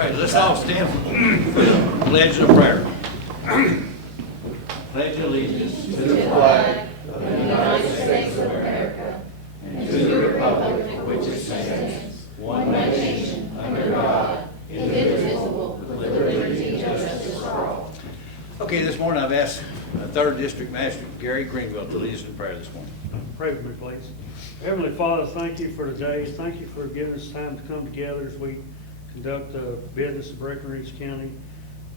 right, let's all stand for the pledge of prayer. Pledge allegiance to the flag of the United States of America and to the republic for which it stands, one nation, under God, indivisible, with liberty and justice for all. Okay, this morning I've asked 3rd District Master Gary Greenwell to lead us in prayer this morning. Pray with me, please. Heavenly Father, thank you for today. Thank you for giving us time to come together as we conduct the business of Breckinridge County.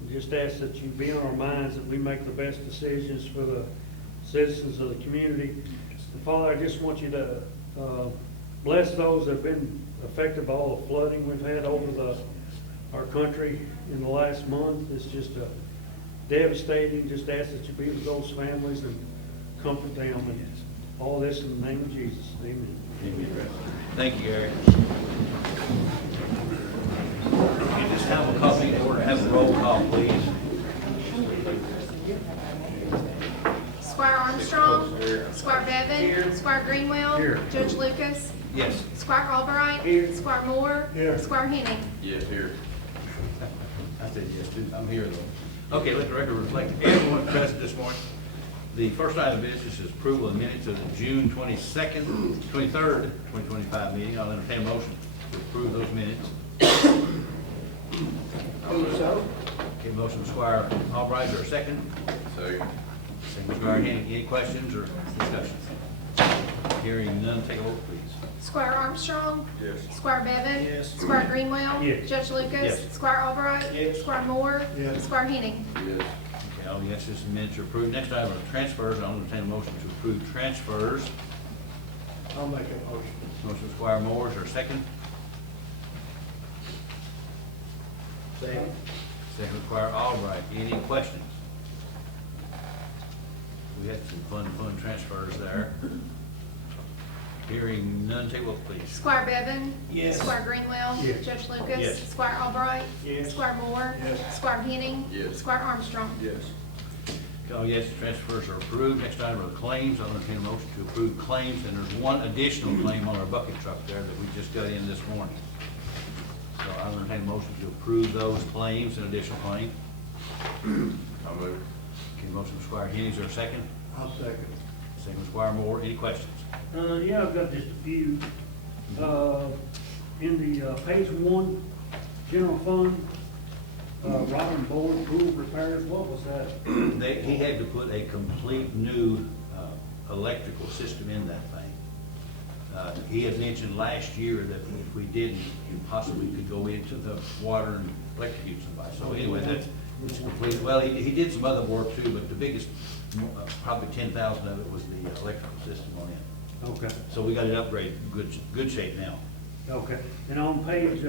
We just ask that you be on our minds, that we make the best decisions for the citizens of the community. And Father, I just want you to bless those that have been affected by all the flooding we've had over our country in the last month. It's just devastating. Just ask that you be with those families and comfort them. And all this in the name of Jesus. Amen. Amen. Thank you, Gary. At this time, we'll call the order. Have a roll call, please. Squire Armstrong. Squire Bevan. Here. Squire Greenwell. Here. Judge Lucas. Yes. Squire Albright. Here. Squire Moore. Here. Squire Henning. Yes, here. I said yes, too. I'm here, though. Okay, let the record reflect everyone present this morning. The first item of business is approval of minutes of the June 23rd, 2025 meeting. I'll entertain a motion to approve those minutes. Okay, motion Squire Albright, is there a second? Second. Second Squire Henning. Any questions or discussion? Hearing none, take a vote, please. Squire Armstrong. Yes. Squire Bevan. Yes. Squire Greenwell. Yes. Judge Lucas. Yes. Squire Albright. Yes. Squire Moore. Yes. Squire Henning. Yes. Okay, all yeses and minutes are approved. Next item are transfers. I'll entertain a motion to approve transfers. I'll make a motion. Motion Squire Moore, is there a second? Second. Second Squire Albright. Any questions? We had some fun transfers there. Hearing none, take a vote, please. Squire Bevan. Yes. Squire Greenwell. Yes. Judge Lucas. Yes. Squire Albright. Yes. Squire Moore. Yes. Squire Henning. Yes. Squire Armstrong. Yes. Oh, yes, transfers are approved. Next item are claims. I'll entertain a motion to approve claims, and there's one additional claim on our bucket truck there that we just got in this morning. So I'll entertain a motion to approve those claims and additional claim. I'll move. Okay, motion Squire Henning, is there a second? I'll second. Second Squire Moore, any questions? Yeah, I've got just a few. In the page 1, general fund, rod and board pool repairs, what was that? He had to put a complete new electrical system in that thing. He had mentioned last year that if we didn't, you possibly could go into the water and electrocute somebody. So anyway, that's complete. Well, he did some other work too, but the biggest, probably 10,000 of it was the electrical system on it. Okay, So we got it upgraded, good shape now. okay. And on page,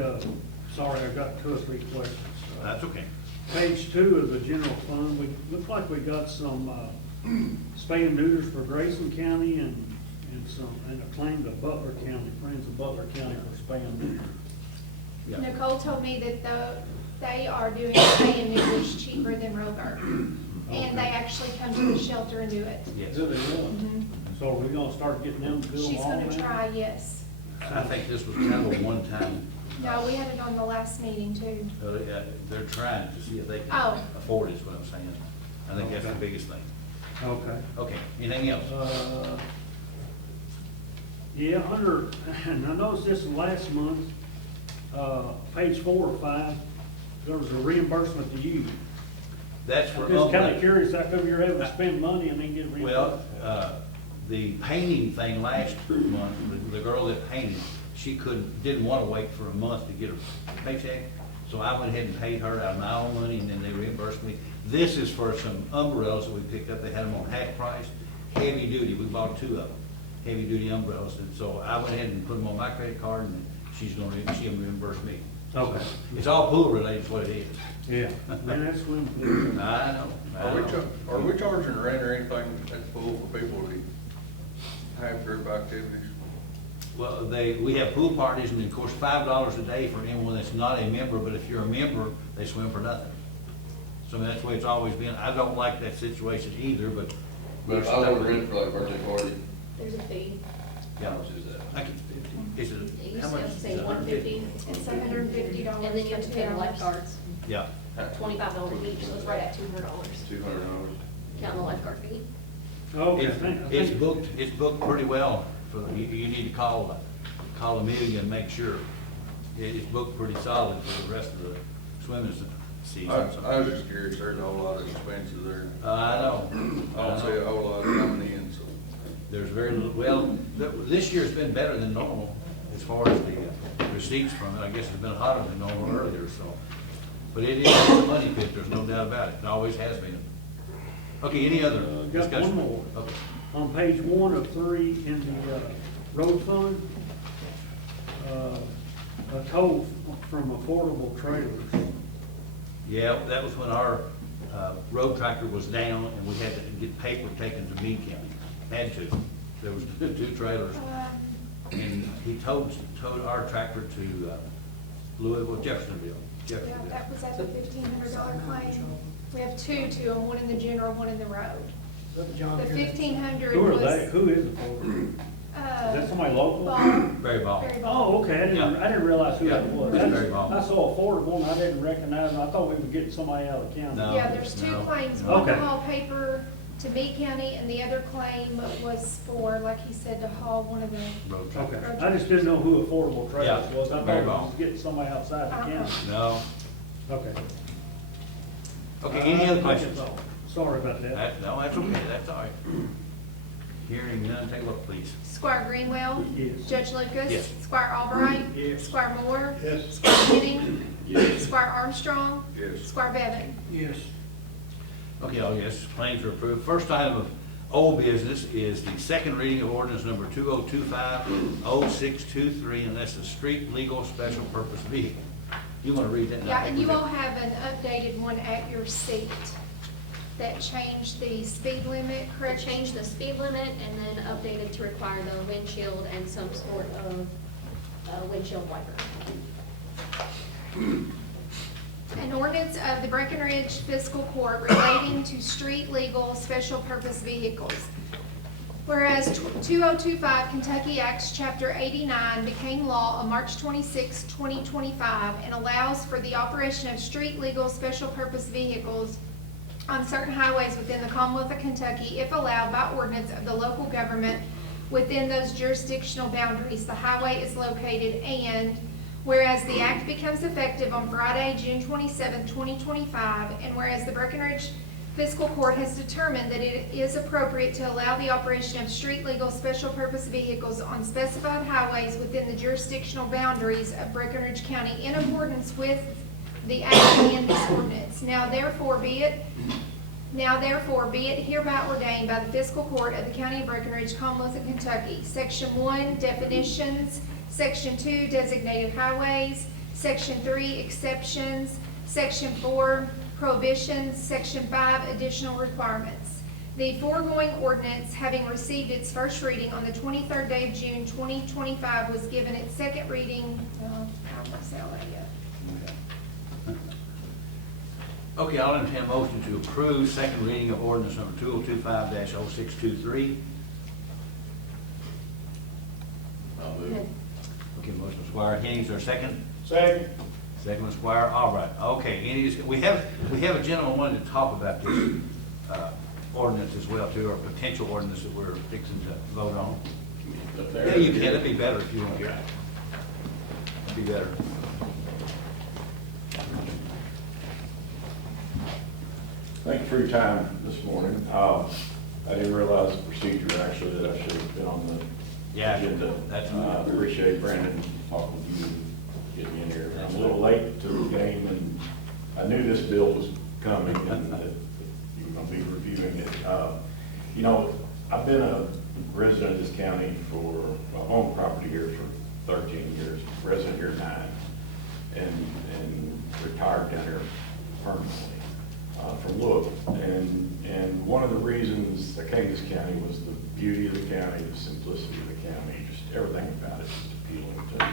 sorry, I've got 2 or 3 questions. That's okay. Page 2 of the general fund, we look like we got some spay and neuters for Grayson County and a claim to Butler County, Friends of Butler County for spay and neuter. Yeah. Nicole told me that they are doing spay and neuters cheaper than Rover. And they actually come to the shelter and do it. Yes. Mhm. So are we gonna start getting them to do them She's all gonna now? try, yes. I think this was kind of a one-time, No, we had it on the last meeting too. they're trying to see if they can Oh. afford it, is what I'm saying. I think that's the biggest thing. Okay. Okay, anything else? Yeah, and I noticed this last month, page 4 or 5, there was a reimbursement to you. That's for. I'm just kinda curious, how come you're having to spend money and then get reimbursed? Well, the painting thing last month, the girl that painted, she didn't want to wait for a month to get her paycheck. So I went ahead and paid her out of my own money, and then they reimbursed me. This is for some umbrellas that we picked up. They had them on half price, heavy duty. We bought 2 of them, heavy duty umbrellas. And so I went ahead and put them on my credit card, and she'll reimburse me. Okay. It's all pool related, is what it is. Yeah, man, that's when, I know. Are we charging rent or anything at the pool for people to have group activities? Well, we have pool parties, and of course, $5 a day for anyone that's not a member, but if you're a member, they swim for nothing. So that's the way it's always been. I don't like that situation either, but. But if I want to rent for like birthday party, There's a fee. how much is that? I can, Is it, It used how to much? say Is it 150, It's $150. and then you have to pay the lifeguards, Yeah, $25 each, so it's right at $200, $200. counting the lifeguard fee. Okay, I it's, think. it's booked pretty well for, you need to call Amelia and make sure. It's booked pretty solid for the rest of the swimming season. I was just curious, there's a whole lot of expenses there. I know. I don't see a whole lot coming in, so. There's very little, well, this year's been better than normal as far as the receipts from it. I guess it's been hotter than normal earlier, so. But it is a money pit, there's no doubt about it. It always has been. Okay, any other Got discussion? one more. Okay. On page 1 of 3 in the road fund, a tow from affordable trailers. Yeah, that was when our road tractor was down and we had to get paper taken to Meade County. Had to. There was two trailers. And he towed our tractor to Louisville, Jeffersonville. Yeah, that was at the $1,500 claim. We have two to them, one in the general, one in the road. The 1,500 Who are was. they? Who is it for? Is that somebody local? Bob. Barry Ball. Barry Ball. Oh, okay, I didn't realize who that Yeah, was. it's very long. I saw affordable and I didn't recognize them. I thought we were getting somebody out of the county. No. Yeah, there's two no, claims, no. one to Okay. haul paper to Meade County, and the other claim was for, like he said, to haul one of the, Road tractor. Okay, I just didn't know who affordable trailers Yeah, was. I thought very we long. was getting somebody outside the county. No. Okay. Okay, any other I think questions? that's all. Sorry about that. No, that's okay, that's all right. Hearing none, take a look, please. Squire Greenwell. Yes. Judge Lucas. Yes. Squire Albright. Yes. Squire Moore. Yes. Squire Kenny. Squire Armstrong. Yes. Squire Bevan. Yes. Okay, all yes, claims are approved. First item of old business is the second reading of ordinance number 2025-0623, and that's a street legal special purpose vehicle. You want to read that? Yeah, and you all have an updated one at your seat that changed the speed limit, correct? Changed the speed limit and then updated to require the windshield and some sort of windshield wiper. An ordinance of the Breckinridge Fiscal Court relating to street legal special purpose vehicles. Whereas 2025 Kentucky Acts Chapter 89 became law on March 26, 2025, and allows for the operation of street legal special purpose vehicles on certain highways within the Commonwealth of Kentucky, if allowed by ordinance of the local government within those jurisdictional boundaries the highway is located, and whereas the act becomes effective on Friday, June 27, 2025, and whereas the Breckinridge Fiscal Court has determined that it is appropriate to allow the operation of street legal special purpose vehicles on specified highways within the jurisdictional boundaries of Breckinridge County in accordance with the act and this ordinance. Now therefore be it hereby ordained by the Fiscal Court of the County of Breckinridge, Commonwealth of Kentucky. Section 1, definitions. Section 2, designated highways. Section 3, exceptions. Section 4, prohibitions. Section 5, additional requirements. The foregoing ordinance, having received its first reading on the 23rd day of June 2025, was given its second reading, I don't say all that yet. Okay, I'll entertain a motion to approve second reading of ordinance number 2025-0623. I'll move. Okay, motion by Squire Kenny, is there a second? Second. Second by Squire Albright. Okay, we have a gentleman wanting to talk about this ordinance as well too, or potential ordinance that we're fixing to vote on. Yeah, you can, it'd be better if you want. It'd be better. Thank you for your time this morning. I didn't realize the procedure actually that I should have been on the Yeah, agenda. that's- I appreciate Brandon talking to you, getting me in here. I'm a little late to the game, and I knew this bill was coming and that you were going to be reviewing it. You know, I've been a resident of this county for, I own property here for 13 years, resident here 9, and retired down here permanently from Louisville. And one of the reasons I came to this county was the beauty of the county, the simplicity of the county, just everything about it just appealing to me.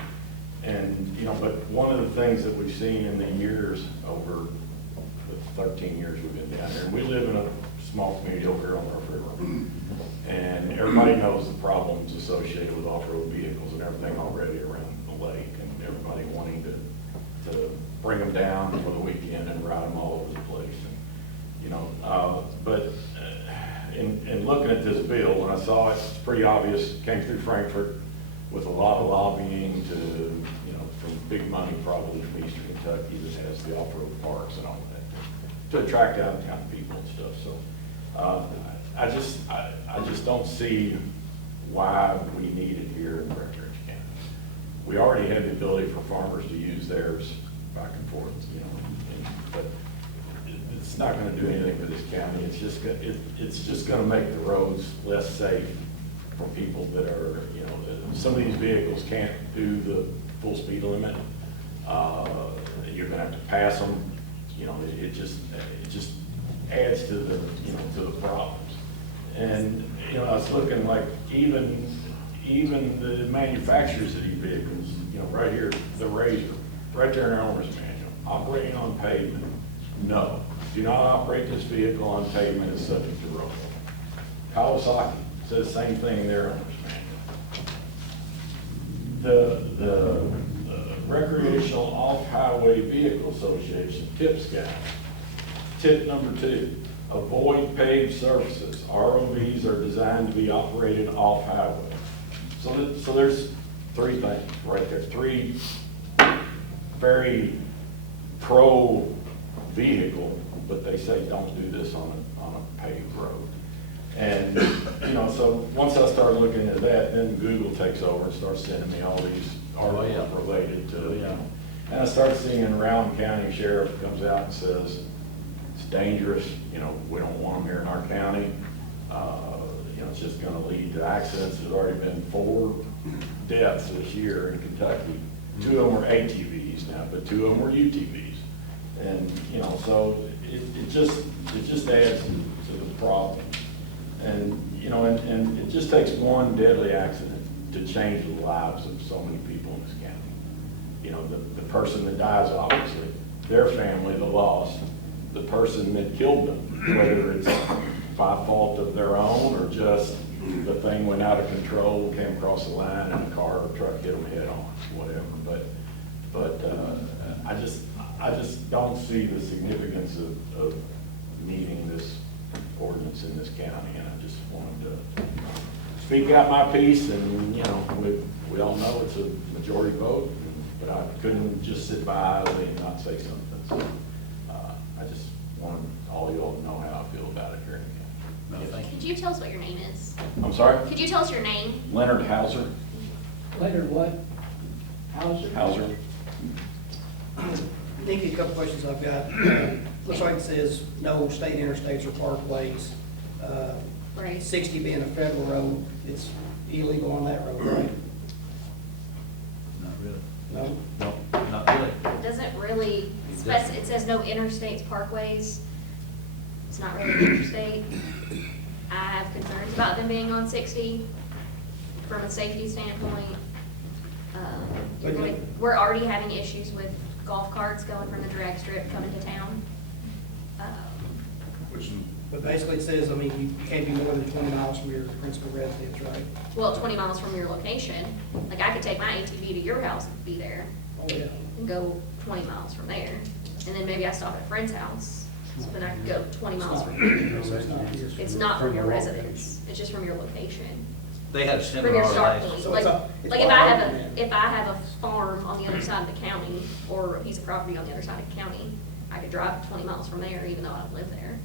And, you know, but one of the things that we've seen in the years over the 13 years we've been down here. And we live in a small community over here on Murph River. And everybody knows the problems associated with off-road vehicles and everything already around the lake, and everybody wanting to bring them down for the weekend and ride them all over the place. And, you know, in looking at this bill, when I saw it, it's pretty obvious, came through Frankfurt with a lot of lobbying to, you know, from big money probably from Eastern Kentucky that has the off-road parks and all that, to attract out-of-town people and stuff. So I just don't see why we need it here in Breckinridge County. We already have the ability for farmers to use theirs back and forth, you know, but it's not going to do anything for this county. It's just going to make the roads less safe for people that are, you know, some of these vehicles can't do the full speed limit. You're going to have to pass them. You know, it just adds to the, you know, to the problems. And, you know, I was looking like even the manufacturers of these vehicles, you know, right here, the Razor, right there in our owner's manual, operating on pavement, no. Do not operate this vehicle on pavement as subject to road. Kawasaki says the same thing in their owner's manual. The Recreational Off-Highway Vehicle Association tips guide. Tip number 2, avoid paved surfaces. ROVs are designed to be operated off-highway. So there's 3 things right there. 3 very pro-vehicle, but they say don't do this on a paved road. And, you know, so once I start looking at that, then Google takes over and starts sending me all these articles related to, you know. And I start seeing Round County Sheriff comes out and says, it's dangerous, you know, we don't want them here in our county. You know, it's just going to lead to accidents. There's already been 4 deaths this year in Kentucky. 2 of them were ATVs now, but 2 of them were UTVs. And, you know, so it just adds to the problem. And, you know, and it just takes one deadly accident to change the lives of so many people in this county. You know, the person that dies, obviously, their family, the loss, the person that killed them, whether it's by fault of their own or just the thing went out of control, came across the line and a car or truck hit them head on, whatever. But I just don't see the significance of needing this ordinance in this county, and I just wanted to speak out my piece. And, you know, we all know it's a majority vote, but I couldn't just sit by idly and not say something. So I just wanted all you all to know how I feel about it here in the county. No, thank you. Could you tell us what your name is? I'm sorry? Could you tell us your name? Leonard Hauser. Leonard what? Hauser? Hauser. Nick, a couple questions I've got. Looks like it says no state interstates or parkways. Right. 60 being a federal road, it's illegal on that road, right? Not really. No? No, not really. It doesn't really it says no interstates, parkways. It's not really interstate. I have concerns about them being on 60 from a safety standpoint. We're already having issues with golf carts going from the drag strip coming to town. But basically it says, I mean, you can't be more than 20 miles from your principal residence, right? Well, 20 miles from your location. Like, I could take my ATV to your house and be there Oh, yeah. and go 20 miles from there. And then maybe I stop at a friend's house, so then I could go 20 miles from there. So it's not yours. It's not from your residence, it's just from your location. They had a From seminar your start last. point. So Like, it's like if part I of have it, if I have a farm on the other side of the county, or a piece of property on the other side of the county, I could drive 20 miles from there even though I don't live there.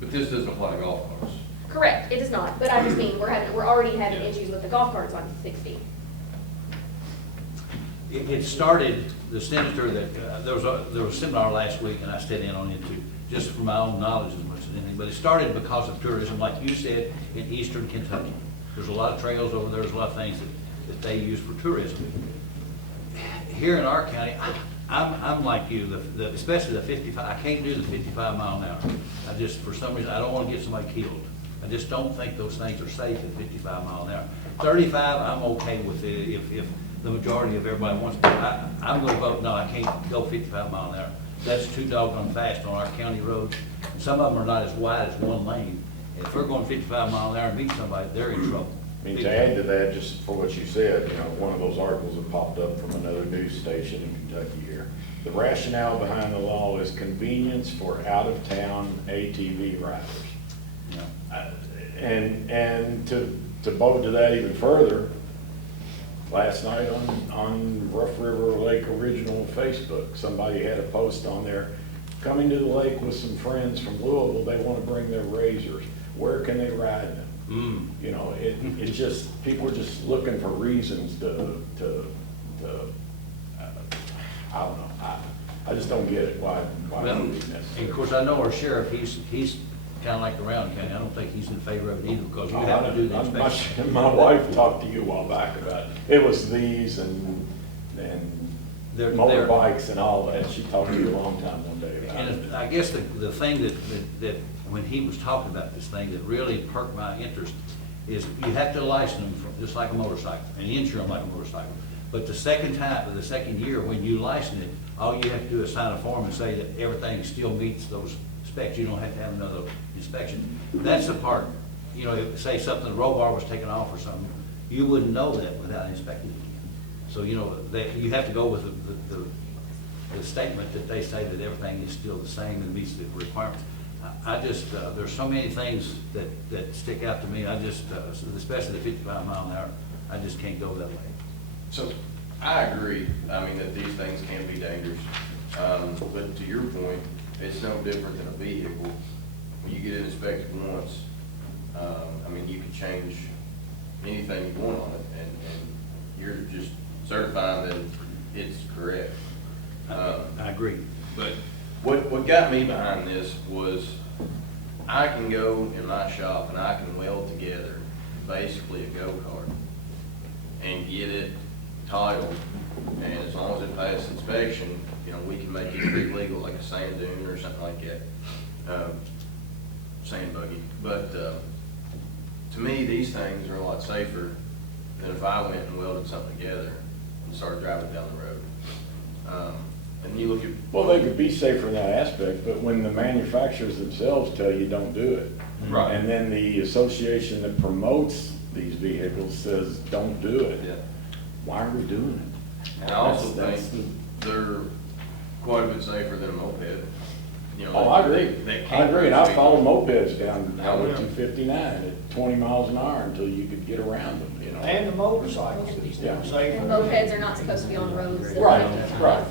But this doesn't apply to golf carts. Correct, it is not, but I just mean, we're already having issues with the golf carts on 60. It started, the senator that, there was a seminar last week, and I stayed in on it too, just for my own knowledge as much as anything, but it started because of tourism, like you said, in eastern Kentucky. There's a lot of trails over there, there's a lot of things that they use for tourism. Here in our county, I'm like you, especially the 55, I can't do the 55 mile an hour. I just, for some reason, I don't want to get somebody killed. I just don't think those things are safe at 55 mile an hour. 35, I'm okay with it if the majority of everybody wants to. I'm gonna vote no, I can't go 55 mile an hour. That's too doggone fast on our county roads. Some of them are not as wide as one lane. If we're going 55 mile an hour and meet somebody, they're in trouble. I mean, to add to that, just for what you said, you know, one of those articles that popped up from another news station in Kentucky here. The rationale behind the law is convenience for out-of-town ATV riders. Yeah. And to bow to that even further, last night on Rough River Lake Original Facebook, somebody had a post on there, coming to the lake with some friends from Louisville, they want to bring their razors. Where can they ride them? You know, it's just, people are just looking for reasons to I don't know, I just don't get it, why Well, do we and necessarily? of course, I know our sheriff, he's kind of like the Round County. I don't think he's in favor of it either, because you have to do the inspection. My wife talked to you a while back about, it was these and They're- motorbikes and all that. She talked to you a long time one day about it. And I guess the thing that when he was talking about this thing that really perked my interest is you have to license them just like a motorcycle and insure them like a motorcycle. But the second time, or the second year, when you license it, all you have to do is sign a form and say that everything still meets those specs. You don't have to have another inspection. That's the part, you know, if, say something, the roll bar was taken off or something, you wouldn't know that without inspecting it again. So, you know, that you have to go with the statement that they say that everything is still the same and meets the requirements. I just, there's so many things that stick out to me. I just, especially the 55 mile an hour, I just can't go that way. So, I agree, I mean, that these things can be dangerous, but to your point, it's no different than a vehicle. When you get it inspected once, I mean, you can change anything you want on it, and you're just certifying that it's correct. I agree. But what got me behind this was, I can go in my shop and I can weld together basically a go-kart and get it titled, and as long as it passes inspection, you know, we can make it street legal like a sand dune or something like that, sand buggy. But to me, these things are a lot safer than if I went and welded something together and started driving down the road. And you look at, Well, they could be safer in that aspect, but when the manufacturers themselves tell you don't do it. Right. And then the association that promotes these vehicles says, don't do it. yeah. Why are we doing it? And I also That's think they're quite a bit safer than a moped. You know, Oh, I agree. that I can't agree, and I speed. follow mopeds down Oh, Highway yeah. 259 at 20 miles an hour until you could get around them, you know? And the motorcycles, Yeah. safer. And mopeds are not supposed to be on roads. Right, right.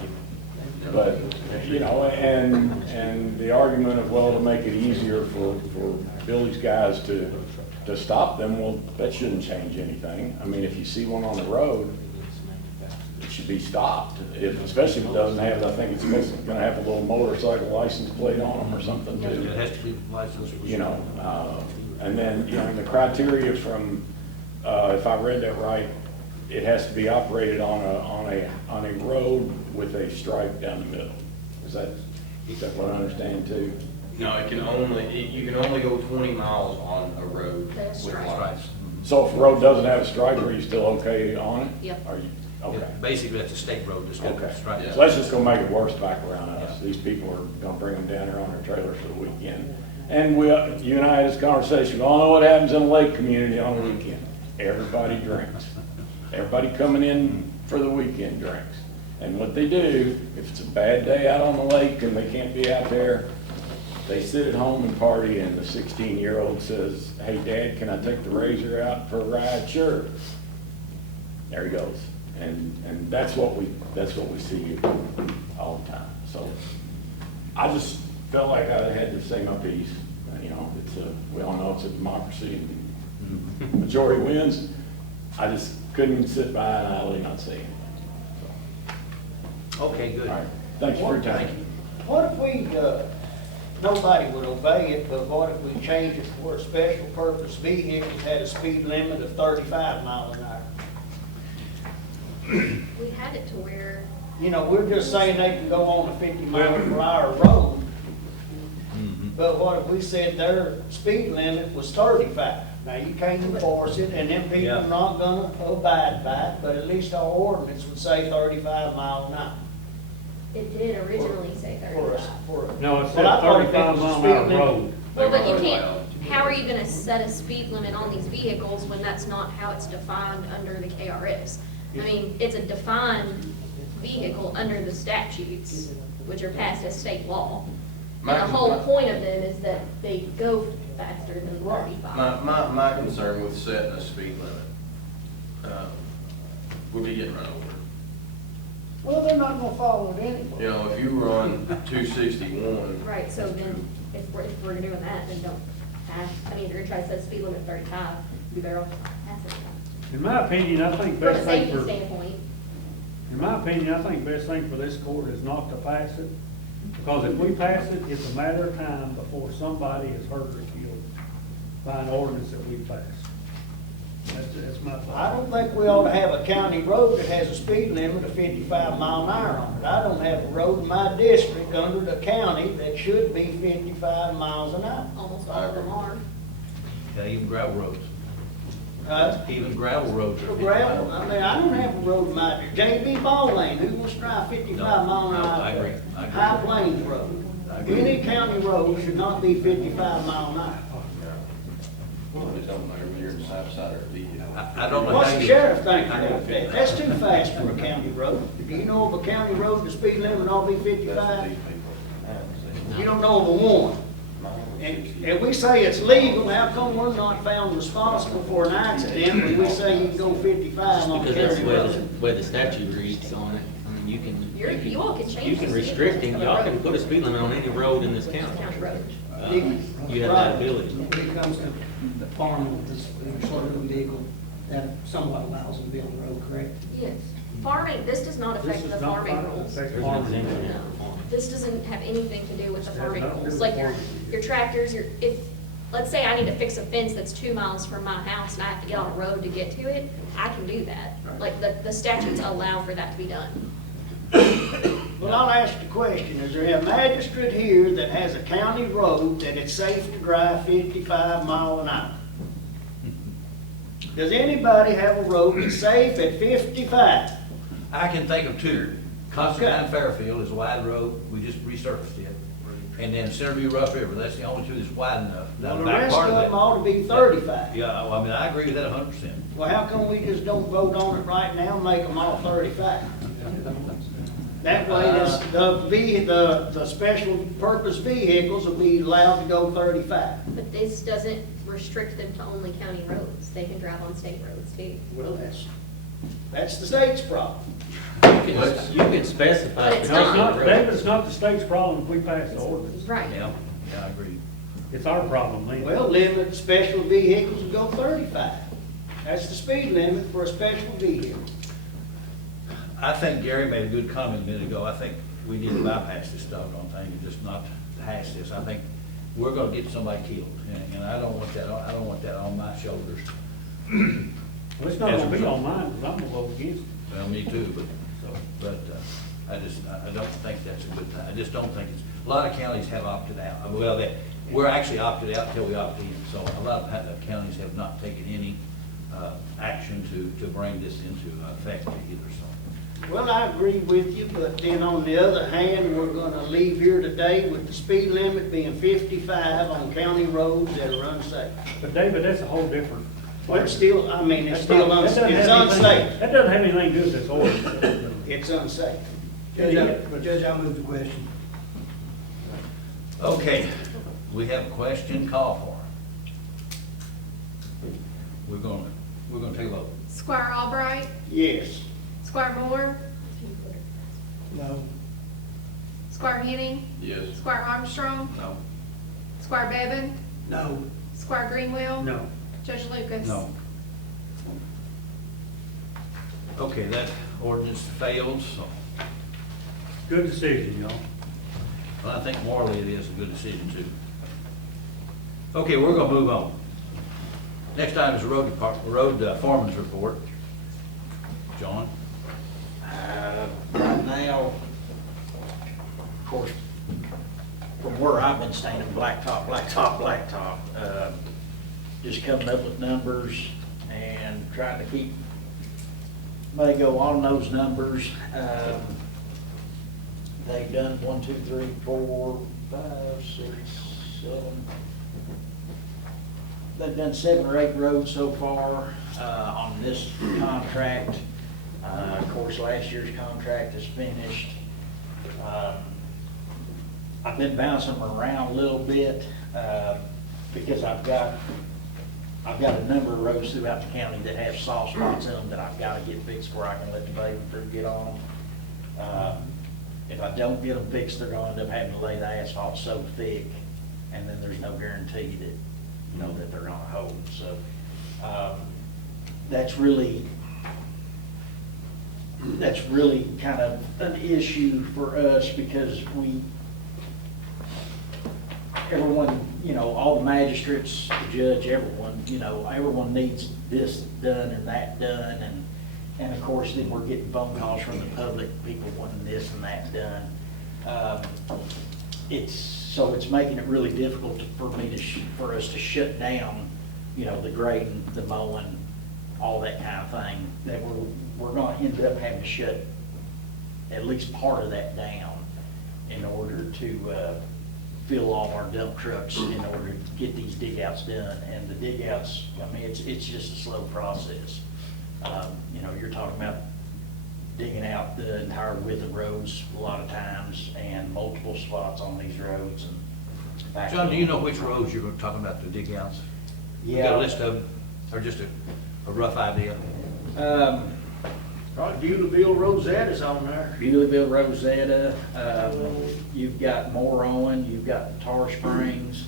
But, you know, and the argument of, well, to make it easier for Billy's guys to stop them, well, that shouldn't change anything. I mean, if you see one on the road, it should be stopped, especially if it doesn't have, I think it's gonna have a little motorcycle license plate on them or something too. It has to be licensed. You know, and then, you know, the criteria from, if I read that right, it has to be operated on a road with a stripe down the middle. Is that what I understand too? No, you can only go 20 miles on a road That's with right. lights. So if the road doesn't have a stripe, are you still okay on it? Yep. Are you, okay. Basically, that's a state road that's got Okay. stripes. So that's just gonna make it worse back around us. These people are gonna bring them down here on their trailers for the weekend. And you and I had this conversation, we all know what happens in a lake community on the weekend. Everybody drinks. Everybody coming in for the weekend drinks. And what they do, if it's a bad day out on the lake and they can't be out there, they sit at home and party, and the 16-year-old says, hey, Dad, can I take the Razor out for a ride? Sure. There he goes. And that's what we see all the time. So I just felt like I had to say my piece. You know, we all know it's a democracy and majority wins. I just couldn't sit by and idly not see it. Okay, good. All right, thank you for your time. What if we, nobody would obey it, but what if we change it for a special purpose vehicles had a speed limit of 35 miles an hour? We had it to where, You know, we're just saying they can go on a 50 mile per hour road, but what if we said their speed limit was 35? Now, you can't enforce it, and them people Yeah. are not gonna abide by it, but at least our ordinance would say 35 miles an hour. It did originally say For us, 35. for us. No, it said Well, I thought if it 35 was a mile speed an hour limit- road. Well, but you They can't, were how are you gonna set a speed limit on these vehicles when that's not how it's defined under the KRS? I mean, it's a defined vehicle under the statutes, which are passed as state law. And the whole point of them is that they go faster than 35. My concern with setting a speed limit, would be getting run over. Well, they're not gonna follow it anyway. You know, if you run 261, Right, so then if we're doing that, then don't pass, I mean, if you're gonna try to set a speed limit of 35, you better off pass it. In my opinion, I think From a best thing safety for, standpoint, in my opinion, I think best thing for this court is not to pass it. Because if we pass it, it's a matter of time before somebody is hurt or killed by an ordinance that we pass. That's my I thought. don't think we ought to have a county road that has a speed limit of 55 mile an hour on it. I don't have a road in my district under the county that should be 55 miles an hour. almost all of them are. Yeah, even gravel roads, Uh, even gravel roads are For 55. gravel, I mean, I don't have a road in my, JB Ball Lane, who wants to drive 55 mile an No, hour? I agree. High Plains Road. I agree. Any county road should not be 55 mile an hour. it don't matter when you're in the south side of the vehicle. I don't know What's how the you. sheriff think about that? That's too fast for a county road. Do you know of a county road, the speed limit ought to be 55? You don't know of a one. And we say it's legal, how come we're not found responsible for an accident when we say you can go 55 on a Because that's county where the, road? where the statute reads on it. I mean, You all can change. you can the speed restrict limit it, of the y'all can road. put a speed limit on any road in this county. County road. You have that ability. When it comes to the farming, this short-moving vehicle, that somewhat allows them to be on the road, correct? Yes. Farming, this does not This affect is the not farming affect rules. farming. There's an exemption. No, this doesn't have anything to do with the Has farming nothing to do rules. with Like farming. your tractors, if, let's say I need to fix a fence that's 2 miles from my house and I have to get on a road to get to it, I can do that. Like, the statutes allow for that to be done. Well, I'll ask the question, is there a magistrate here that has a county road that it's safe to drive 55 mile an hour? Does anybody have a road that's safe at 55? I can think of two. Constantine Fairfield is a wide road, we just resurfaced it. And then Centerview Rough River, that's the only two that's wide enough. Now, Well, the the back rest part of of them that- ought to be 35. Yeah, well, I mean, I agree with that 100%. Well, how come we just don't vote on it right now and make them all 35? That way, the special purpose vehicles will be allowed to go 35. But this doesn't restrict them to only county roads. They can drive on state roads too. Well, that's the state's problem. You can specify. But it's No, it's not, road. David, it's not the state's problem if we pass the ordinance. Right. Yeah, I agree. It's our problem, man. Well, limit special vehicles to go 35. That's the speed limit for a special vehicle. I think Gary made a good comment a minute ago. I think we need to bypass this doggone thing and just not hash this. I think we're gonna get somebody killed, and I don't want that, I don't want that on my shoulders. Well, it's not gonna be on mine, because I'm gonna vote against it. Well, me too, So, but I don't think that's a good thing. I just don't think it's, a lot of counties have opted out. Well, we're actually opted out until we opt in. So a lot of counties have not taken any action to bring this into effect either, so. Well, I agree with you, but then on the other hand, we're gonna leave here today with the speed limit being 55 on county roads that are unsafe. But David, that's a whole different. Well, it's still, I mean, it's That's still not- that unsafe. doesn't It's have anything- unsafe. That doesn't have anything to do with this ordinance. It's unsafe. Judge, I'll move the question. Okay, we have a question, call for it. We're gonna take a vote. Squire Albright, Yes. Squire Moore, No. Squire Henning, Yes. Squire Armstrong, No. Squire Bevan, No. Squire Greenwell. No. Judge Lucas. No. Okay, that ordinance fails, so, Good decision, y'all. well, I think morally it is a good decision too. Okay, we're gonna move on. Next item is the road foreman's report. John? Right now, of course, from where I've been standing, blacktop. just coming up with numbers and trying to keep, may go on those numbers. They've done 1, 2, 3, 4, 5, 6, 7. They've done 7 or 8 roads so far on this contract. Of course, last year's contract is finished. I've been bouncing them around a little bit because I've got a number of roads throughout the county that have soft spots in them that I've got to get fixed where I can let the paving crew get on them. If I don't get them fixed, they're going to end up having to lay the asphalt so thick, and then there's no guarantee that, you know, that they're going to hold. So that's really kind of an issue for us because everyone, you know, all the magistrates, the judge, everyone, you know, everyone needs this done and that done, and of course, then we're getting phone calls from the public, people wanting this and that done. It's making it really difficult for us to shut down, you know, the grading, the mowing, all that kind of thing, that we're gonna end up having to shut at least part of that down in order to fill all our dump trucks in order to get these dig outs done. And the dig outs, I mean, it's just a slow process. You know, you're talking about digging out the entire width of roads a lot of times and multiple spots on these roads. And John, do you know which roads you're talking about the dig outs? You got a list of them, or just a rough idea? Probably Beulahville, Rosetta's on there. Beulahville, Rosetta, you've got Moron, you've got Tar Springs.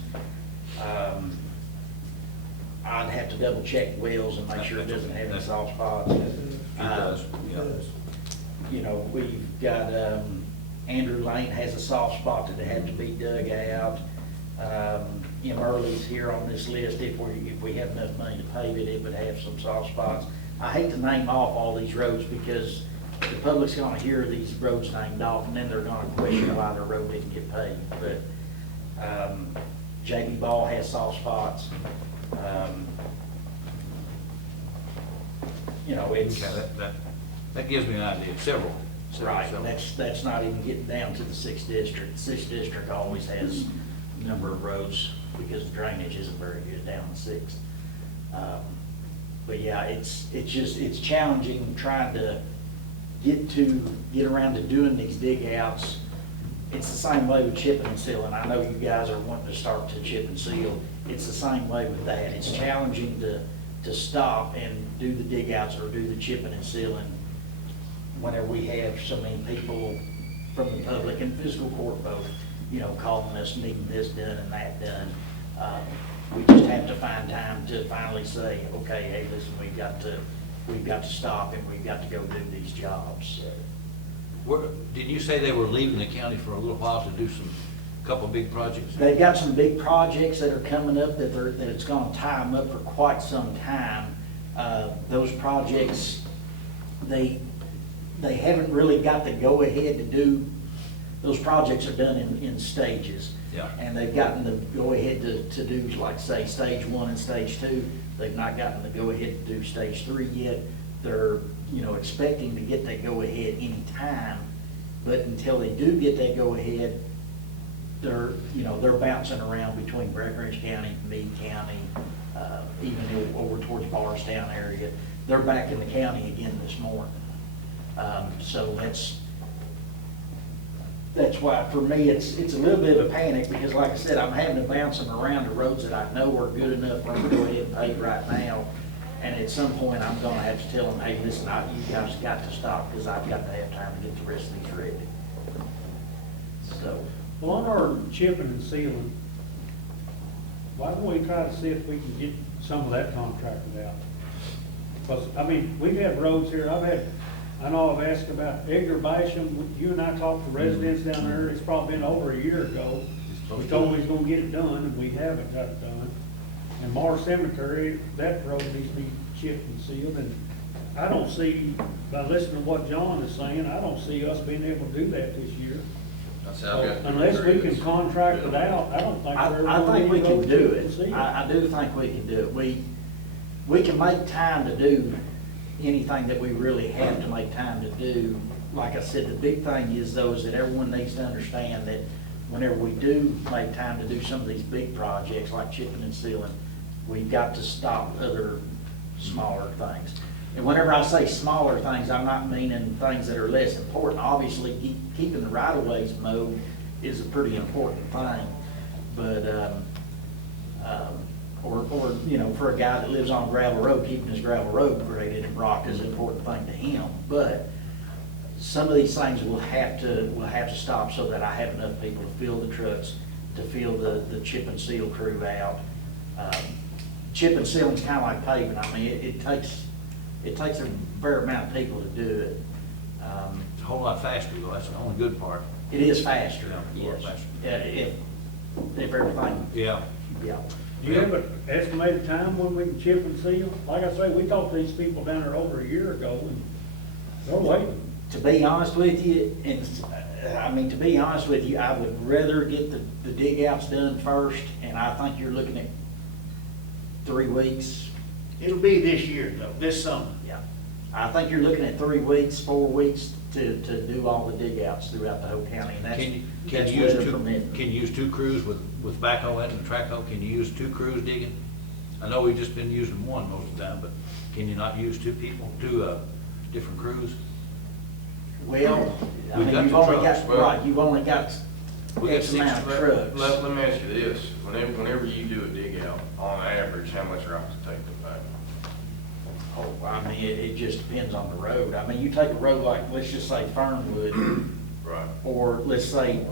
I'd have to double check Wells and make sure it doesn't have any soft spots. It does, yeah. You know, we've got, Andrew Lane has a soft spot that had to be dug out. M. Early's here on this list. If we have enough money to pave it, it would have some soft spots. I hate to name off all these roads because the public's gonna hear these roads named off and then they're gonna question why their road didn't get paved. But, J.B. Ball has soft spots. You know, it's. Okay, that gives me an idea, several. Right, and that's not even getting down to the 6th district. The 6th district always has a number of roads because the drainage isn't very good down the 6th. But yeah, it's challenging trying to get around to doing these dig outs. It's the same way with chipping and sealing. I know you guys are wanting to start to chip and seal. It's the same way with that. It's challenging to stop and do the dig outs or do the chipping and sealing whenever we have so many people from the public and fiscal court both, you know, calling us, needing this done and that done. We just have to find time to finally say, okay, hey, listen, we've got to stop and we've got to go do these jobs. Did you say they were leaving the county for a little while to do couple big projects? They've got some big projects that are coming up that it's gonna tie them up for quite some time. Those projects, they haven't really got the go-ahead to do, those projects are done in stages. Yeah. And they've gotten the go-ahead to do, like, say, stage 1 and stage 2. They've not gotten the go-ahead to do stage 3 yet. They're, you know, expecting to get that go-ahead any time, but until they do get that go-ahead, they're bouncing around between Breckinridge County, Meade County, even over towards Barstown area. They're back in the county again this morning. So that's why, for me, it's a little bit of a panic, because like I said, I'm having to bounce them around the roads that I know are good enough for them to go ahead and pave right now. And at some point, I'm gonna have to tell them, hey, listen, you guys got to stop, because I've got to have time to get the rest of these ready. So. Well, on our chipping and sealing, why don't we try to see if we can get some of that contracted out? Because, I mean, we've had roads here, I know I've asked about Edgar Basham. You and I talked to residents down there, it's probably been over a year ago. We told him he's gonna get it done, and we haven't got it done. And Mars Cemetery, that road needs to be chipped and sealed, and I don't see, by listening to what John is saying, I don't see us being able to do that this year. I said, I've got two or Unless three we can that's- contract it out, I don't think there's. I think we can do it. See I do think we can do it. We can make time to do anything that we really have to make time to do. Like I said, the big thing is though, is that everyone needs to understand that whenever we do make time to do some of these big projects like chipping and sealing, we've got to stop other smaller things. And whenever I say smaller things, I'm not meaning things that are less important. Obviously, keeping the right-of-ways mowed is a pretty important thing. But, or, you know, for a guy that lives on a gravel road, keeping his gravel road graded and rocked is an important thing to him. But some of these things will have to stop so that I have enough people to fill the trucks, to fill the chip and seal crew out. Chip and sealing's kind of like paving. I mean, it takes a fair amount of people to do it. It's a whole lot faster though, that's the only good part. It is faster, Yeah, a lot yes. faster. If everything, Yeah. yeah. Do you have an estimated time when we can chip and seal? Like I say, we talked to these people down there over a year ago, and they're waiting. To be honest with you, to be honest with you, I would rather get the dig outs done first, and I think you're looking at 3 weeks. It'll be this year though, this summer. Yeah. I think you're looking at 3 weeks, 4 weeks to do all the dig outs throughout the whole county, and that's, Can that's you use weather two, permitting. can you use two crews with backhoe and track hoe? Can you use two crews digging? I know we've just been using one most of the time, but can you not use two people, two different crews? Well, I We've mean, got you've the only trucks. got, right, you've only got We got X 6 amount of trucks. Let me ask you this, whenever you do a dig out, on average, how much rock does it take to back? Oh, I mean, it just depends on the road. I mean, you take a road like, let's just say Fernwood, Right. or let's say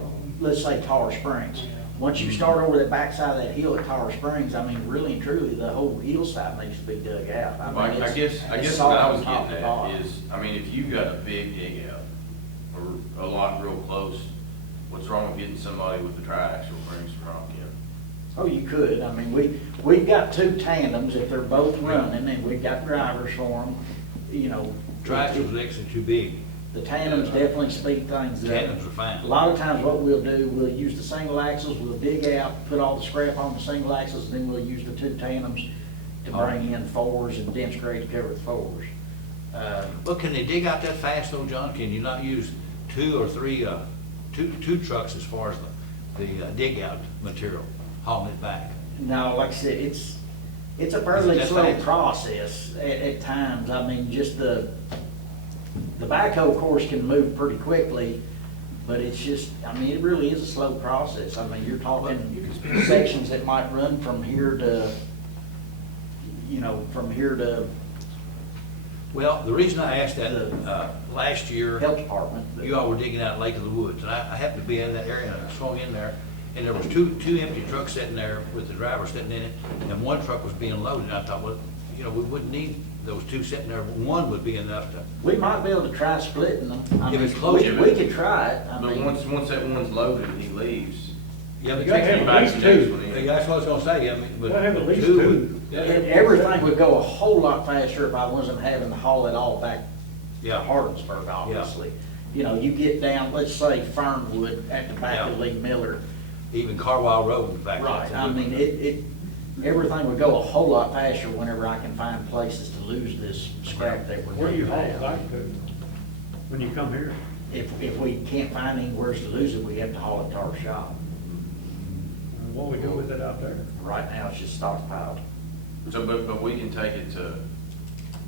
Tar Springs. Once you start over the backside of that hill at Tar Springs, I mean, really and truly, the whole hillside needs to be dug out. I mean, I it's- guess it's what I soft was from top getting to bottom. at is, I mean, if you've got a big dig out, or a lot real close, what's wrong with getting somebody with the tri-axle to bring some rock in? Oh, you could. I mean, we've got 2 tandems, if they're both running, and we've got drivers for them, you know. Triaxles are actually too big. The tandems definitely speed things up. Tandems are fine. A lot of times what we'll do, we'll use the single axles, we'll dig out, put all the scrap on the single axles, then we'll use the 2 tandems to bring in 4s and dense grade to cover the 4s. Well, can they dig out that fast though, John? Can you not use 2 or 3, two trucks as far as the dig out material, hauling it back? No, like I said, it's a fairly Is it that slow fast? process at times. I mean, just the backhoe course can move pretty quickly, but it's just, I mean, it really is a slow process. I mean, you're talking sections that might run from here to, you know, from here to Well, the reason I asked that, last year, health department. but- you all were digging out Lake of the Woods, and I happened to be in that area, and I swung in there, and there was two empty trucks sitting there with the driver sitting in it, and one truck was being loaded, and I thought, well, you know, we wouldn't need those 2 sitting there, but one would be enough to, We might be able to try splitting them. I If mean, it's close, we could try it. I But mean, once that one's loaded and he leaves, yeah, but You gotta have you at least 2. Yeah, that's what I was gonna say, I mean, but Gotta have at least 2 2. would- everything would go a whole lot faster if I wasn't having to haul it all back to Yeah. Hardinsburg, obviously. You know, you get down, let's say Fernwood at the back of Yeah. Lee Miller. Even Carwile Road, in fact. Right, I mean, everything would go a whole lot faster whenever I can find places to lose this scrap that we're. Where do you haul getting it now. back to when you come here? If we can't find anywhere to lose it, we have to haul it to our shop. What we do with it out there? Right now, it's just stockpiled. so, but we can take it to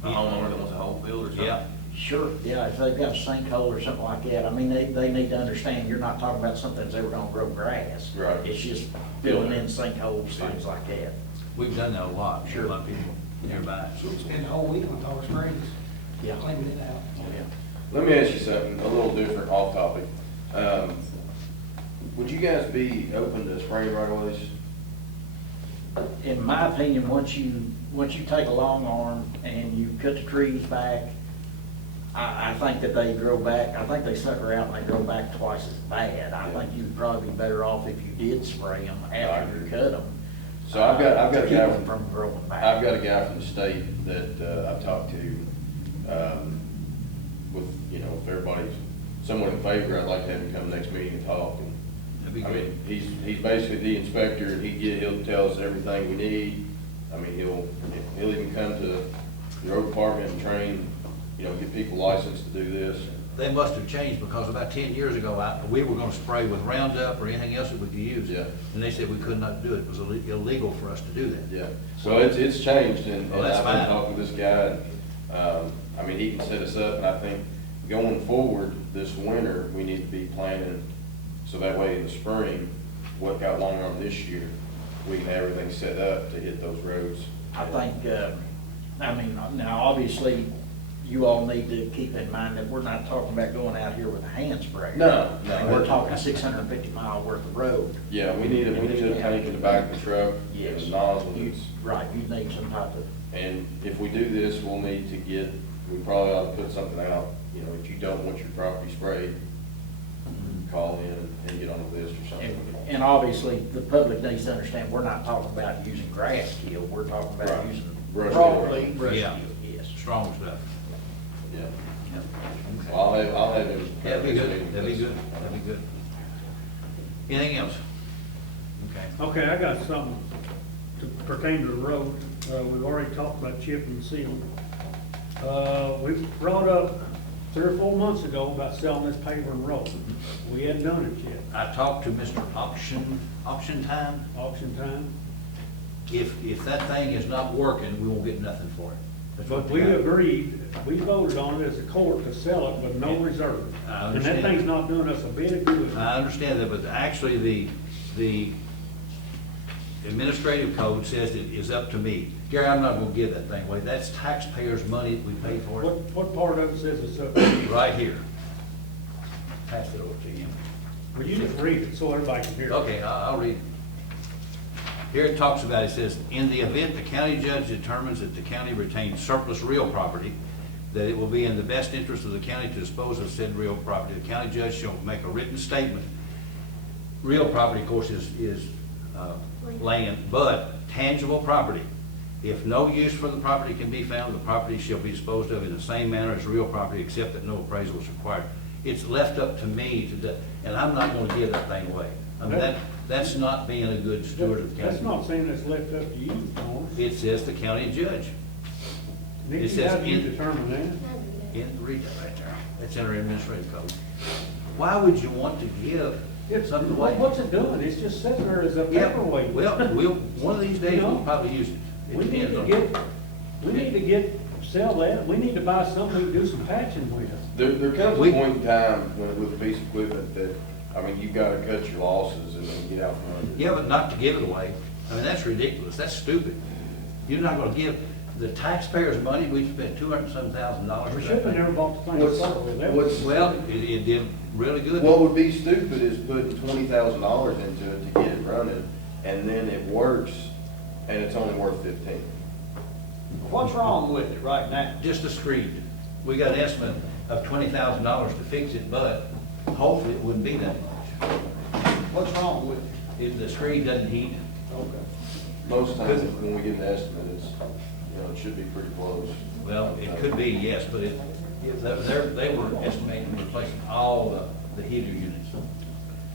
a homeowner that wants a whole field or something? Yeah, Sure, yeah, if they've got a sinkhole or something like that, I mean, they need to understand, you're not talking about something that's ever gonna grow grass. Right. It's just filling in sinkholes, things like that. we've done that a lot, Sure. a lot of people nearby. Spend the whole week on Tar Springs, Yeah. cleaning it out. Yeah. Let me ask you something, a little different, off topic. Would you guys be open to spraying right of ways? In my opinion, once you take a long arm and you cut the trees back, I think that they grow back, I think they sucker out and they grow back twice as bad. I think you'd probably be better off if you did spray them after you cut them. So I've got a to keep guy them from growing back. I've got a guy from the state that I've talked to, with, you know, if everybody's someone in favor, I'd like to have him come next meeting and talk. That'd be I good. mean, he's basically the inspector, and he'll tell us everything we need. I mean, he'll even come to the road department and train, get people licensed to do this. They must have changed, because about 10 years ago, we were gonna spray with Roundup or anything else that we could use. Yeah. And they said we could not do it. It was illegal for us to do that. Yeah, well, it's changed, and Oh, that's I've been fine. talking to this guy, I mean, he can set us up, and I think going forward this winter, we need to be planning, so that way in the spring, what got long on this year, we can have everything set up to hit those roads. I think, now, obviously, you all need to keep in mind that we're not talking about going out here with a hand sprayer. No. We're talking 650 mile worth of road. Yeah, we need a tank in the back of the truck, and Yes. a nozzle. Right, you need some type of, And if we do this, we'll need to we probably ought to put something out, if you don't want your property sprayed, call in and get on the list or something. and obviously, the public needs to understand, we're not talking about using grass kill, we're talking about Right. using Brush broadleaf kill. brush kill, Yeah. yes. Strong stuff. Yeah. Okay. Well, I'll have him. That'd be good, that'd be good, that'd be good. Anything else? Okay. Okay, I got something to pertain to the road. We've already talked about chip and seal. We brought up 3 or 4 months ago about selling this paver and road. We hadn't done it yet. I talked to Mr. Auction Time. Auction time. If that thing is not working, we won't get nothing for it. That's what But the we guy- agreed, we voted on it as a court to sell it with no reserve. I And understand. that thing's not doing us a bit of good. I understand that, but actually, the administrative code says it is up to me. Gary, I'm not gonna give that thing away. That's taxpayers' money that we pay for it, What part of it says it's up to you? right here. Pass it over to him. Well, you just read it so everybody can hear it. Okay, I'll read. Here it talks about, it says, in the event the county judge determines that the county retains surplus real property, that it will be in the best interest of the county to dispose of said real property. The county judge shall make a written statement. Real property, of course, is land, but tangible property. If no use for the property can be found, the property shall be disposed of in the same manner as real property, except that no appraisal is required. It's left up to me to do, and I'm not gonna give that thing away. I mean, that's not being a good steward of the county. That's not saying it's left up to you, Lawrence. It says the county judge. Nikki, says how do you in- determine that? Read that right there. That's in our administrative code. Why would you want to give something away? What's it doing? It's just sitting there as a Yeah, paperweight. well, one of these days, we'll probably use it. It We need depends to on- get, sell that. We need to buy something we can do some patching with. There comes We- a point in time with a piece of equipment that, you've gotta cut your losses and then get out from under. Yeah, but not to give it away. I mean, that's ridiculous. That's stupid. You're not gonna give the taxpayers' money. We spent $200,000 We for should that have never thing. bought the thing to start with. That was- Well, it did really good. What would be stupid is putting $20,000 into it to get it running, and then it works, and it's only worth 15. What's wrong with it right now? Just a screed. We got an estimate of $20,000 to fix it, but hopefully it wouldn't be that much. What's wrong with it? If the screed doesn't heat, Okay. Most times when we get an estimate, it's, it should be pretty close. well, it could be, yes, but they were estimating replacing all the heater units.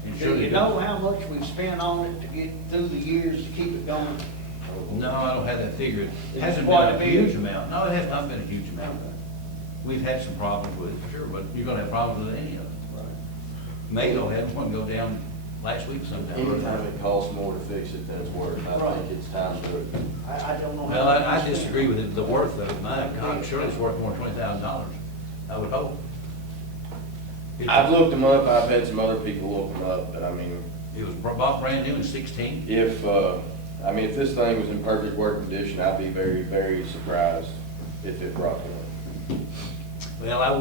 And Do surely you know how much we've spent on it to get through the years to keep it going? No, I don't have that figure. It hasn't Quite been a a bit. huge amount. No, it has not been a huge amount. We've had some problems with it, for sure, but you're gonna have problems with any of it. Mayo had one go down last week sometime. Anytime it costs more to fix it than it's worth, I think it's time to. I don't know. Well, I disagree with it, the worth of it. My God, surely it's worth more than $20,000, I would hope. I've looked them up, I've had some other people look them up, but I mean, It was bought brand new in 16. if this thing was in perfect working condition, I'd be very, very surprised if it brought one. Well, I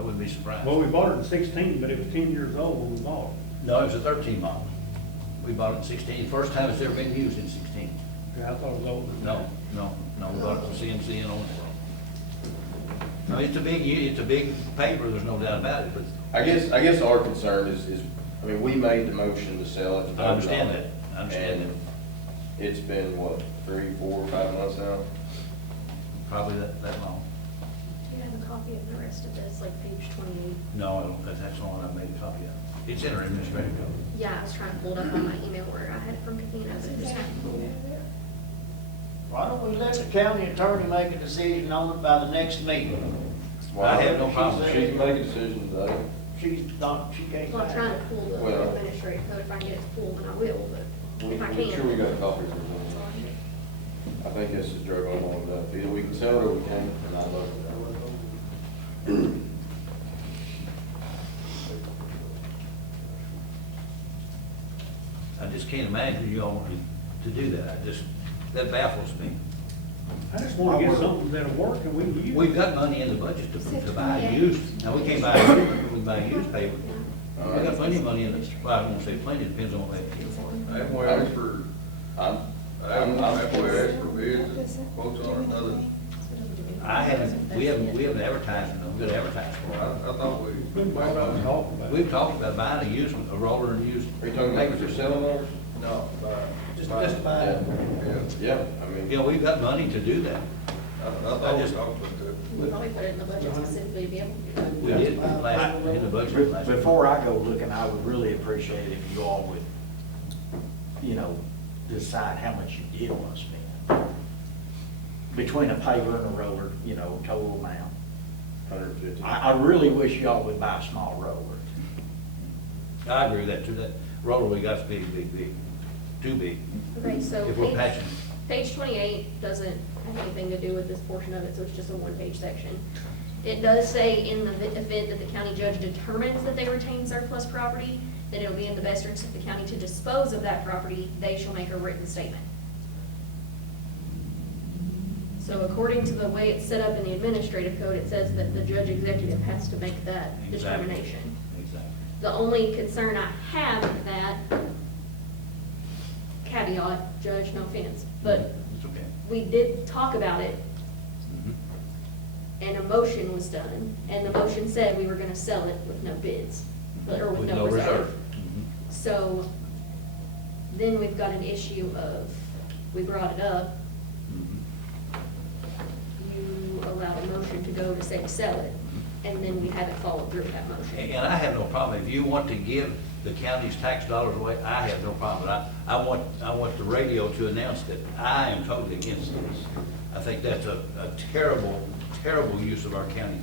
wouldn't be surprised. Well, we bought it in 16, but it was 10 years old when we bought it. No, it was a 13 model. We bought it in 16, first time it's ever been used in 16. Yeah, I thought it was older than No, that. we bought it from CNC and on. I mean, it's a big paper, there's no doubt about it, but I guess our concern is, we made the motion to sell it. I understand that. I understand And it's been, what, 3, 4, 5 months now? probably that long. Do you have a copy copy of the rest of this, like page 28? No, I don't, that's the one I made a copy of. It's in our administrative code. Yeah, I was trying to pull it up on my email where I had it from Katina, but it just happened. Why don't we let the county attorney make a decision on it by the next meeting? I have no problem. She can make a decision today. She's not, she can't. Well, I'm trying to pull the Well- administrative code. If I can get it to pull, then I will, but if I Make sure we can't. got a copy for them. I think this is drug on long enough. Either we can sell it or we can't, and I love it. I just can't imagine you all to do that. That baffles me. I just want to get something that'll work and we can use it. We've got money in the budget to buy used, now we can't buy, we can buy used paper. We got plenty of money in this, well, I won't say plenty, it depends on what they get for it. Have we asked for, I'm have we asked for bids, quotes on another? We haven't advertised, we're gonna advertise for I it. thought we. We've talked about buying a roller and used. Are you talking about what you're selling ours? No, Just buy it. Yeah, I mean. Yeah, we've got money to do that. I thought we talked about that. We'll probably put it in the budget specifically to be able to do that. We did in the budget last. Before I go looking, I would really appreciate if you all would, decide how much you did want to spend. Between a paver and a roller, total amount. 150. I really wish y'all would buy a small roller. I agree with that too, that roller we got's big, too big. Okay, so If we're patching. page 28 doesn't have anything to do with this portion of it, so it's just a one-page section. It does say in the event that the county judge determines that they retain surplus property, that it'll be in the best interest of the county to dispose of that property, they shall make a written statement. So according to the way it's set up in the administrative code, it says that the judge executive has to make that Exactly. determination. Exactly. The only concern I have with that, caveat, judge, no offense, but It's okay. we did talk about it, Mhm. and a motion was done, and the motion said we were gonna sell it with no bids, or with no reserve. Mhm. So, then we've got an issue of, we brought it up, Mhm. you allowed a motion to go to say sell it, and then we haven't followed through with that motion. And I have no problem, if you want to give the county's tax dollars away, I have no problem. I want the radio to announce that I am totally against this. I think that's a terrible, terrible use of our county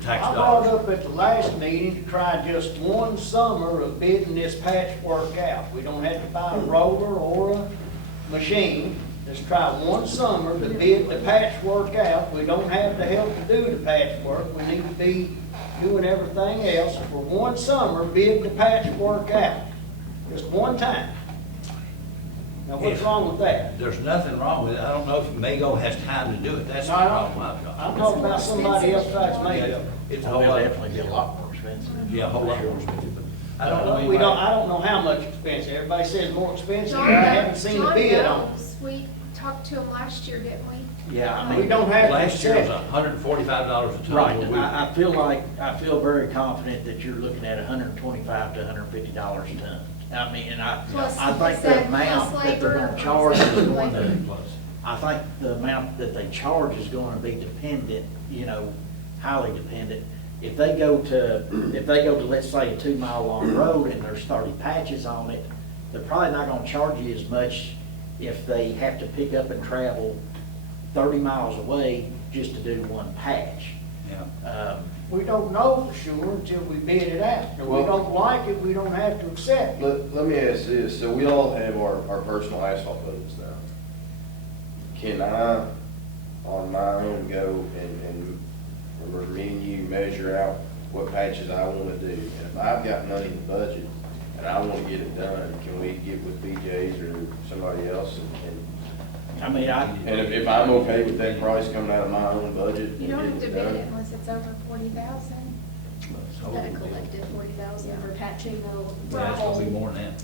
tax I brought dollars. up at the last meeting to try just one summer of bidding this patchwork out. We don't have to buy a roller or a machine. Let's try one summer to bid the patchwork out. We don't have the help to do the patchwork. We need to be doing everything else. For one summer, bid the patchwork out. Just one time. Now, what's wrong with that? There's nothing wrong with it. I don't know if Mago has time to do it. That's the No, problem I've got. I'm talking about somebody else besides me. It's a whole It'll lot, definitely be a lot more expensive. yeah, a whole lot more expensive. But I don't know We anybody. don't, I don't know how much expensive. Everybody says more expensive. John, I haven't seen a John bid on it. knows. We talked to him last year, didn't we? Yeah, I We mean, don't have to Last year was accept. $145 a ton. right, Well, we- I feel very confident that you're looking at $125 to $150 a ton. I mean, and Plus, I think is the that amount plus that they're labor, gonna or charge is that is going labor? to, I think the amount that they charge is gonna be dependent, highly dependent. If they go to, let's say, a 2 mile long road and there's 30 patches on it, they're probably not gonna charge you as much if they have to pick up and travel 30 miles away just to do one patch. Yeah. We don't know for sure until we bid it out. If we Well- don't like it, we don't have to accept it. Let me ask this, so we all have our personal asphalt budgets now. Can I, on my own, go and, or me and you measure out what patches I wanna do? And if I've got money in the budget and I wanna get it done, can we get with BJ's or somebody else I mean, and if I'm okay with that price coming out of my own budget? You don't have and to get bid done? it unless it's over 40,000. That a collective 40,000 for patching though. Yeah, it's gonna be more than that.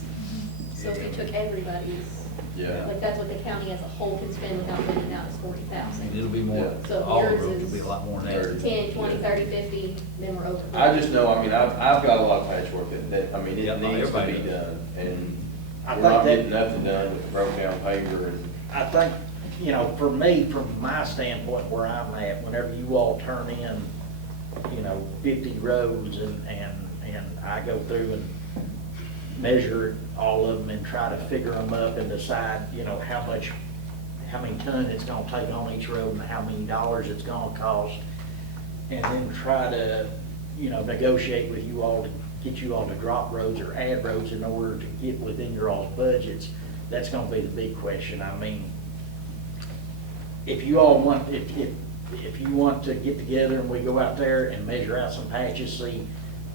So if you took everybody's, Yeah. like that's what the county as a whole can spend without bidding out is And 40,000. it'll be more, Yeah. So all of yours it will is be a lot more than that. 10, 20, 30, 50, then we're over. I just know, I mean, I've got a lot of patchwork that, I mean, Yeah, it needs to everybody be does. done, and I we're think not that- getting nothing done with the broke down paper and. I think, for me, from my standpoint where I'm at, whenever you all turn in you know, 50 roads and I go through and measure all of them and try to figure them up and decide, you know, how many ton it's gonna take on each road and how many dollars it's gonna cost. And then try to, you know, negotiate with you all to get you all to drop roads or add roads in order to get within your all's budgets. That's gonna be the big question. I mean, if you all want, if you want to get together and we go out there and measure out some patches, see,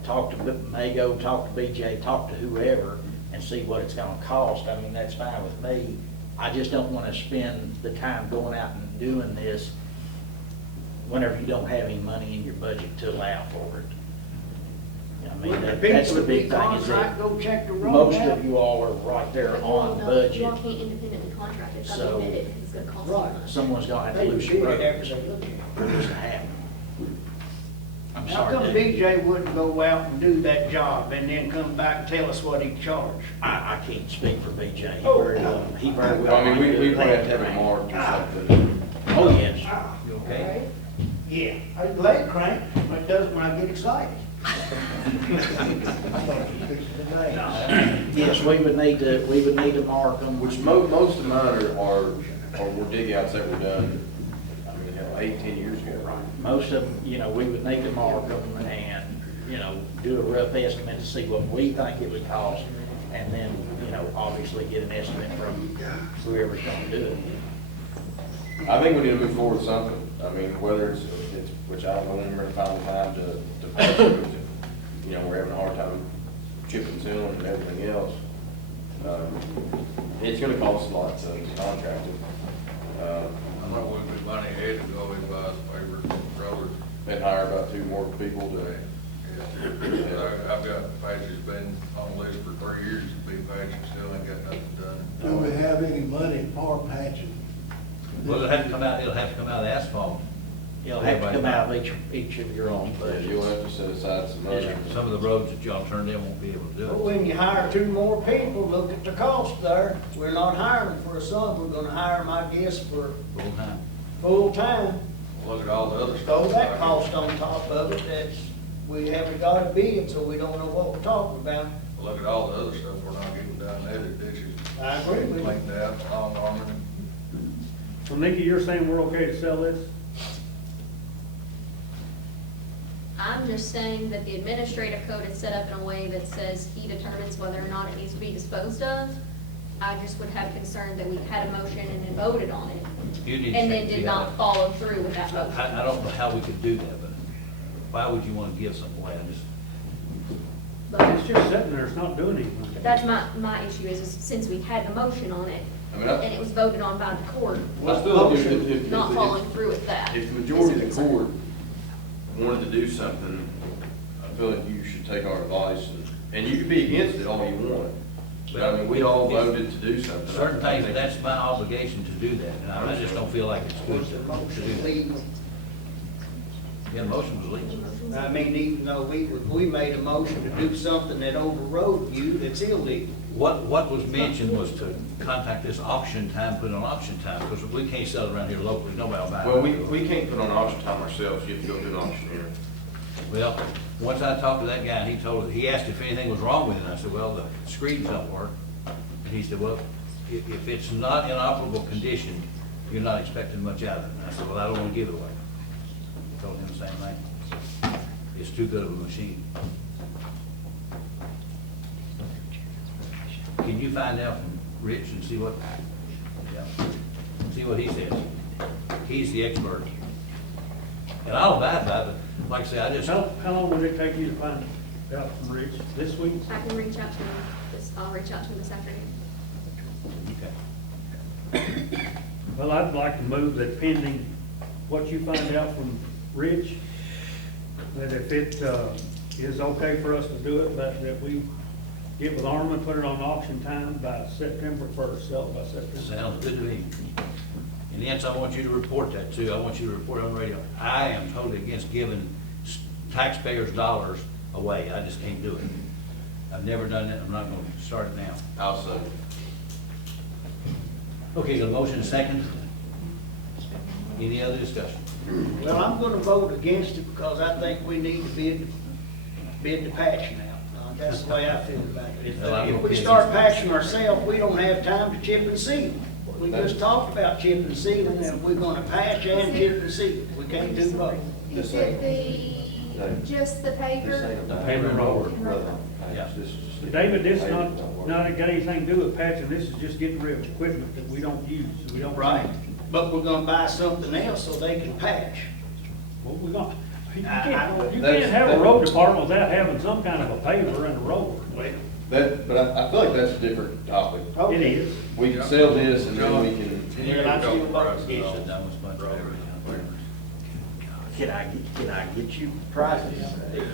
talk to Mago, talk to BJ, talk to whoever, and see what it's gonna cost, I mean, that's fine with me. I just don't wanna spend the time going out and doing this whenever you don't have any money in your budget to allow for it. I mean, that's the big thing, is that Go check the road most out. of you all are right there on budget. You all can't independently contract it, So- I mean, it's gonna cost you Right. money. Someone's gonna have to They lose bid your it road. after they look at it. For this to happen. I'm How sorry, come Dave. BJ wouldn't go out and do that job and then come back and tell us what he charged? I can't speak for BJ. Oh. He very well. I mean, might do we it probably have to have later. it marked or something. Oh, yes. You okay? Yeah, I leg crank, but it doesn't when I get excited. Yes, we would need to mark them. Which most of mine are were dig outs that were done, I mean, hell, 8, 10 years ago. Most of them, you know, we would need to mark them and, you know, do a rough estimate to see what we think it would cost. And then, you know, obviously get an estimate from whoever's gonna do it. I think we need to move forward with something. I mean, whether it's, which I don't know when we're gonna find the time to pay for it. You know, we're having a hard time chipping sealing and everything else. It's gonna cost a lot to contract it. I know we'd be money ahead to go and buy us paper rollers. And hire about 2 more people to, I've got patches been on the list for 3 years to be patched, still ain't got nothing done. Do we have any money for patching? Well, it'll have to come out of the asphalt. It'll have to come out of each of your own you'll budgets. have to set aside some money. Some of the roads that y'all turned in won't be able to do But it. when you hire 2 more people, look at the cost there. We're not hiring for a sum, we're gonna hire them, I guess, for Full time. full-time. Look at all the other Throw stuff. that cost on top of it, we haven't got a bid, so we don't know what we're talking about. Look at all the other stuff we're not getting done, edit dishes. I agree with you. Cleaned out, long armor. So Nikki, you're saying we're okay to sell this? I'm just saying that the administrative code is set up in a way that says he determines whether or not it needs to be disposed of. I just would have concern that we had a motion and then voted on it, You need to and then check did the not other- follow through with that motion. I don't know how we could do that, but why would you want to give something away? I just, It's But just sitting there, it's not doing anything. that's my issue is since we had the motion on it, I mean, and it was voted on by the court, Well, still, if not following through with that. If the majority of the court wanted to do something, I feel like you should take our advice, and you can be against it all you want. But I mean, we all voted to do something. certain things, that's my obligation to do that, and I just don't feel like it's good to do that. Legal. Yeah, the motion was legal. I mean, even though we made a motion to do something that overrode you, that's illegal. What was mentioned was to contact this auction time, put it on auction time, because we can't sell it around here locally, nobody will buy it. Well, we can't put on auction time ourselves, you have to go through an auctioneer. Well, once I talked to that guy, he asked if anything was wrong with it, and I said, well, the screens don't work. And he said, well, if it's not in operable condition, you're not expecting much out of it. And I said, well, I don't want to give it away. I told him the same thing. It's too good of a machine. Can you find out from Rich and see what he says? He's the expert. And I don't buy it, but like I say, I just. How long would it take you to find out from Rich? This week? I can reach out to him, I'll reach out to him this afternoon. Okay. Well, I'd like to move that pending what you find out from Rich, that if it is okay for us to do it, that we get with Armin, put it on auction time by September 1st, sell it by September. Sounds good to me. And Ince, I want you to report that too. I want you to report on the radio. I am totally against giving taxpayers' dollars away. I just can't do it. I've never done it. I'm not going to start it now. I'll say. Okay, got a motion and a second. Any other discussion? Well, I'm gonna vote against it because I think we need to bid the patching out. That's the way I feel about it. If we start patching ourselves, we don't have time to chip and seal. We just talked about chip and sealing, and we're gonna patch and chip and seal. We can't do both. Is it just the paver? The paver roller. Yeah. David, this not got anything to do with patching, this is just getting rid of equipment that we don't use, so we don't. Right, but we're gonna buy something else so they can patch. Well, we're not, you can't have a road department without having some kind of a paver and a roller. But I feel like that's a different topic. It is. We can sell this and then we can, You need to go price He it said off. that was much better. Can I get you prices?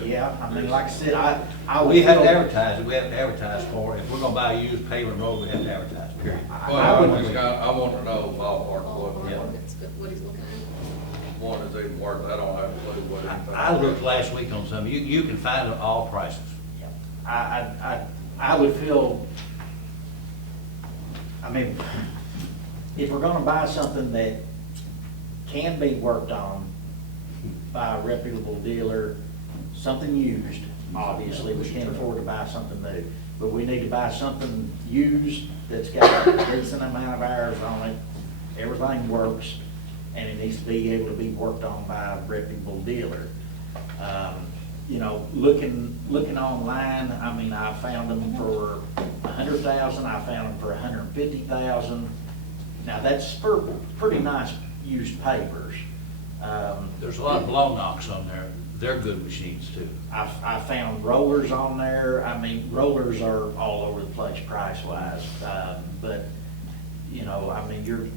Yeah, I mean, like I said, I would. We have to feel- advertise, we have to advertise for it. If we're gonna buy a used paving road, we have to advertise, period. Well, I want to know ballpark Yeah. What he's looking at. one is even worth, I don't have a clue what anything. I looked last week on some, you can find all prices. I would feel, I mean, if we're gonna buy something that can be worked on by a reputable dealer, something used, obviously, we can't afford to buy something new, but we need to buy something used that's got a decent amount of hours on it, everything works, and it needs to be able to be worked on by a reputable dealer. You know, looking online, I mean, I found them for 100,000, I found them for 150,000. Now, that's for pretty nice used papers. There's a lot of blow knocks on there, they're good machines too. I found rollers on there. I mean, rollers are all over the place price-wise. But, you know, I mean,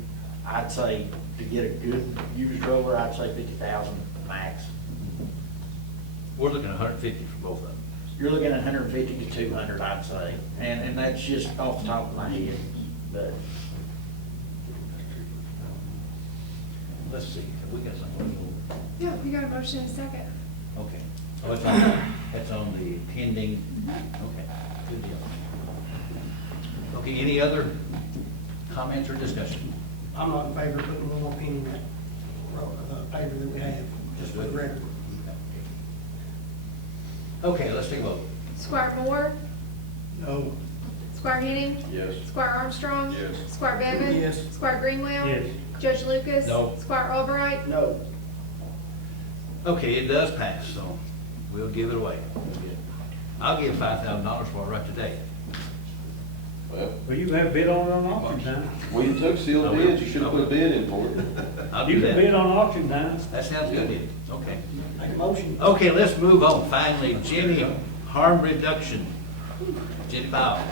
I'd say to get a good used roller, I'd say 50,000 max. We're looking at 150 for both of them. You're looking at 150 to 200, I'd say. And that's just off the top of my head, but. Let's see, have we got something? Yeah, we got a motion and a second. Okay. Oh, that's on the pending, okay, good deal. Okay, any other comments or discussion? I'm not in favor of putting one more penny in that paper that we have, just for the record. Okay, let's take a vote. Squire Moore, No. Squire Henning, yes. Squire Armstrong. Yes. Squire Bevan. Yes. Squire Greenwell. Yes. Judge Lucas. No. Squire Albright. No. Okay, it does pass, so we'll give it away. I'll give $5,000 for it right today. Well, Well, you have bid on it on auction time. we took sealed bids, you should have put a bid in for it. I'll You do can bid that. on auction time. That sounds good, okay. Make a motion. Okay, let's move on. Finally, Jenny, harm reduction. Jenny Powell.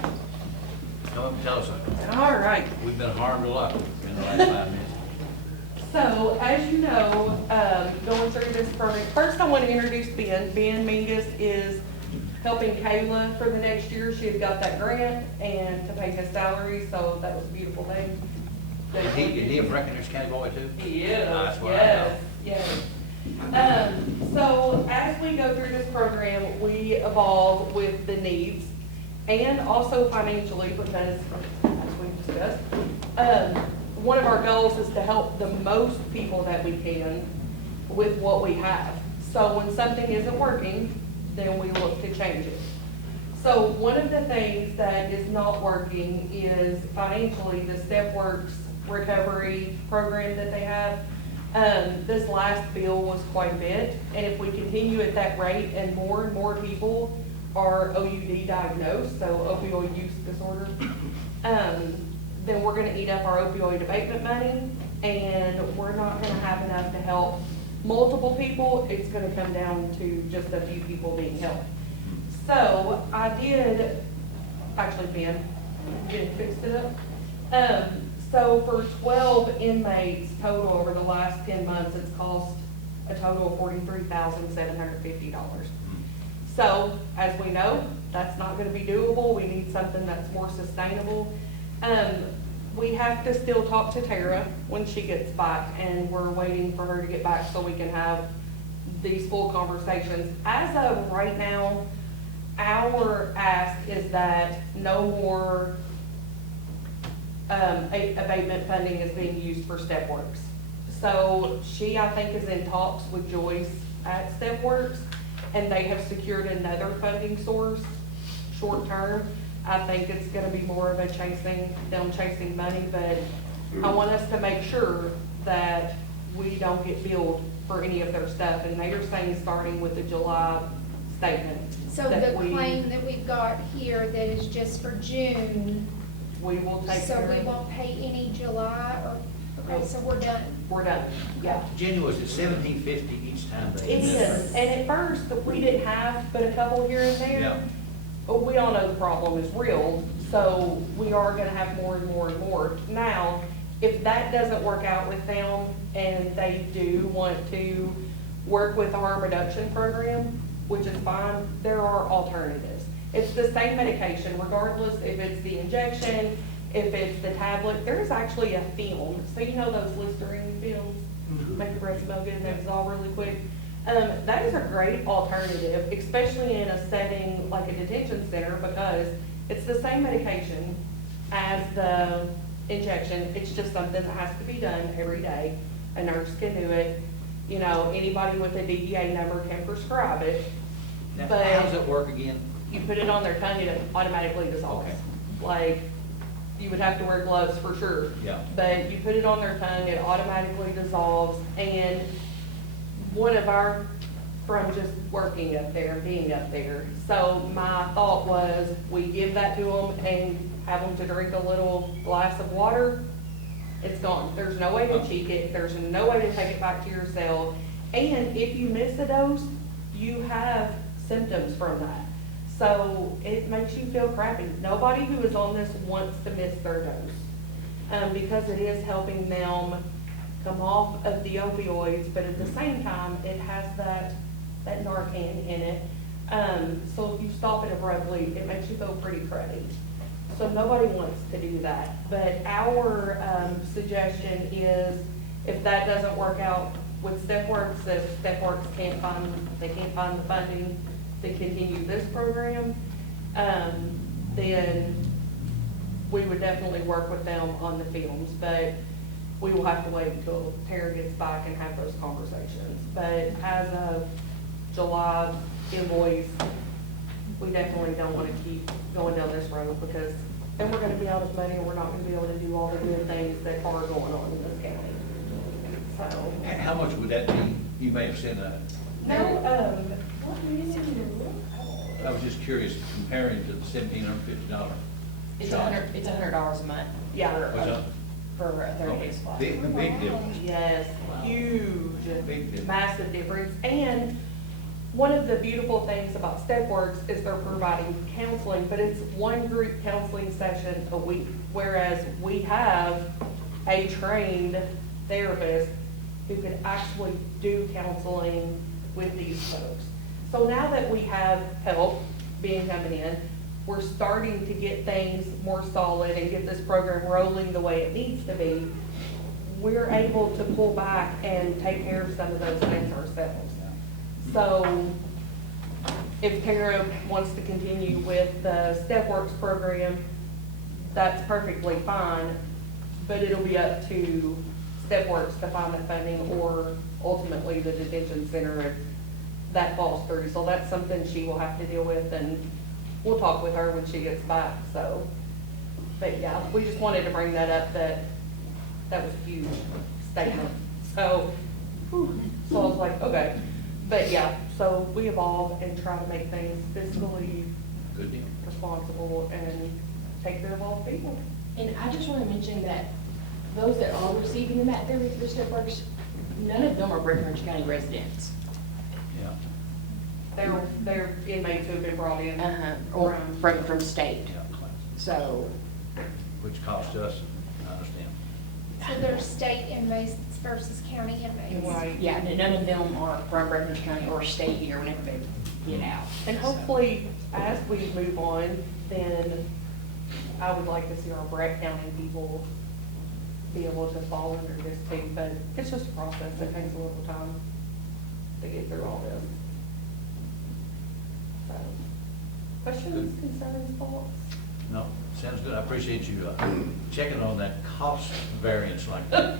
Come up and tell us something. All right, We've been harmed a lot in the last 5 minutes. so as you know, going through this program, first I want to introduce Ben. Ben Mingus is helping Kayla for the next year. She had got that grant and to pay his salary, so that was a beautiful thing. Is he a Breckinridge County boy too? He is, That's what I yes. So as we go through this program, we evolve with the needs and also financially because, as we discussed, one of our goals is to help the most people that we can with what we have. So when something isn't working, then we look to change it. So one of the things that is not working is financially the StepWorks recovery program that they have. This last bill was quite a bit, and if we continue at that rate and more people are OUD diagnosed, so opioid use disorder, then we're gonna eat up our opioid abatement money, and we're not gonna have enough to help multiple people. It's gonna come down to just a few people being helped. So I did, actually Ben fixed it up. So for 12 inmates total over the last 10 months, it's cost a total of $43,750. So as we know, that's not gonna be doable. We need something that's more sustainable. We have to still talk to Tara when she gets back, and we're waiting for her to get back so we can have these full conversations. As of right now, our ask is that no more abatement funding is being used for StepWorks. So she, I think, is in talks with Joyce at StepWorks, and they have secured another funding source, short term. I think it's gonna be more of a chasing money, but I want us to make sure that we don't get billed for any of their stuff, and they are saying starting with the July statement. So that the claim that we've got here that is just for June, We will take so care we of. won't pay any July, or, okay, so we're done. We're done, yeah. Jenny, was it $17.50 each time they? It is, and at first, we didn't have but a couple here and there. Yeah. But we all know the problem is real, so we are gonna have more and more and more. Now, if that doesn't work out with them and they do want to work with our harm reduction program, which is fine, there are alternatives. It's the same medication, regardless if it's the injection, if it's the tablet. There's actually a film, so you know those Listerine films, make your breath smell good and they dissolve really quick. That is a great alternative, especially in a setting like a detention center, because it's the same medication as the injection. It's just something that has to be done every day. A nurse can do it. You know, anybody with a DEA number can prescribe it. Now, But how does it work again? you put it on their tongue, it automatically dissolves. Okay. Like, you would have to wear gloves for sure. Yeah. But you put it on their tongue, it automatically dissolves, and one of our, from just working up there and being up there. So my thought was, we give that to them and have them to drink a little glass of water, it's gone. There's no way to cheat it, there's no way to take it back to your cell. And if you miss a dose, you have symptoms from that. So it makes you feel crappy. Nobody who is on this wants to miss their dose, because it is helping them come off of the opioids, but at the same time, it has that Narcan in it. So if you stop it abruptly, it makes you feel pretty cruddy. So nobody wants to do that. But our suggestion is, if that doesn't work out with StepWorks, if StepWorks can't find the funding to continue this program, then we would definitely work with them on the films. But we will have to wait until Tara gets back and have those conversations. But as of July invoice, we definitely don't want to keep going down this road, because then we're gonna be out of money and we're not gonna be able to do all the good things that are going on in this county. So. How much would that be? You may have said that. No, I was just curious, comparing to the $1,750. It's $100 a month. Yeah. What's up? For a 30-day supply. Big difference. yes, huge, Big difference. massive difference. And one of the beautiful things about StepWorks is they're providing counseling, but it's one group counseling session a week, whereas we have a trained therapist who could actually do counseling with these folks. So now that we have help coming in, we're starting to get things more solid and get this program rolling the way it needs to be. We're able to pull back and take care of some of those things ourselves. So if Tara wants to continue with the StepWorks program, that's perfectly fine, but it'll be up to StepWorks to find the funding, or ultimately the detention center if that falls through. So that's something she will have to deal with, and we'll talk with her when she gets back, so. But yeah, we just wanted to bring that up, that was a huge statement. So, so I was like, okay. But yeah, so we evolve and try to make things fiscally Good deal. responsible and take care of all the people. And I just want to mention that those that are receiving the MAT therapy through StepWorks, none of them are Breckinridge County residents. Yeah. They're inmates who have been brought in. Or from state. Yeah, class. So, Which costs us, I understand. So there's state inmates versus county inmates. Right. yeah, none of them are from Breckinridge County or stay here whenever they get out. And hopefully, as we move on, then I would like to see our Breck County people be able to fall under this too, but it's just a process. It takes a little time to get through all this. So, questions, concerns, thoughts? No, sounds good. I appreciate you checking on that cost variance like that.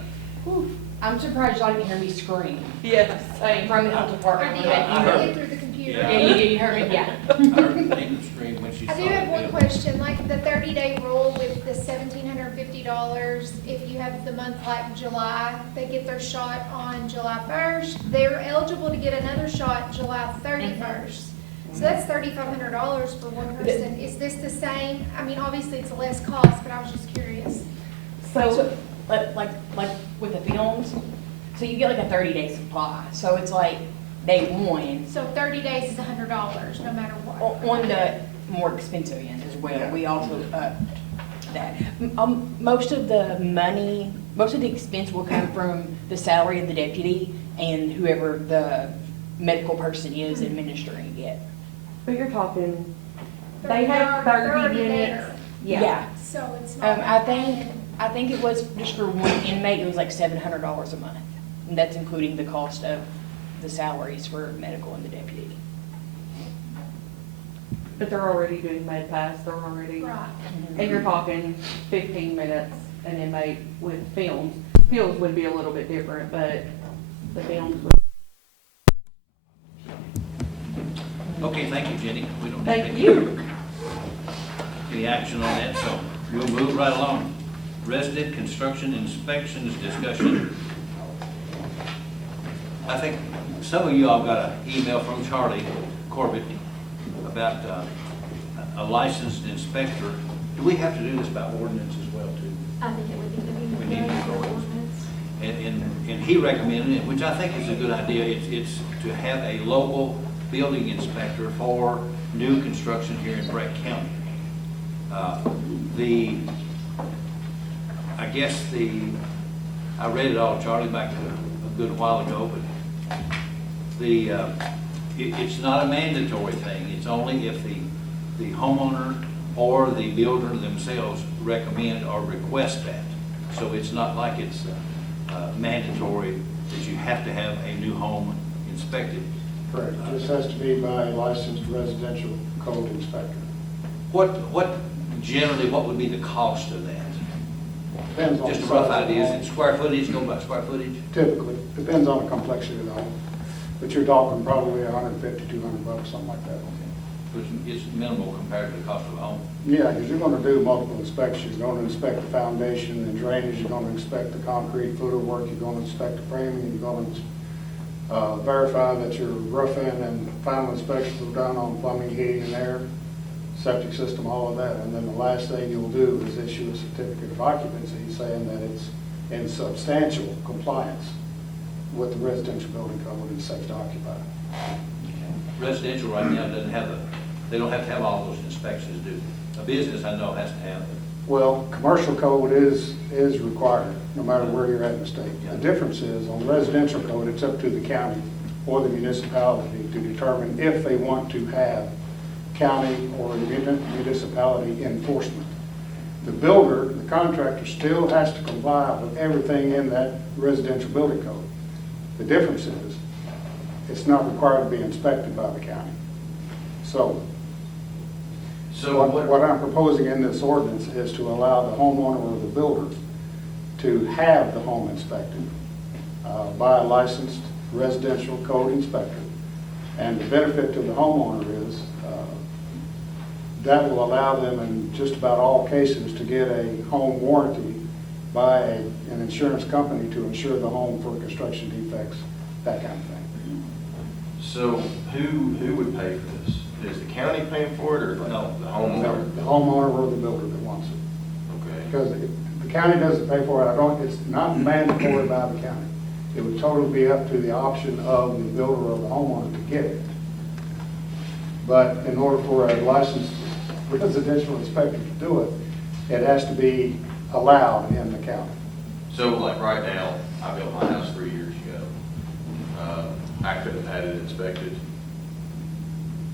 I'm surprised y'all didn't hear me scream Yes, same. from the health Or department. do I heard you get through the computer? Yeah. Yeah, you did, you heard me, yeah. I heard Nathan scream when she saw I do have one it. question, like the 30-day rule with the $1,750, if you have the month like July, they get their shot on July 1st, they're eligible to get another shot July 31st. So that's $3,500 for one person. Is this the same? I mean, obviously it's less cost, but I was just curious. So, like with the films, so you get like a 30-day supply, so it's like day one. So 30 days is $100, no matter what. On the more expensive end as well, we also upped that. Most of the money, most of the expense will come from the salary of the deputy and whoever the medical person is administering it. But you're talking, But they there have are 30 30 minutes. there. Yeah. So it's not. I think it was just for one inmate, it was like $700 a month. And that's including the cost of the salaries for medical and the deputy. But they're already doing med pass, they're already, Right. and you're talking 15 minutes an inmate with films. Pills would be a little bit different, but the films would. Okay, thank you, Jenny. We don't Thank have you. any action on that, so we'll move right along. Resident construction inspections discussion. I think some of you all got an email from Charlie Corbett about a licensed inspector. Do we have to do this by ordinance as well, too? I think it would be. We need to go And he recommended it, which I think is a good idea. It's to have a local building inspector for new construction here in Breck County. I read it all, Charlie, back a good while ago, but it's not a mandatory thing. It's only if the homeowner or the builder themselves recommend or request that. So it's not like it's mandatory that you have to have a new home inspected. Correct. This has to be by a licensed residential code inspector. What generally, what would be the cost of that? Depends on. Just a the rough size of the idea, is home. it square footage, go by square footage? Typically, depends on the complexity of the home. But you're talking probably $150, $200, something like that. Which is minimal compared to the cost of a home. Yeah, because you're going to do multiple inspections. You're going to inspect the foundation and drainage, you're going to inspect the concrete footer work, you're going to inspect the framing, you're going to verify that your roof end and final inspections are done on plumbing, heating, and air, septic system, all of that. And then the last thing you'll do is issue a certificate of occupancy saying that it's in substantial compliance with the residential building code and safe to occupy. Residential right now doesn't have they don't have to have all those inspections due. A business I know has to have it. Well, commercial code is required, no matter where you're at in the state. Yeah. The difference is, on residential code, it's up to the county or the municipality to determine if they want to have county or municipality enforcement. The builder, the contractor, still has to comply with everything in that residential building code. The difference is, it's not required to be inspected by the county. So what I'm proposing in this ordinance is to allow the homeowner or the builder to have the home inspected by a licensed residential code inspector. And the benefit to the homeowner is that will allow them in just about all cases to get a home warranty by an insurance company to insure the home for construction defects, that kind of thing. So who would pay for this? Is the county paying for it or No. the homeowner? The homeowner or the builder that wants it. Okay. Because if the county doesn't pay for it, it's not mandatory by the county. It would totally be up to the option of the builder or the homeowner to get it. But in order for a licensed residential inspector to do it, it has to be allowed in the county. So like right now, I built my house 3 years ago. I could have had it inspected.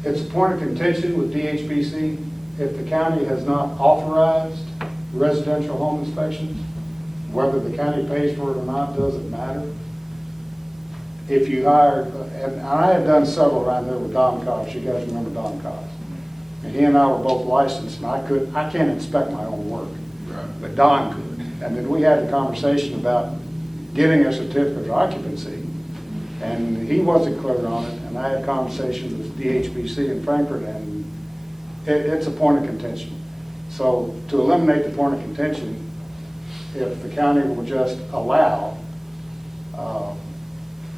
It's a point of contention with DHPC. If the county has not authorized residential home inspections, whether the county pays for it or not doesn't matter. If you hire, and I have done several around there with Don Cox, you guys remember Don Cox. And he and I were both licensed, and I can't inspect my own work, Right. but Don could. And then we had a conversation about getting a certificate of occupancy, and he wasn't clear on it, and I had conversations with DHBC in Frankfurt, and it's a point of contention. So to eliminate the point of contention, if the county will just allow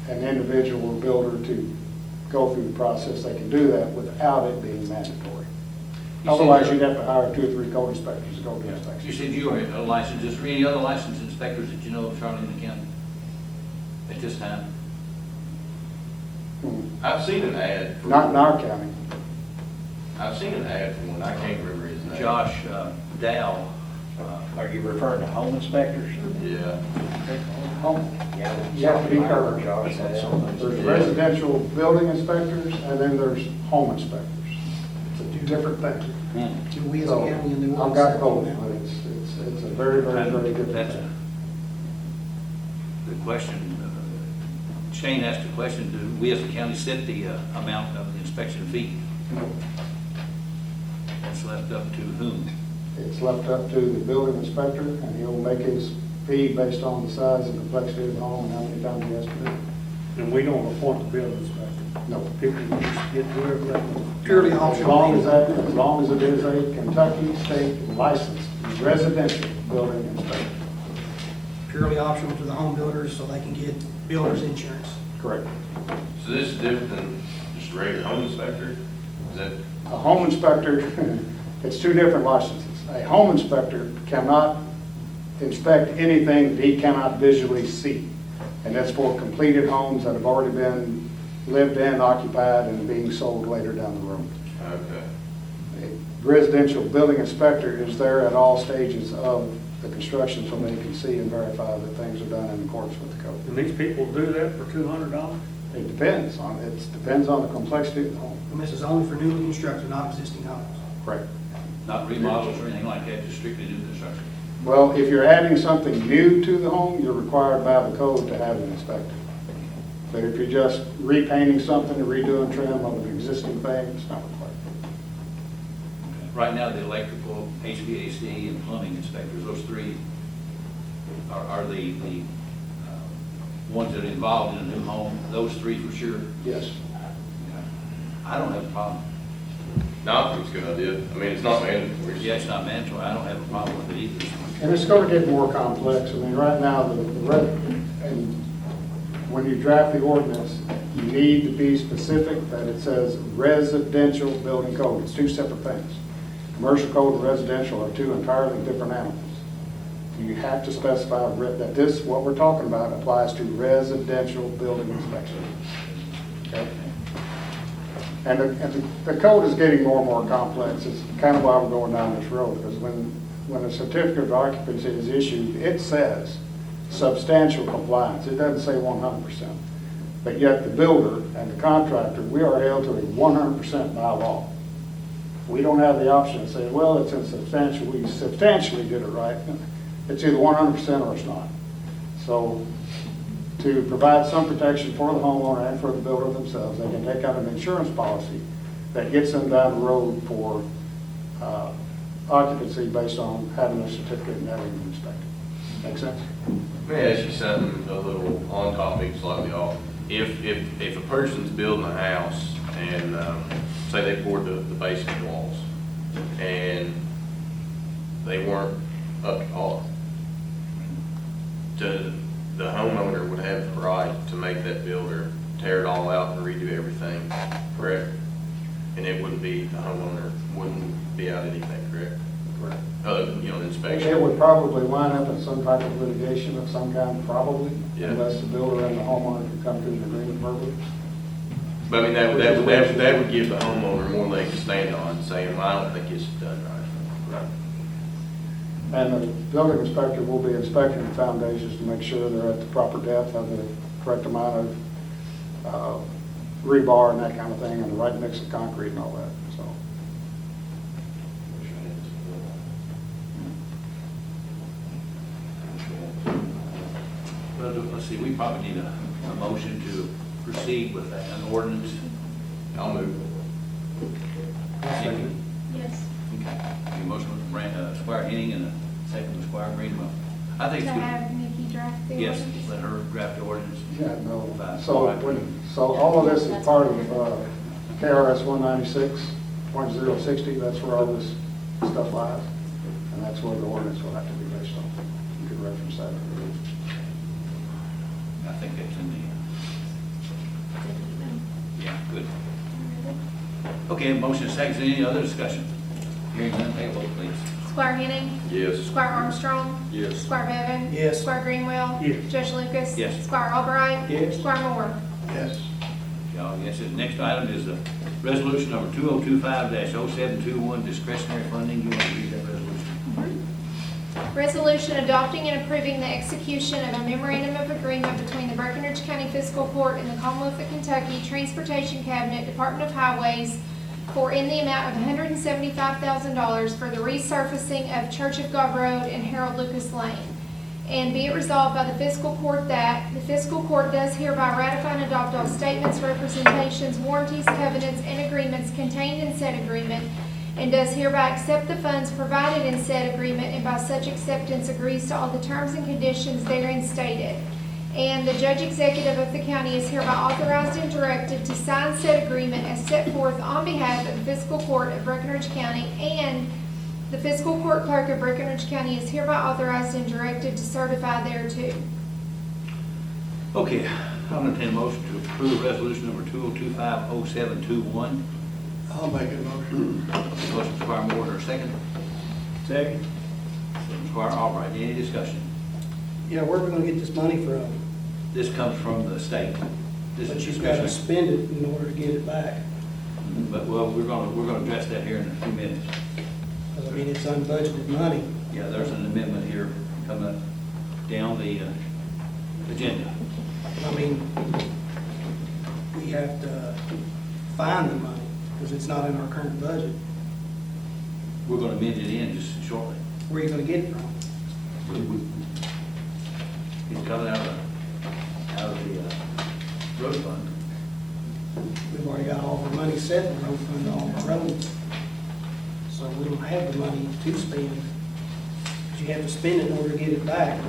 an individual builder to go through the process, they can do that without it being mandatory. Otherwise, you'd have to hire 2 or 3 code inspectors to go do You inspections. said you are licensed, is there any other licensed inspectors that you know of Charlotte County at this time? I've seen an ad. for- Not in our county. I've seen an ad for one, I can't remember his name. Josh Dow. Are you referring to home inspectors? Yeah. You have to be careful. There's residential building inspectors, and then there's home inspectors. It's a different thing. Do we as a So, county and the I've got both, but it's a very, very, very good That's thing. the question. Shane asked the question, do we as a county set the amount of the inspection fee? That's left up to whom? It's left up to the building inspector, and he'll make his fee based on the size and complexity of the home and how many times he has to do it. And we don't appoint the building inspector. No. People just get whoever they want. Purely As optional. long as it is a Kentucky state licensed residential building inspector. Purely optional to the home builders so they can get builder's insurance. Correct. So this is different than just a regular home inspector? Is that, A home inspector, it's 2 different licenses. A home inspector cannot inspect anything that he cannot visually see. And that's for completed homes that have already been lived in, occupied, and being sold later down the road. okay. A residential building inspector is there at all stages of the construction so they can see and verify that things are done in accordance with the code. And these people do that for $200? It depends on the complexity of the home. And this is only for newly constructed, not existing homes. Correct. Not remodels or anything like that, just strictly new construction. Well, if you're adding something new to the home, you're required by the code to have it inspected. But if you're just repainting something, redoing trim of an existing thing, it's not required. Right now, the electrical, HVAC, and plumbing inspectors, those 3 are the ones that are involved in a new home, those 3 for sure. Yes. I don't have a problem. No, I think it's a good idea. I mean, it's not mandatory. Yeah, it's not mandatory, I don't have a problem with it either. And it's going to get more complex. I mean, right now, and when you draft the ordinance, you need to be specific that it says residential building code. It's 2 separate things. Commercial code and residential are 2 entirely different animals. You have to specify that this, what we're talking about, applies to residential building inspection. Okay? And the code is getting more and more complex. It's kind of why we're going down this road, because when a certificate of occupancy is issued, it says substantial compliance. It doesn't say 100%. But yet the builder and the contractor, we are held to a 100% by law. We don't have the option to say, well, it's in substantial, we substantially did it right. It's either 100% or it's not. So to provide some protection for the homeowner and for the builder themselves, they can take out an insurance policy that gets them down the road for occupancy based on having a certificate and having it inspected. Make sense? Let me ask you something a little on topic, slightly off. If a person's building a house and, say they poured the basement walls and they weren't up to par, the homeowner would have the right to make that builder tear it all out and redo everything, correct? And it wouldn't be, the homeowner wouldn't be out anything, correct? Correct. Other than, inspection. It would probably line up in some type of litigation of some kind, probably, Yeah. unless the builder and the homeowner could come to an agreement verbally. But I mean, that would give the homeowner more leg to stand on, saying, well, I don't think it's done right. And the building inspector will be inspecting the foundations to make sure they're at the proper depth, have the correct amount of rebar and that kind of thing, and the right mix of concrete and all that, so. Well, let's see, we probably need a motion to proceed with an ordinance. I'll move. Nikki? Yes. Okay. A motion with Squire Henning and a second with Squire Greenwell. I think To it's good. have Nikki draft the Yes, ordinance? let her draft the ordinance. Yeah, no, Fine. so all of this is part of KRS 196.060, that's where all this stuff lies, and that's where the ordinance will have to be based on. You could reference that. I think that's in the, yeah, good. Okay, motion second, any other discussion? Hearing none, take a vote, please. Squire Henning? Yes. Squire Armstrong? Yes. Squire Bevan? Yes. Squire Greenwell? Yes. Judge Lucas? Yes. Squire Albright? Yes. Squire Moore? Yes. Y'all, yes, the next item is resolution number 2025-0721, discretionary funding. You want to read that resolution? Resolution adopting and approving the execution of a memorandum of agreement between the Breckinridge County Fiscal Court and the Commonwealth of Kentucky Transportation Cabinet, Department of Highways, for in the amount of $175,000 for the resurfacing of Church of God Road and Harold Lucas Lane. And be it resolved by the fiscal court that the fiscal court does hereby ratify and adopt all statements, representations, warranties, covenants, and agreements contained in said agreement, and does hereby accept the funds provided in said agreement, and by such acceptance agrees to all the terms and conditions therein stated. And the judge executive of the county is hereby authorized and directed to sign said agreement as set forth on behalf of the fiscal court of Breckinridge County, and the fiscal court clerk of Breckinridge County is hereby authorized and directed to certify thereto. Okay, I'll entertain a motion to approve resolution number 2025-0721. I'll make a motion. Motion Squire Moore, or second? Second. Squire Albright, any discussion? Yeah, where are we gonna get this money from? This comes from the state. This But is you've gotta discretionary. spend it in order to get it back. But, well, we're gonna address that here in a few minutes. Because, I mean, it's unbudgeted money. Yeah, there's an amendment here coming up down the agenda. I mean, we have to find the money, because it's not in our current budget. We're gonna amend it in just shortly. Where are you gonna get it from? It's coming out of the road fund. We've already got all the money set in the road fund, all the roads. So we don't have the money to spend. Because you have to spend it in order to get it back.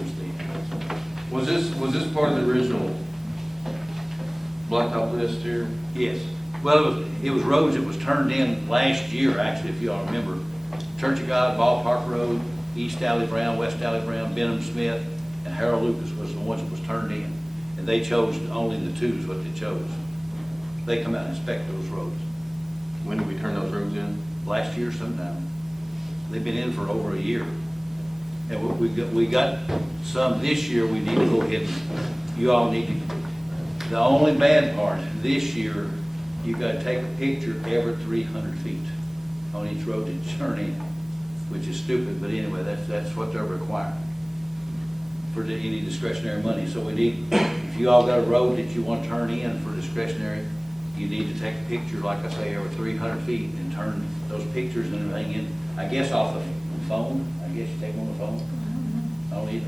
Was this part of the original blacktop list here? Yes. Well, it was roads that was turned in last year, actually, if y'all remember. Church of God, Ballpark Road, East Alley Brown, West Alley Brown, Benham Smith, and Harold Lucas was the ones that was turned in. And they chose, only the two is what they chose. They come out and inspect those roads. When did we turn those roads in? Last year sometime. They've been in for over a year. And we got some this year, we need to go ahead and, you all need to, the only bad part, this year, you gotta take a picture every 300 feet on each road that you turn in, which is stupid, but anyway, that's what they're requiring for any discretionary money. So we need, if you all got a road that you want to turn in for discretionary, you need to take a picture, like I say, every 300 feet and turn those pictures and everything in, I guess off the phone. I guess you take them on the phone. I don't either.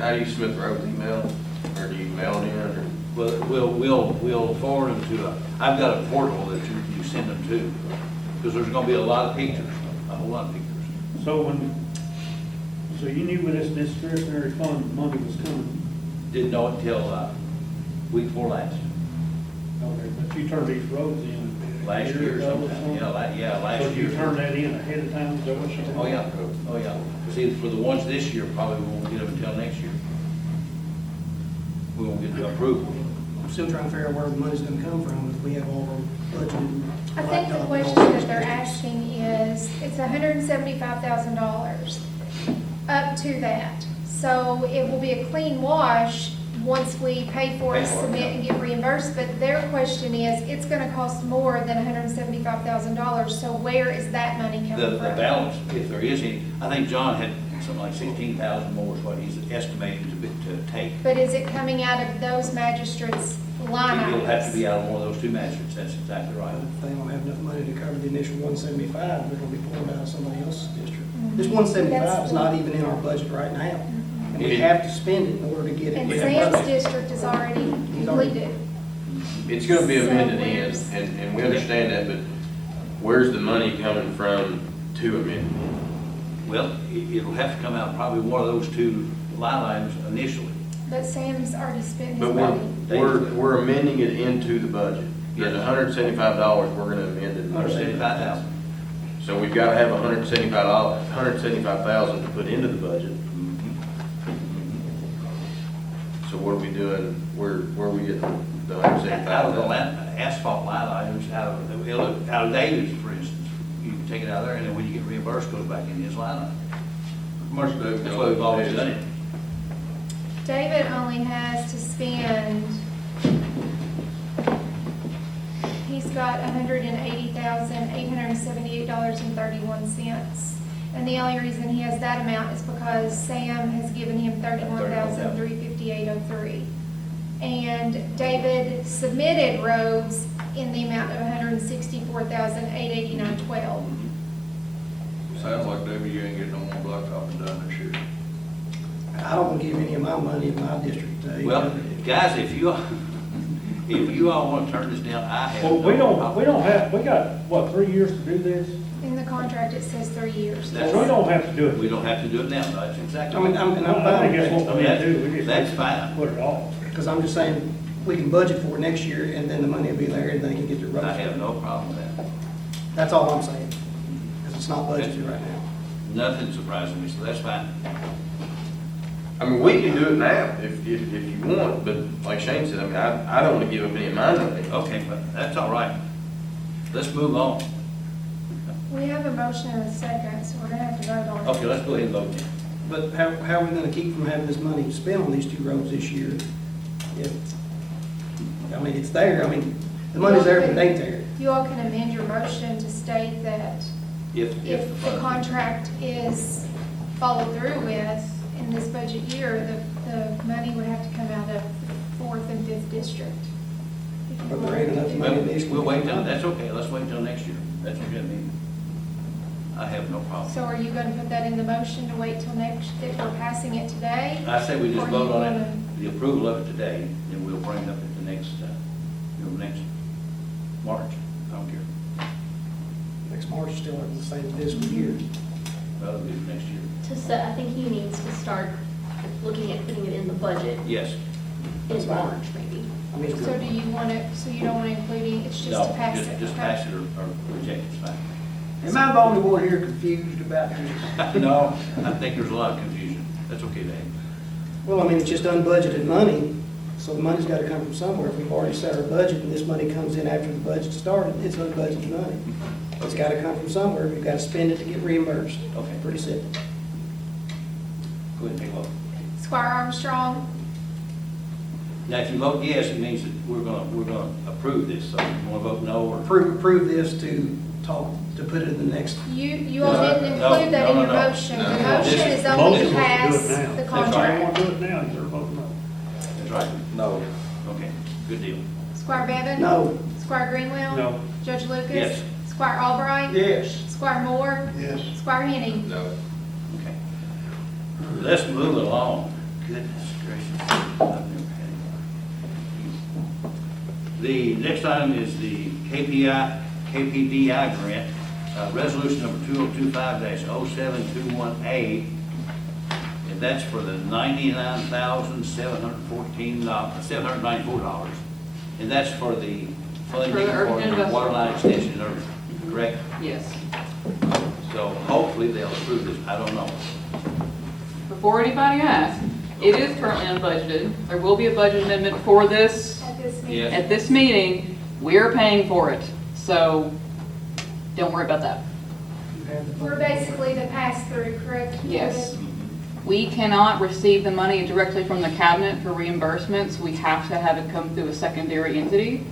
How do you submit the roads, email, or do you mail it in, or? Well, we'll forward them to I've got a portal that you send them to, because there's gonna be a lot of pictures, a whole lot of pictures. So you knew when this discretionary fund money was coming, Didn't know it until week before last. okay, but you turned these roads in. Last year or something, last So year. you turned that in ahead of time, is that what you did? Oh, yeah. See, for the ones this year, probably we won't get them until next year. We won't get the approval. I'm still trying to figure out where the money's gonna come from if we have all our budgeted. I think the blacktop question and all that they're those asking is, it's $175,000 up to that. So it will be a clean wash once we pay for it, submit and get reimbursed. But their question is, it's gonna cost more than $175,000, so where is that money coming The from? balance, if there is any, I think John had something like 16,000 more is what he's estimating to take. But is it coming out of those magistrates' line It'll have to items? be out of one of those two magistrates, that's exactly right. If they don't have enough money to cover the initial 175, they're gonna be pulling out of somebody else's district. Mhm. This 175 is That's- not even in our budget right now. And we Yeah. have to spend it in order to get it. And reimbursed. Sam's district is already completed. It's gonna be amended So in, where's- and we understand that, but where's the money coming from to amend it? Well, it'll have to come out probably one of those two line items initially. But Sam's already spent his But money. we're amending it into the budget. There's $175 we're gonna amend it. $175,000. So we've gotta have $175,000 to put into the budget. So what are we doing, where are we getting the Out of the $175,000? asphalt line items, out of David's, for instance, you can take it out of there, and then when you get reimbursed, goes back in his line item. How much do That's what we've always done it. David only has to spend, he's got $180,878.31. And the only reason he has that amount is because Sam has given him $31,358.03. And David submitted roads in the amount of $164,889.12. Sounds like, Debbie, you ain't getting no more blacktop done this year. I don't want to give any of my money in my district. Well, guys, if you all want to turn this down, I have. Well, we no don't problem. have, we got, what, 3 years to do this? In the contract, it says 3 years. That's So we right. don't have to do it. We don't have to do it now, that's exactly. I mean, I'm I fine think with that's what that, we need to do. We just That's need to fine. Put it off. because I'm just saying, we can budget for it next year, and then the money will be there, and they can get their roads. I have no problem with that. That's all I'm saying, because it's not budgeted right now. Nothing surprising me, so that's fine. I mean, we can do it now if you want, but like Shane said, I mean, I don't wanna give up any of my money. Okay, but that's all right. Let's move on. We have a motion and a second, so we're gonna have to vote on it. Okay, let's go ahead and vote then. But how are we gonna keep from having this money spent on these two roads this year? I mean, it's there, I mean, the money's there, but it ain't there. You all can amend your motion to state that if the contract is followed through with in this budget year, the money would have to come out of 4th and 5th district. But there ain't enough money in these. We'll wait till, that's okay, let's wait till next year. That's okay with me. I have no problem. So are you gonna put that in the motion to wait till next, if we're passing it today? I say we Or just you vote on wanna- it, the approval of it today, then we'll bring it up at the next, next March. I don't care. Next March is still in the same fiscal year. That'll be next year. I think he needs to start looking at putting it in the budget Yes. That's in fine. March, maybe. I mean, So do you want to, so you don't want to include it, it's just No, to pass it? just Okay. pass it or reject it, it's fine. Am I the only one here confused about this? No, I think there's a lot of confusion. That's okay, Dave. well, I mean, it's just unbudgeted money, so the money's gotta come from somewhere. If we've already set our budget and this money comes in after the budget started, it's unbudgeted money. It's gotta come from somewhere. We've gotta spend it to get reimbursed. Okay. Pretty simple. Go ahead and take a vote. Squire Armstrong, Now, if you vote yes, it means that we're gonna approve this, so you wanna vote no or? Approve this to put it in the next. you all No, didn't no, include that in no, your no. motion. The No. motion This is is- only Motion to was to do pass it now. the If you don't contract. want to do it now, you better vote no. That's right. No. Okay, good deal. Squire Bevan? No. Squire Greenwell? No. Judge Lucas? Yes. Squire Albright? Yes. Squire Moore? Yes. Squire Henning? No. Okay. Let's move along. Goodness gracious. I've never had it. The next item is the KPDI grant, resolution number 2025-0721A. And that's for the $99,794. And that's for the funding For the urban for the industrial. water line extension, in Irving, correct? Yes. So hopefully they'll approve this, I don't know. Before anybody asks, it is currently unbudgeted. There will be a budget amendment for this At this meeting? Yes. at this meeting. We're paying for it, so don't worry about that. We're basically the pass-through, correct? Yes. We cannot receive the money directly from the cabinet for reimbursements. We have to have it come through a secondary entity.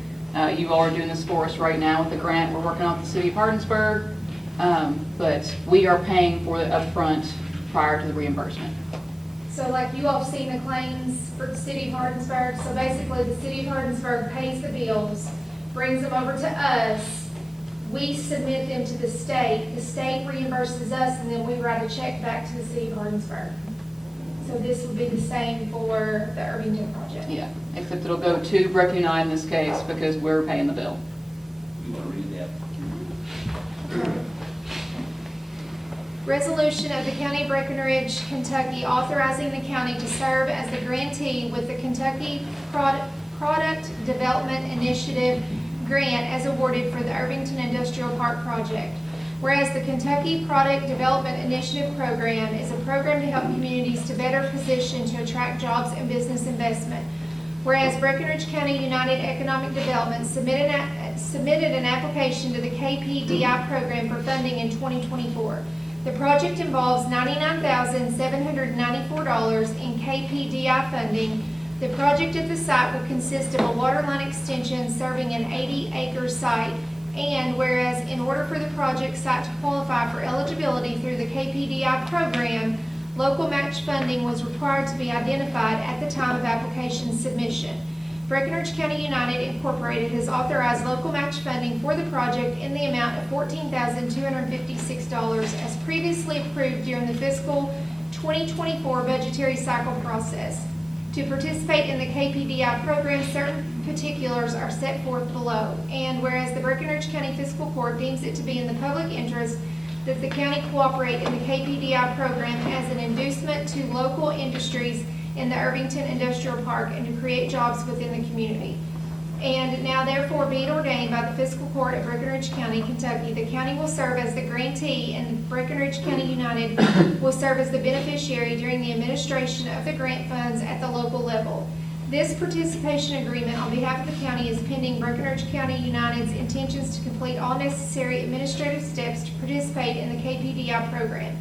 You all are doing this for us right now with the grant we're working on with the city of Hardinsburg. But we are paying for the upfront prior to the reimbursement. So like you all have seen the claims for the city of Hardinsburg, so basically the city of Hardinsburg pays the bills, brings them over to us, we submit them to the state reimburses us, and then we write a check back to the city of Hardinsburg. So this would be the same for the Irvington project. Yeah, except it'll go to Breckinridge in this case because we're paying the bill. You want to read that? Resolution of the County of Breckinridge, Kentucky, authorizing the county to serve as the grantee with the Kentucky Product Development Initiative grant as awarded for the Irvington Industrial Park project. Whereas the Kentucky Product Development Initiative program is a program to help communities to better position to attract jobs and business investment. Whereas Breckinridge County United Economic Development submitted an application to the KPDI program for funding in 2024. The project involves $99,794 in KPDI funding. The project at the site will consist of a water line extension serving an 80-acre site. And whereas in order for the project site to qualify for eligibility through the KPDI program, local match funding was required to be identified at the time of application submission. Breckinridge County United Incorporated has authorized local match funding for the project in the amount of $14,256 as previously approved during the fiscal 2024 budgetary cycle process. To participate in the KPDI program, certain particulars are set forth below. And whereas the Breckinridge County Fiscal Court deems it to be in the public interest that the county cooperate in the KPDI program as an inducement to local industries in the Irvington Industrial Park and to create jobs within the community. And now therefore be it ordained by the Fiscal Court of Breckinridge County, Kentucky, the county will serve as the grantee and Breckinridge County United will serve as the beneficiary during the administration of the grant funds at the local level. This participation agreement on behalf of the county is pending Breckinridge County United's intentions to complete all necessary administrative steps to participate in the KPDI program.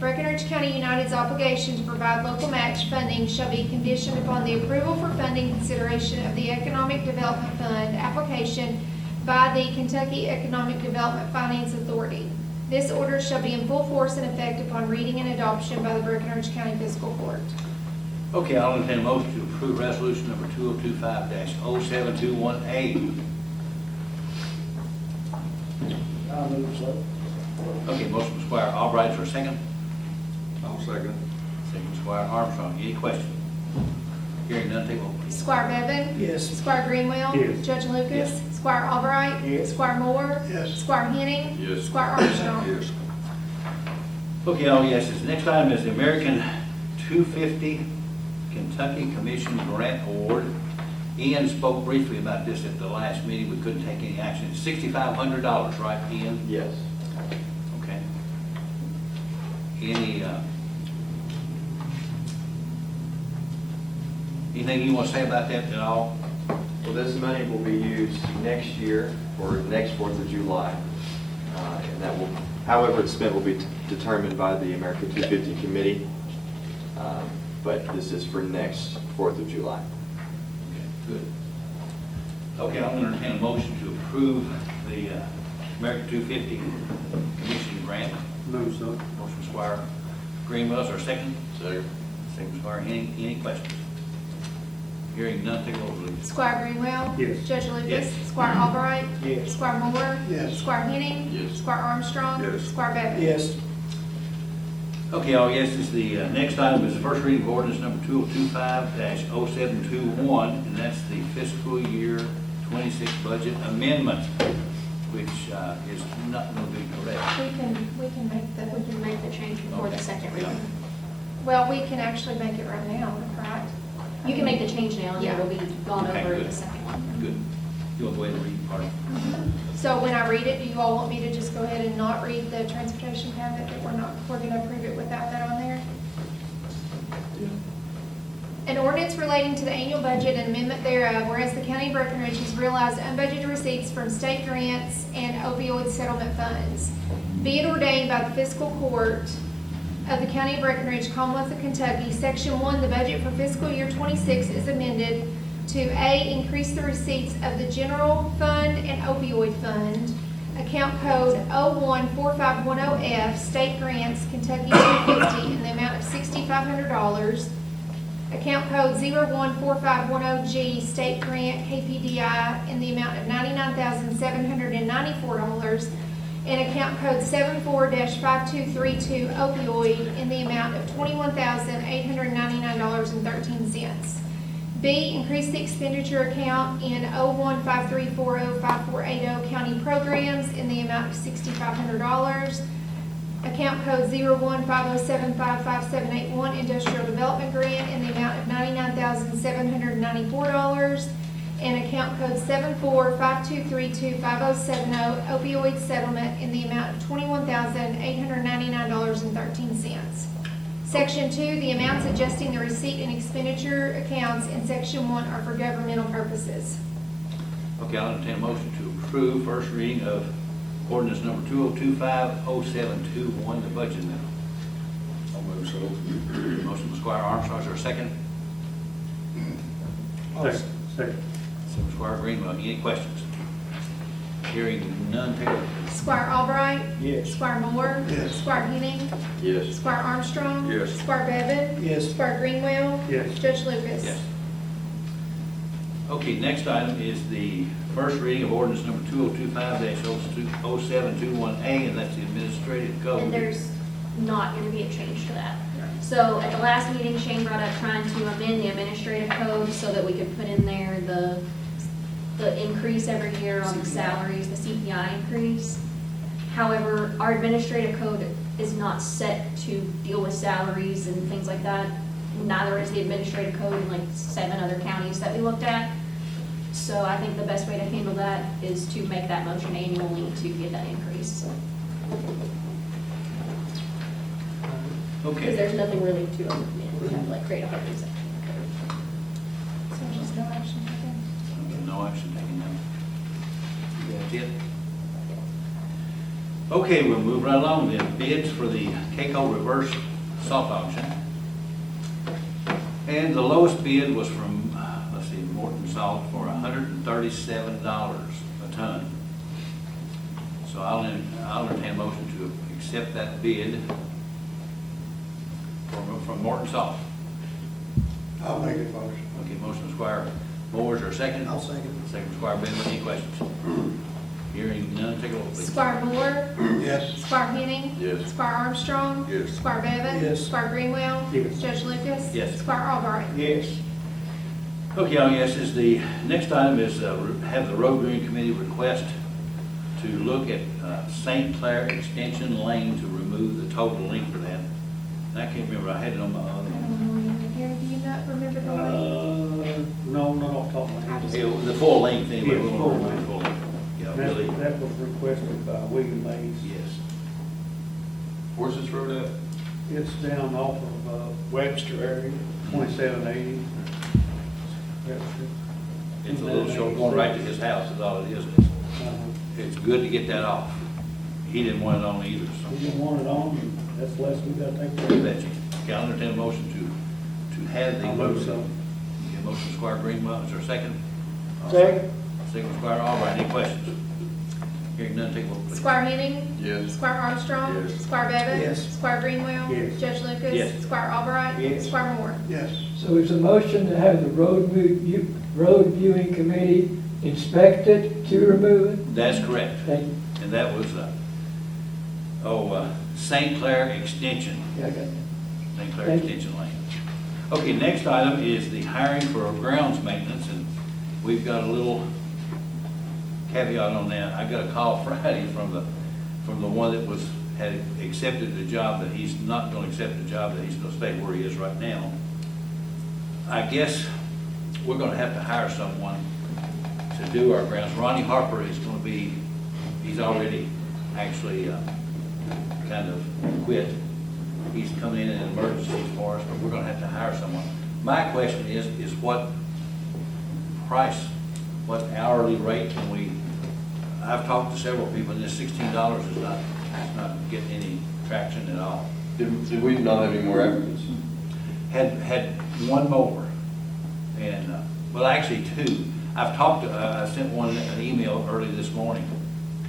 Breckinridge County United's obligation to provide local match funding shall be conditioned upon the approval for funding consideration of the Economic Development Fund application by the Kentucky Economic Development Finance Authority. This order shall be in full force and effect upon reading and adoption by the Breckinridge County Fiscal Court. Okay, I'll entertain a motion to approve resolution number 2025-0721A. I'll move so. Okay, motion from Squire Albright for a second. I'll second. Second from Squire Armstrong. Any questions? Hearing none, take vote, please. Squire Bevan? Yes. Squire Greenwell? Yes. Judge Lucas? Yes. Squire Albright? Yes. Squire Moore? Yes. Squire Henning? Yes. Squire Armstrong? Yes. Okay, all yeses. Next item is the American 250 Kentucky Commission Grant Award. Ian spoke briefly about this at the last meeting. We couldn't take any action. It's $6,500, right, Ian? Yes. Okay. Anything you want to say about that at all? Well, this money will be used next year for next 4th of July. And that will, however it's spent will be determined by the America 250 Committee. But this is for next 4th of July. Okay, good. Okay, I'm going to entertain a motion to approve the American 250 Commission grant. Move so. Motion Squire Greenwell, is there a second? Second. Second Squire Henning. Any questions? Hearing none, take a vote, please. Squire Greenwell? Yes. Judge Lucas? Yes. Squire Albright? Yes. Squire Moore? Yes. Squire Henning? Yes. Squire Armstrong? Yes. Squire Bevan? Yes. Okay, all yeses. The next item is the first reading of ordinance number 2025-0721, and that's the fiscal year 26 budget amendment, which is not going to be correct. We can make the change before the second reading. well, we can actually make it right now, right? You can make the change now, and Yeah. it'll be gone Okay, over in good. the second one. Good. You want to go ahead and read part? So when I read it, do you all want me to just go ahead and not read the transportation cabinet, that we're going to approve it without that on there? An ordinance relating to the annual budget and amendment thereof, whereas the County of Breckinridge has realized unbudgeted receipts from state grants and opioid settlement funds. Be it ordained by the Fiscal Court of the County of Breckinridge, Commonwealth of Kentucky, Section 1, the budget for fiscal year 26 is amended to A, increase the receipts of the general fund and opioid fund, account code 014510F, state grants, Kentucky 250, in the amount of $6,500. Account code 014510G, state grant, KPDI, in the amount of $99,794. And account code 74-5232 opioid in the amount of $21,899.13. B, increase the expenditure account in 0153405480 county programs in the amount of $6,500. Account code 0150755781 Industrial Development Grant in the amount of $99,794. And account code 7452325070 opioid settlement in the amount of $21,899.13. Section 2, the amounts adjusting the receipt and expenditure accounts in Section 1 are for governmental purposes. Okay, I'll entertain a motion to approve first reading of ordinance number 2025-0721, the budget amendment. I'll move so. Motion by Squire Armstrong, is there a second? Second. Second by Squire Greenwell, any questions? Hearing none, take a vote. Squire Albright. Yes. Squire Moore. Yes. Squire Henning. Yes. Squire Armstrong. Yes. Squire Bevan. Yes. Squire Greenwell. Yes. Judge Lucas. Yes. Okay, next item is the first reading of ordinance number 2025-0721A, and that's the administrative code. And there's not going to be a change to that. So at the last meeting, Shane brought up trying to amend the administrative code so that we could put in there the increase every year on the salaries, the CPI increase. However, our administrative code is not set to deal with salaries and things like that. Neither is the administrative code in like 7 other counties that we looked at. So I think the best way to handle that is to make that motion annually to get that increase. Because Okay, there's nothing really to amend. We have to like create a whole new section. So just no action taken. no action taken now. That's it? Okay, we'll move right along then. Bids for the Keiko reverse salt auction. And the lowest bid was from, let's see, Morton Salt for $137 a ton. So I'll entertain a motion to accept that bid from Morton Salt. I'll make a motion. Okay, motion from Squire Moore, is there a second? I'll second. Second from Squire Bennett, any questions? Hearing none, take a vote, please. Squire Moore. Yes. Squire Henning. Yes. Squire Armstrong. Yes. Squire Bevan. Yes. Squire Greenwell. Yes. Judge Lucas. Yes. Squire Albright. Yes. Okay, oh yes, is the, next item is have the road green committee request to look at St. Clair Extension Lane to remove the total length for that. And I can't remember, I had it on my other. Here, do you not remember the lane? No, not off the top of my head. The full length anyway. Yeah, we full want to remove length. the full length. Yeah, That really, that was requested by William Mays. yes. Where's this road at? It's down off of Webster area. 2780. It's a little short, going right to his house is all it is. It's good to get that off. He didn't want it on either, so. We didn't want it on, and that's less we gotta take care You of. betcha. Okay, I'll entertain a motion to have the. I'll move so. Okay, motion Squire Greenwell, is there a second? Second. Second Squire Albright, any questions? Hearing none, take a vote, please. Squire Henning. Yes. Squire Armstrong. Yes. Squire Bevan. Yes. Squire Greenwell. Yes. Judge Lucas. Yes. Squire Albright. Yes. Squire Moore. Yes. So it's a motion to have the road viewing committee inspect it to remove it? That's correct. Thank you. And that was, St. Clair Extension, Yeah, I got that. St. Clair Thank you. Extension Lane. Okay, next item is the hiring for grounds maintenance, and we've got a little caveat on that. I got a call Friday from the one that had accepted the job, that he's not gonna accept the job, that he's gonna stay where he is right now. I guess we're gonna have to hire someone to do our grounds. Ronnie Harper is gonna be, he's already actually, kind of quit. He's coming in emergencies for us, but we're gonna have to hire someone. My question is what price, what hourly rate can we, I've talked to several people, and this $16 is not getting any traction at all. Did we not have any more applicants? Had one mower, and, well, actually two. I've talked to, I sent one an email early this morning,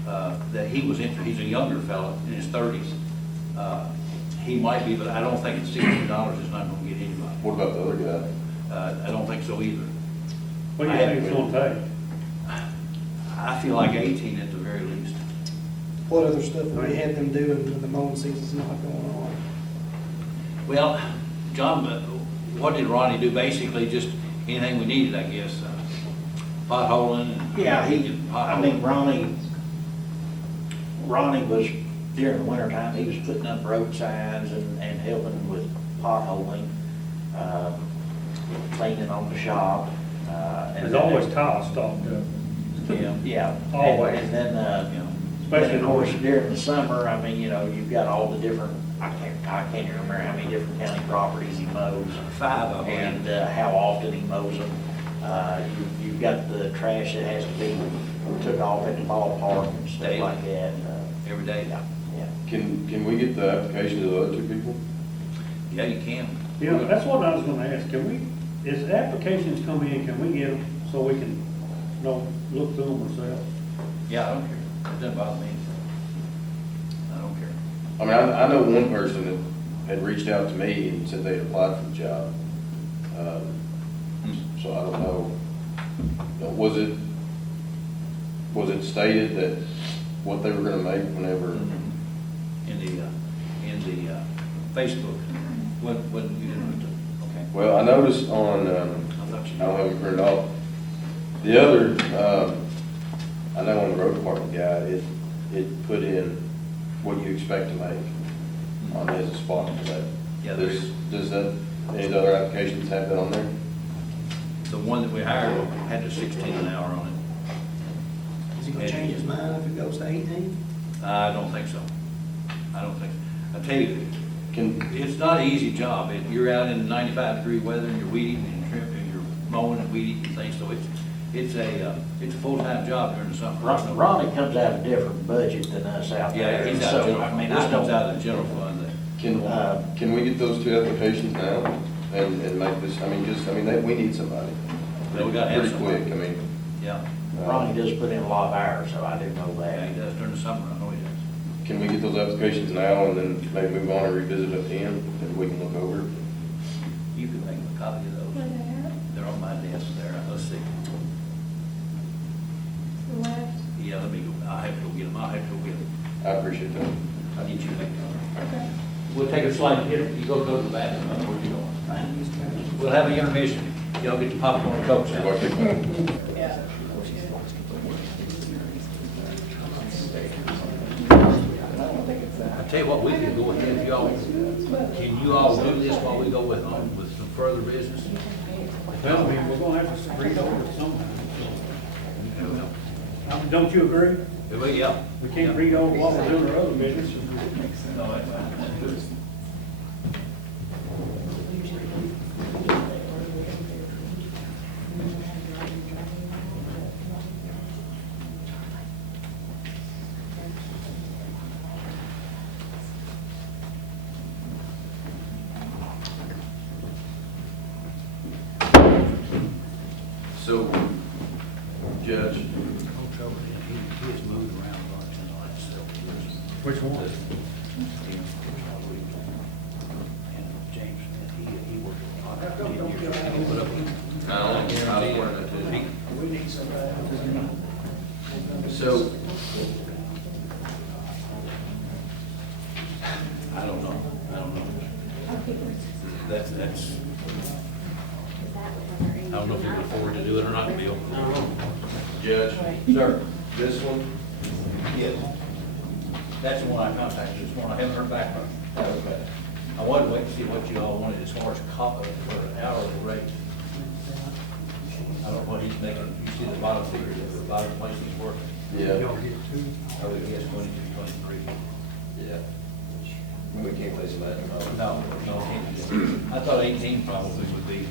that he was interested. He's a younger fellow in his 30s. He might be, but I don't think $16 is not gonna get anybody. What about the other guy? I don't think so either. What do you think it's gonna take? I feel like 18 at the very least. What other stuff have we had them doing when the mowing season's not going on? Well, John, what did Ronnie do? Basically, just anything we needed, I guess. Potholing and. Yeah, I mean, Ronnie was during the wintertime, he was putting up road signs and helping with potholing, cleaning on the shop. And There's then- always tile stocked up. Yeah. Always. And then, Especially of course, during the summer, I mean, you've got all the different, I can't even remember how many different county properties he mows. 5 of them. And how often he mows them. You've got the trash that has to be took off at the ballpark and stuff Daily. like that. Every day. Yeah. Can we get the application to the other 2 people? Yeah, you can. Yeah, that's what I was gonna ask, can we, as applications come in, can we get them so we can, look through them ourselves? Yeah, I don't care. It doesn't bother me. I don't care. I mean, I know one person that had reached out to me and said they had applied for the job. So I don't know, was it stated that what they were gonna make whenever? In the Facebook, when you didn't, okay. Well, I noticed on, I thought you I don't have it printed off. The other, I know on the road department guy, it put in what you expect to make on his spot for that. Yeah, there is. Does that, any other applications have that on there? The one that we hired had the 16 an hour on it. Is he gonna change his mind if it goes to 18? I don't think so. I don't think so. I tell you, it's not an easy job. You're out in 95-degree weather and you're weeding and trimming and you're mowing and weeding and things, so it's a full-time job during the summer. Ronnie comes out of a different budget than us out Yeah, there. he's out of So, general, I mean, this I comes don't, out of the general fund. Can we get those 2 applications now and make this, we need somebody. Well, we gotta have Pretty somebody. quick, I mean. Yeah, Ronnie does put in a lot of hours, so I do know yeah, that. he does during the summer, I know he does. Can we get those applications now and then maybe move on and revisit at the end, and we can look over it? You can make a copy of those. They're on my desk there. Let's see. Left. Yeah, let me go, I'll have to go get them, I appreciate that. I'll get you to make them. Okay. We'll take a slide, you go to the bathroom, where you going? We'll have an intermission, y'all get the popcorn and cokes Everybody take that. out. I tell you what, we can go ahead if y'all, can you all do this while we go with some further business? Well, I mean, we're gonna have to read over it somehow. Don't you agree? Yeah. We can't read over what we're doing our other business. No, that's fine. So, Judge, No trouble, he has moved around a bunch in the last several years. Which one? And James Smith, he worked a lot. I was wondering that too. We need somebody. So, I don't know. That's, I don't know if you can afford to do it or not, Bill. Judge, Sir? this one, Yes. That's the one I contacted, this one I haven't heard back from. okay. I wanted to wait to see what you all wanted as far as for an hourly rate. I don't know what he's making, you see the bottom figure, the bottom place he's working. Yeah, I would guess 22, 23. yeah. We can't place that. No, I thought 18 probably would be.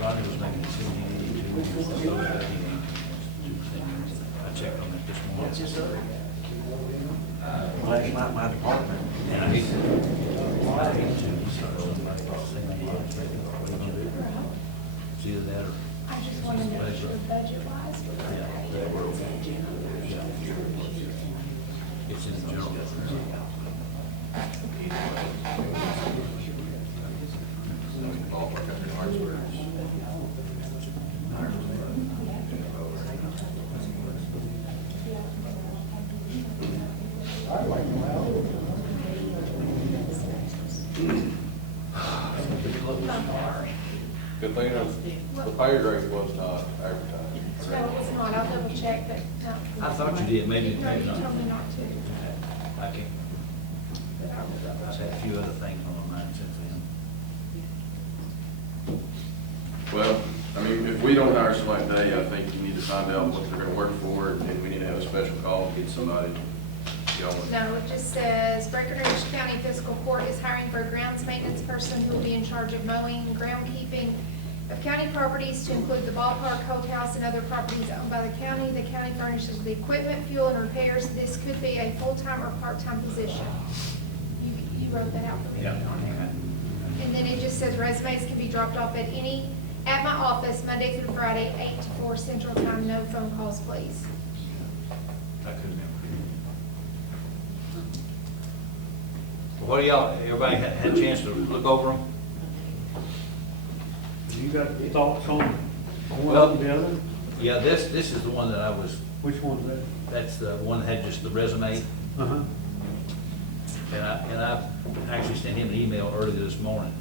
Rodney was making 1782. I checked on it this morning. Last night, my department, And I hate to start somebody it's either that or. I just want to know if your budget wise. Yeah, that we're okay. Yeah. It's in the general. Good thing the pay rate was not advertised. No, it's not, I'll double check, but no. I thought you did, maybe No, you not. told me not to. I can't. I've had a few other things on my mind since then. Well, I mean, if we don't hire somebody today, I think you need to find out what they're gonna work for, and we need to have a special call to get somebody going. No, it just says Breckinridge County Fiscal Court is hiring for a grounds maintenance person who will be in charge of mowing, groundkeeping of county properties to include the ballpark, Hope House, and other properties owned by the county. The county furnishes the equipment, fuel, and repairs. This could be a full-time or part-time position. You wrote that out for me Yeah. on there. And then it just says resumes can be dropped off at my office, Monday through Friday, 8 to 4 Central Time. No phone calls, please. I couldn't remember. Well, what do y'all, everybody had a chance to look over them? You got thoughts on one Well- or the other? Yeah, this is the one that I was, Which one's that? that's the one that had just the resume. Uh-huh. And I actually sent him an email earlier this morning.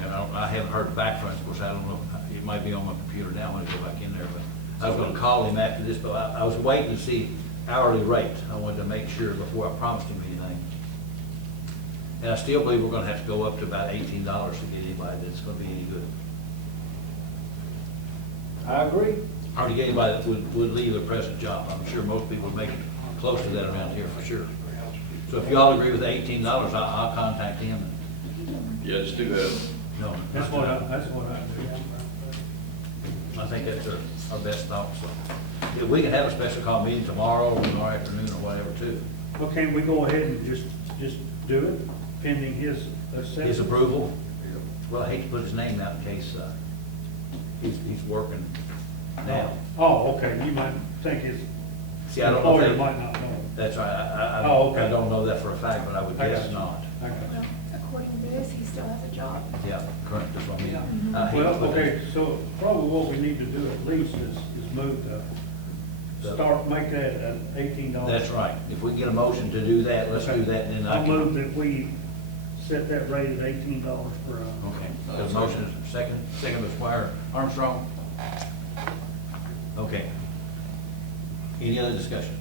And I haven't heard back from him, of course, I don't know, it might be on my computer now when I go back in there, but I was gonna call him after this, but I was waiting to see hourly rate. I wanted to make sure before I promised him anything. And I still believe we're gonna have to go up to about $18 to get anybody that's gonna be any good. I agree. Or to get anybody that would leave their present job. I'm sure most people would make it close to that around here for sure. So if you all agree with $18, I'll contact him. Yeah, just do that. No, That's what I do. I think that's our best thought, so. If we can have a special call meeting tomorrow or tomorrow afternoon or whatever too. Well, can't we go ahead and just do it pending his assessment? His approval? Well, I hate to put his name out in case, he's working now. Oh, okay, you might think his See, I don't know. employer if might not know. That's right, Oh, okay. I don't know that for a fact, but I would I got guess you. not. I got Well, according to this, he still has a job. Yeah, correct, that's what I mean. you. I hate to Well, put okay, so probably what we need to do at least is move make that at $18. That's right. If we get a motion to do that, let's do that, and then I I'll can. move that we set that rate at $18 per hour. Okay, got a motion, second by Squire Armstrong. Okay. Any other discussion?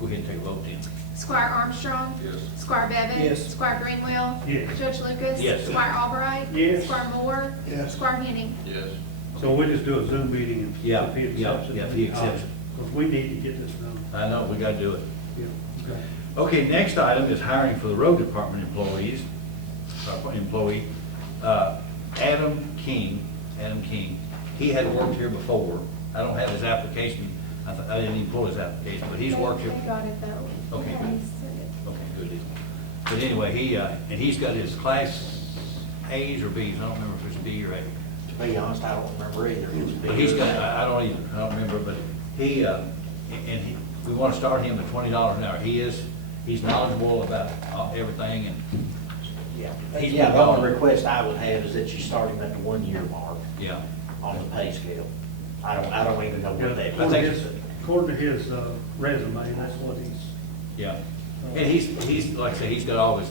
Go ahead and take a vote then. Squire Armstrong. Yes. Squire Bevan. Yes. Squire Greenwell. Yes. Judge Lucas. Yes. Squire Albright. Yes. Squire Moore. Yes. Squire Henning. Yes. So we'll just do a Zoom meeting and Yeah, if he yeah, accepts it. yeah, if he accepts it. Because we need to get this done. I know, we gotta do it. Yeah, okay. Okay, next item is hiring for the road department employees, employee, Adam King. He had worked here before. I don't have his application. I didn't even pull his application, but he's worked here. They got it though. Okay. Yeah, he said it. Okay, good deal. But anyway, and he's got his class A's or B's, I don't remember if it's B or A. To be honest, I don't remember either. But he's got, I don't either, I don't remember, but we want to start him at $20 an hour. He's knowledgeable about everything and, Yeah, He's yeah, been the only gone. request I would have is that you start him at the 1 year mark yeah. on the pay scale. I don't even know what that According to is. according to his resume, that's what he's. Yeah, and he's, like I say, he's got all his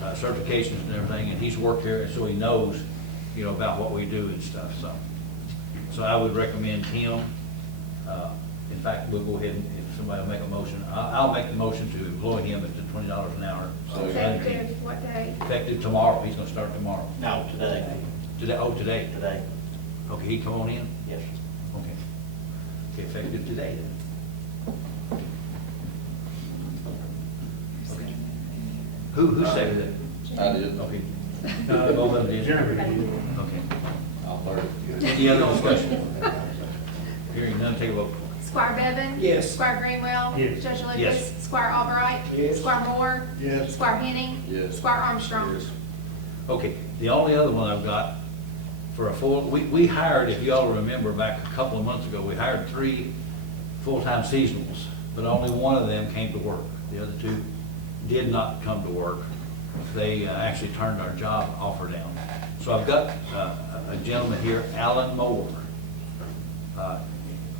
certifications and everything, and he's worked here, so he knows, about what we do and stuff, so I would recommend him. In fact, we'll go ahead and, if somebody will make a motion, I'll make the motion to employ him at the $20 an hour. Effective what day? Effective tomorrow, he's gonna start tomorrow. No, today, Today, oh, today. today, Okay, he come on in? yes. Okay. Okay, effective today then. Okay. Who seconded it? I did. Okay. Both of them did? Jeremy did. Okay. I'll third. Any other discussion? Hearing none, take a vote. Squire Bevan. Yes. Squire Greenwell. Yes. Judge Lucas. Yes. Squire Albright. Yes. Squire Moore. Yes. Squire Henning. Yes. Squire Armstrong. Yes. Okay, the only other one I've got for a full, we hired, if you all remember, back a couple of months ago, we hired 3 full-time seasonals, but only one of them came to work. The other 2 did not come to work. They actually turned our job offer down. So I've got a gentleman here, Alan Moore,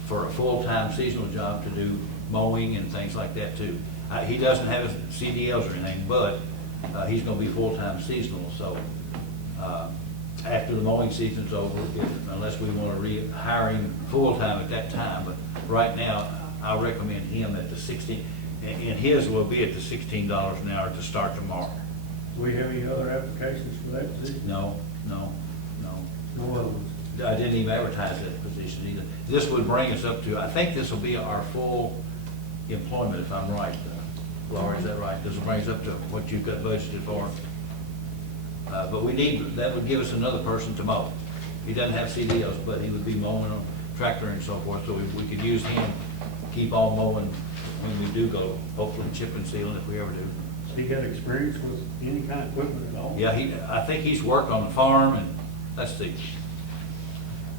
for a full-time seasonal job to do mowing and things like that too. He doesn't have his CDLs or anything, but he's gonna be full-time seasonal, so after the mowing season's over, unless we want to hire him full-time at that time. But right now, I recommend him at the 16, and his will be at the $16 an hour to start tomorrow. Do we have any other applications for that position? No. No other ones? I didn't even advertise that position either. This would bring us up to, I think this will be our full employment, if I'm right. Laura, is that right? This will bring us up to what you've got budgeted for. But we need, that would give us another person to mow. He doesn't have CDLs, but he would be mowing a tractor and so forth, so we could use him, keep on mowing when we do go, hopefully chip and sealing if we ever do. Has he got experience with any kind of equipment at all? Yeah, I think he's worked on the farm, and let's see.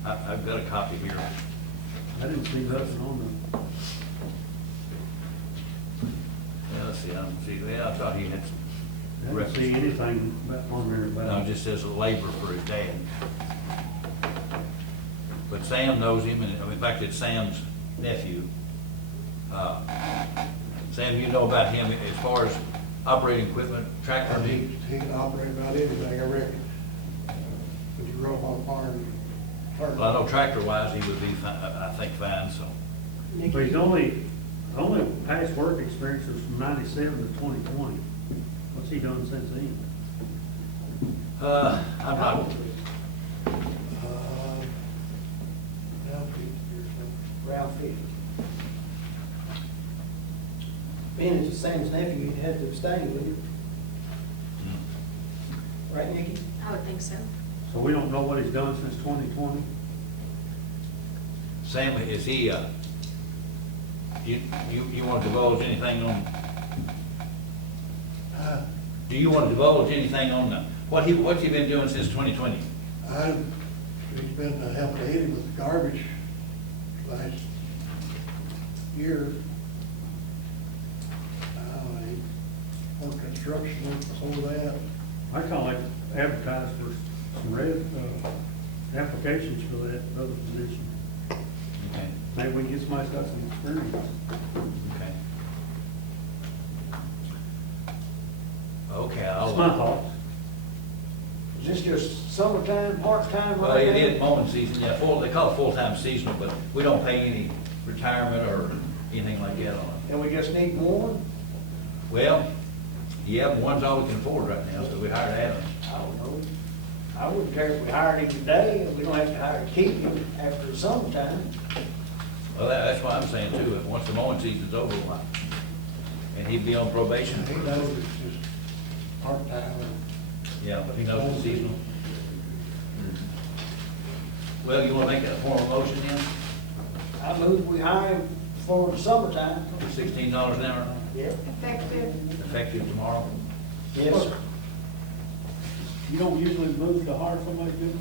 I've got a copy here. I didn't see nothing on Yeah, let's see, I don't see, yeah, I thought he had some. I didn't see anything on there No, about. it just says a labor for his dad. But Sam knows him, and in fact, it's Sam's nephew. Sam, you know about him as far as operating equipment, tractor, He can operate about anything, I reckon. But you roll on farm. well, I know tractor-wise, he would be, I think, fine, so. But he's only past work experience was from 97 to 2020. What's he done since then? I'm not, Now 50 years, around 50. Being it's Sam's nephew, he'd have to abstain, wouldn't he? Right, Nikki? I would think so. So we don't know what he's done since 2020? Sam, is he, you want to divulge anything on, do you want to divulge anything on what's he been doing since 2020? He's been helping Eddie with the garbage last year. On construction before that. I kind of like to advertise for some applications for that other position. Okay, Maybe we can get somebody that's got some experience. okay. Okay, That's my I'll, thoughts. Is this just summertime, part-time? well, it is mowing season, yeah, they call it full-time seasonal, but we don't pay any retirement or anything like that on it. And we just need one? Well, yeah, but one's all we can afford right now, so we hired Adam. I don't know. I wouldn't care if we hired him today, and we don't have to hire to keep him after the summertime. Well, that's what I'm saying too, once the mowing season's over, and he'd be on probation. He knows it's just part-time. Yeah, but he knows it's seasonal. Well, you wanna make that a formal motion then, I move we hire him for the summertime. for $16 an hour, Yep. Effective. effective tomorrow? Yes, sir. You don't usually move to hire somebody, do you?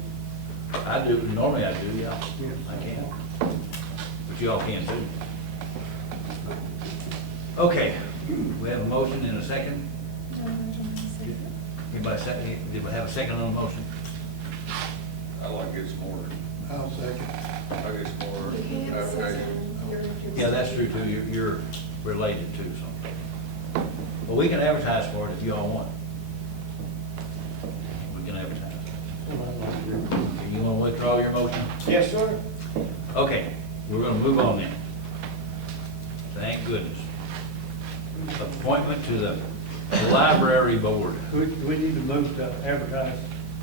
I do, normally I do, yeah, Yeah. I can. But you all can too. Okay, we have a motion and a second. Anybody second, did we have a second on the motion? I'd like to get some more, I'll second. I'll get some more You can't applications. Yeah, that's true too, you're related too, so. Well, we can advertise for it if you all want. We can advertise. You want to withdraw your motion? Yes, sir. Okay, we're gonna move on then. Thank goodness. Appointment to the library board. Do we need to move to advertise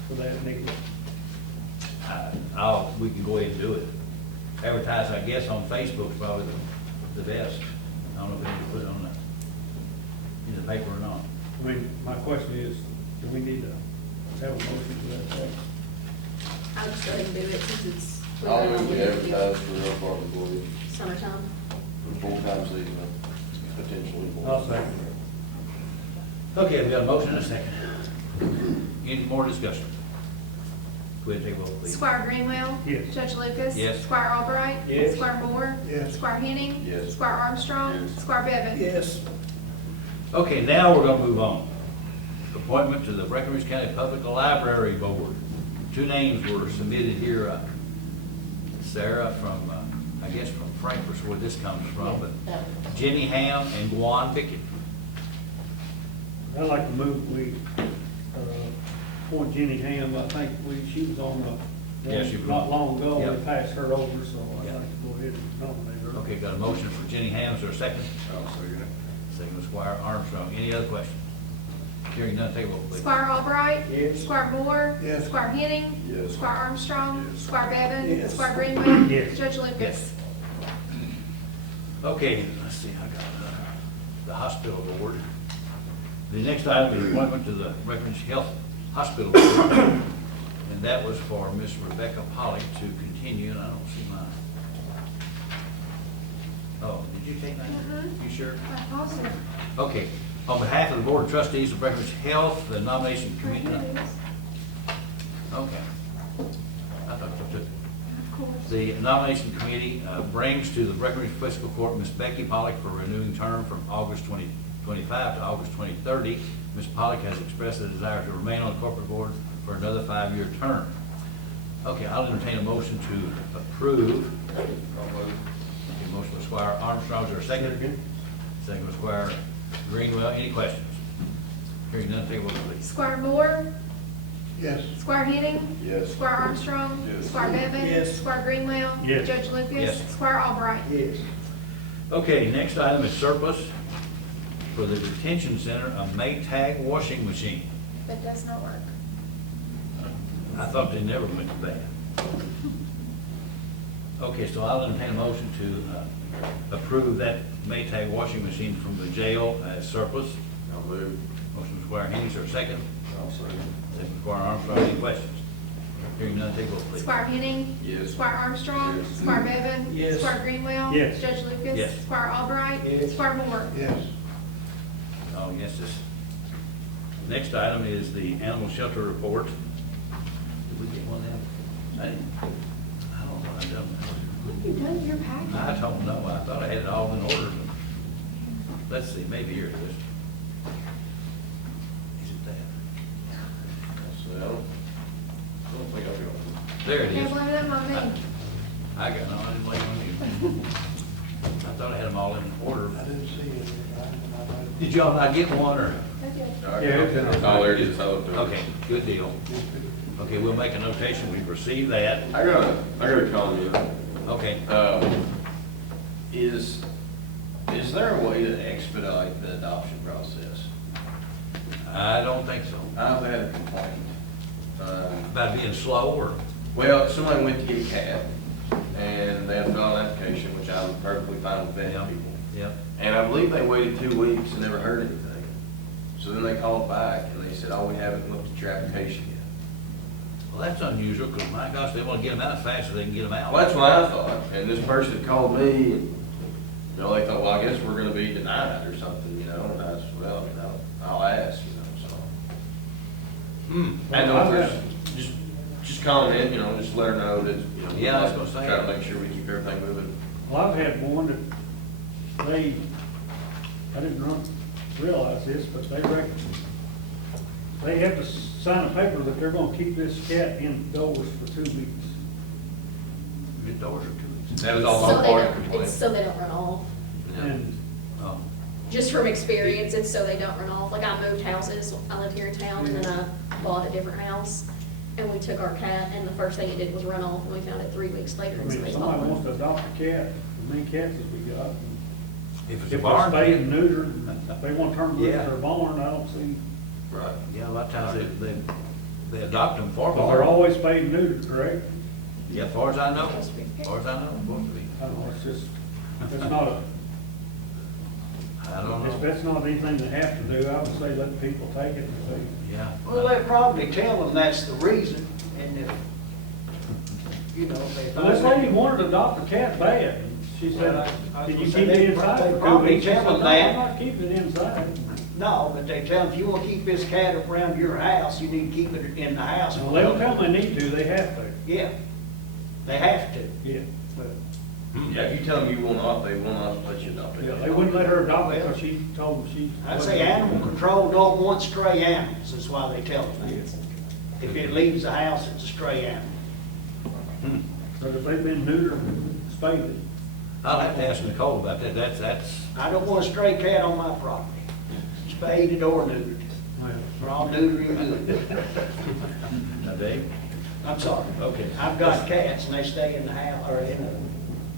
for that, Nikki? We can go ahead and do it. Advertise, I guess, on Facebook's probably the best. I don't know if we need to put it on in the paper or not. I mean, my question is, do we need to have a motion to that effect? I would just go ahead and do it since it's. I'll move to advertise for the apartment board Summertime. for full-time season, potentially. I'll second. Okay, we got a motion and a second. Any more discussion? Go ahead and take a vote, please. Squire Greenwell. Yes. Judge Lucas. Yes. Squire Albright. Yes. Squire Moore. Yes. Squire Henning. Yes. Squire Armstrong. Yes. Squire Bevan. Yes. Okay, now we're gonna move on. Appointment to the Breckinridge County Public Library Board. Two names were submitted here. Sarah from, I guess from Frankfurt's where this comes from, but Jenny Ham and Guan Pickett. I'd like to move we poor Jenny Ham, I think she was on the, Yeah, she was. not long ago, Yeah. we passed her over, so I'd Yeah. like to go ahead and nominate her. Okay, got a motion for Jenny Hams, or a second? I'll second it. Second by Squire Armstrong. Any other questions? Hearing none, take a vote, please. Squire Albright. Yes. Squire Moore. Yes. Squire Henning. Yes. Squire Armstrong. Yes. Squire Bevan. Yes. Squire Greenwell. Yes. Judge Lucas. Yes. Okay, let's see, I got the hospital board. The next item is appointment to the Breckinridge Health Hospital Board. And that was for Miss Rebecca Pollock to continue, and I don't see mine. Oh, did you take mine? Mhm. You sure? Awesome. Okay, on behalf of the Board of Trustees of Breckinridge Health, the nomination committee. Okay. I thought so too. Of course. The nomination committee brings to the Breckinridge Fiscal Court Ms. Becky Pollock for renewing term from August 2025 to August 2030. Ms. Pollock has expressed a desire to remain on the corporate board for another 5-year term. Okay, I'll entertain a motion to approve. I'll move. Okay, motion by Squire Armstrong, is there a second? Second by Squire Greenwell. Any questions? Hearing none, take a vote, please. Squire Moore. Yes. Squire Henning. Yes. Squire Armstrong. Yes. Squire Bevan. Yes. Squire Greenwell. Yes. Judge Lucas. Yes. Squire Albright. Yes. Okay, next item is surplus for the detention center, a Maytag washing machine. That does not work. I thought they never went to bad. Okay, so I'll entertain a motion to approve that Maytag washing machine from the jail as surplus. I'll move. Motion by Squire Henning, or second? I'll second. Second by Squire Armstrong. Any questions? Hearing none, take a vote, please. Squire Henning. Yes. Squire Armstrong. Yes. Squire Bevan. Yes. Squire Greenwell. Yes. Judge Lucas. Yes. Squire Albright. Yes. Squire Moore. Yes. Oh, yes, this. Next item is the animal shelter report. Did we get one in? I don't know, I don't know. What have you done with your packet? I don't know, I thought I had it all in order, but let's see, maybe here it is. Is it that? So, I don't think I'll be on. There it Can't is. blame it on me. I got, no, I didn't blame on you. I thought I had them all in order. I didn't see it. Did y'all not get one, or? Yeah. Oh, there it is. I looked at it. Okay, good deal. Okay, we'll make a notation, we've received that. I got a comment. Okay. Is there a way to expedite the adoption process? I don't think so. I've had a complaint. About being slow, or? Well, somebody went to get a cat, and they had filed an application, which I'm perfectly fine with vetting people. Yep. And I believe they waited 2 weeks and never heard anything. So then they called back, and they said, oh, we haven't looked at your application yet. Well, that's unusual, because my gosh, they want to get them out as fast as they can get them out. Well, that's what I thought, and this person called me, you know, they thought, well, I guess we're gonna be denied or something, you know, and I said, well, you know, I'll ask, you know, so. I know if there's, just comment, you know, just let her know that, you know. Yeah, I was gonna say. Try to make sure we keep everything moving. Well, I've had one that I didn't realize this, but they have to sign a paper that they're gonna keep this cat indoors for 2 weeks. Indoors or 2 weeks? That was all So my they part of the don't, complaint. it's so they don't run off. And Oh, Just from experience, it's so they don't run off. Like I moved houses, I lived here in town, and then I bought a different house. And we took our cat, and the first thing it did was run off, and we found it 3 weeks later. I And mean, if somebody's somebody bought wants wants to adopt a cat, as many cats as we got, if it's if a they're barn. spayed and neutered, and they want to turn them loose Yeah. to a barn, I don't see. Right. Yeah, a lot of times they adopt them for But they're barn. always spayed and neutered, correct? Yeah, as far as I know, as far as I know, it's supposed to be. I don't know, it's just, it's not a, I don't if know. that's not anything they have to do, I would say let people take it and see. Yeah. Well, they probably tell them that's the reason, and if, you know, if they. Well, this lady wanted to adopt a cat bad, and she said, Well, I can you was keep gonna say, it inside they for 2 probably weeks? She tell said, them no, that. I'm not keeping it inside. No, but they tell them, if you want to keep this cat around your house, you need to keep it in the house. Well, they don't tell them they need to, they have to. Yeah, they have to. Yeah, but, Yeah, if you tell them you will not, they will not let you adopt it. yeah, they wouldn't let her adopt it because she told them she. I'd say animal control don't want stray animals, that's why they tell them that. If it leaves the house, it's a stray animal. But if they've been neutered and spayed, I'll have to ask Nicole about that. That's, I don't want a stray cat on my property, spayed or neutered. for all neutering good. Now, Dave? I'm sorry. Okay. I've got cats and they stay in the house, or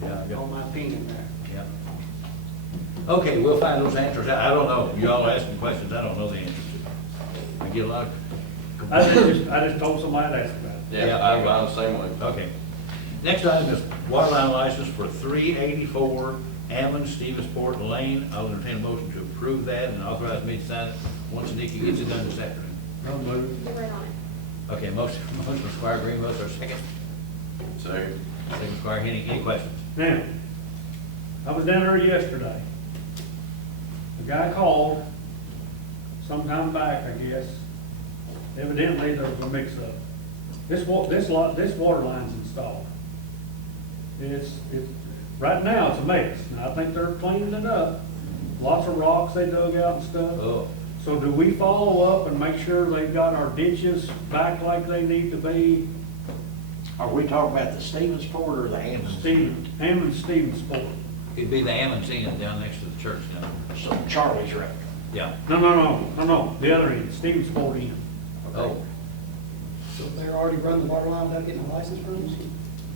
Yeah. on my pen there. Yeah. Okay, we'll find those answers out. I don't know. You all asking questions I don't know the answers to. I get a lot of. I just told somebody to ask about it. Yeah, I'm the same way. Okay. Next item is water line license for 384 Ammon Stevensport Lane. I'll entertain a motion to approve that and authorize me to sign it once Nikki gets it done this afternoon. No move. You're right on it. Okay, motion from Squire Greenwood, our second. Second. Second, Squire Henning. Any questions? Now, I was down there yesterday. The guy called sometime back, I guess. Evidently, there was a mix-up. This water line's installed. Right now, it's a mess. Now, I think they're cleaning it up. Lots of rocks they dug out and stuff. Oh. So do we follow up and make sure they've got our ditches back like they need to be? Are we talking about the Stevensport or the Hammond? Hammond Stevensport. It'd be the Ammons Inn down next to the church now. So Charlie's right. Yeah. No, the other end, Stevensport end. Oh. So they're already running the water line without getting a license from us?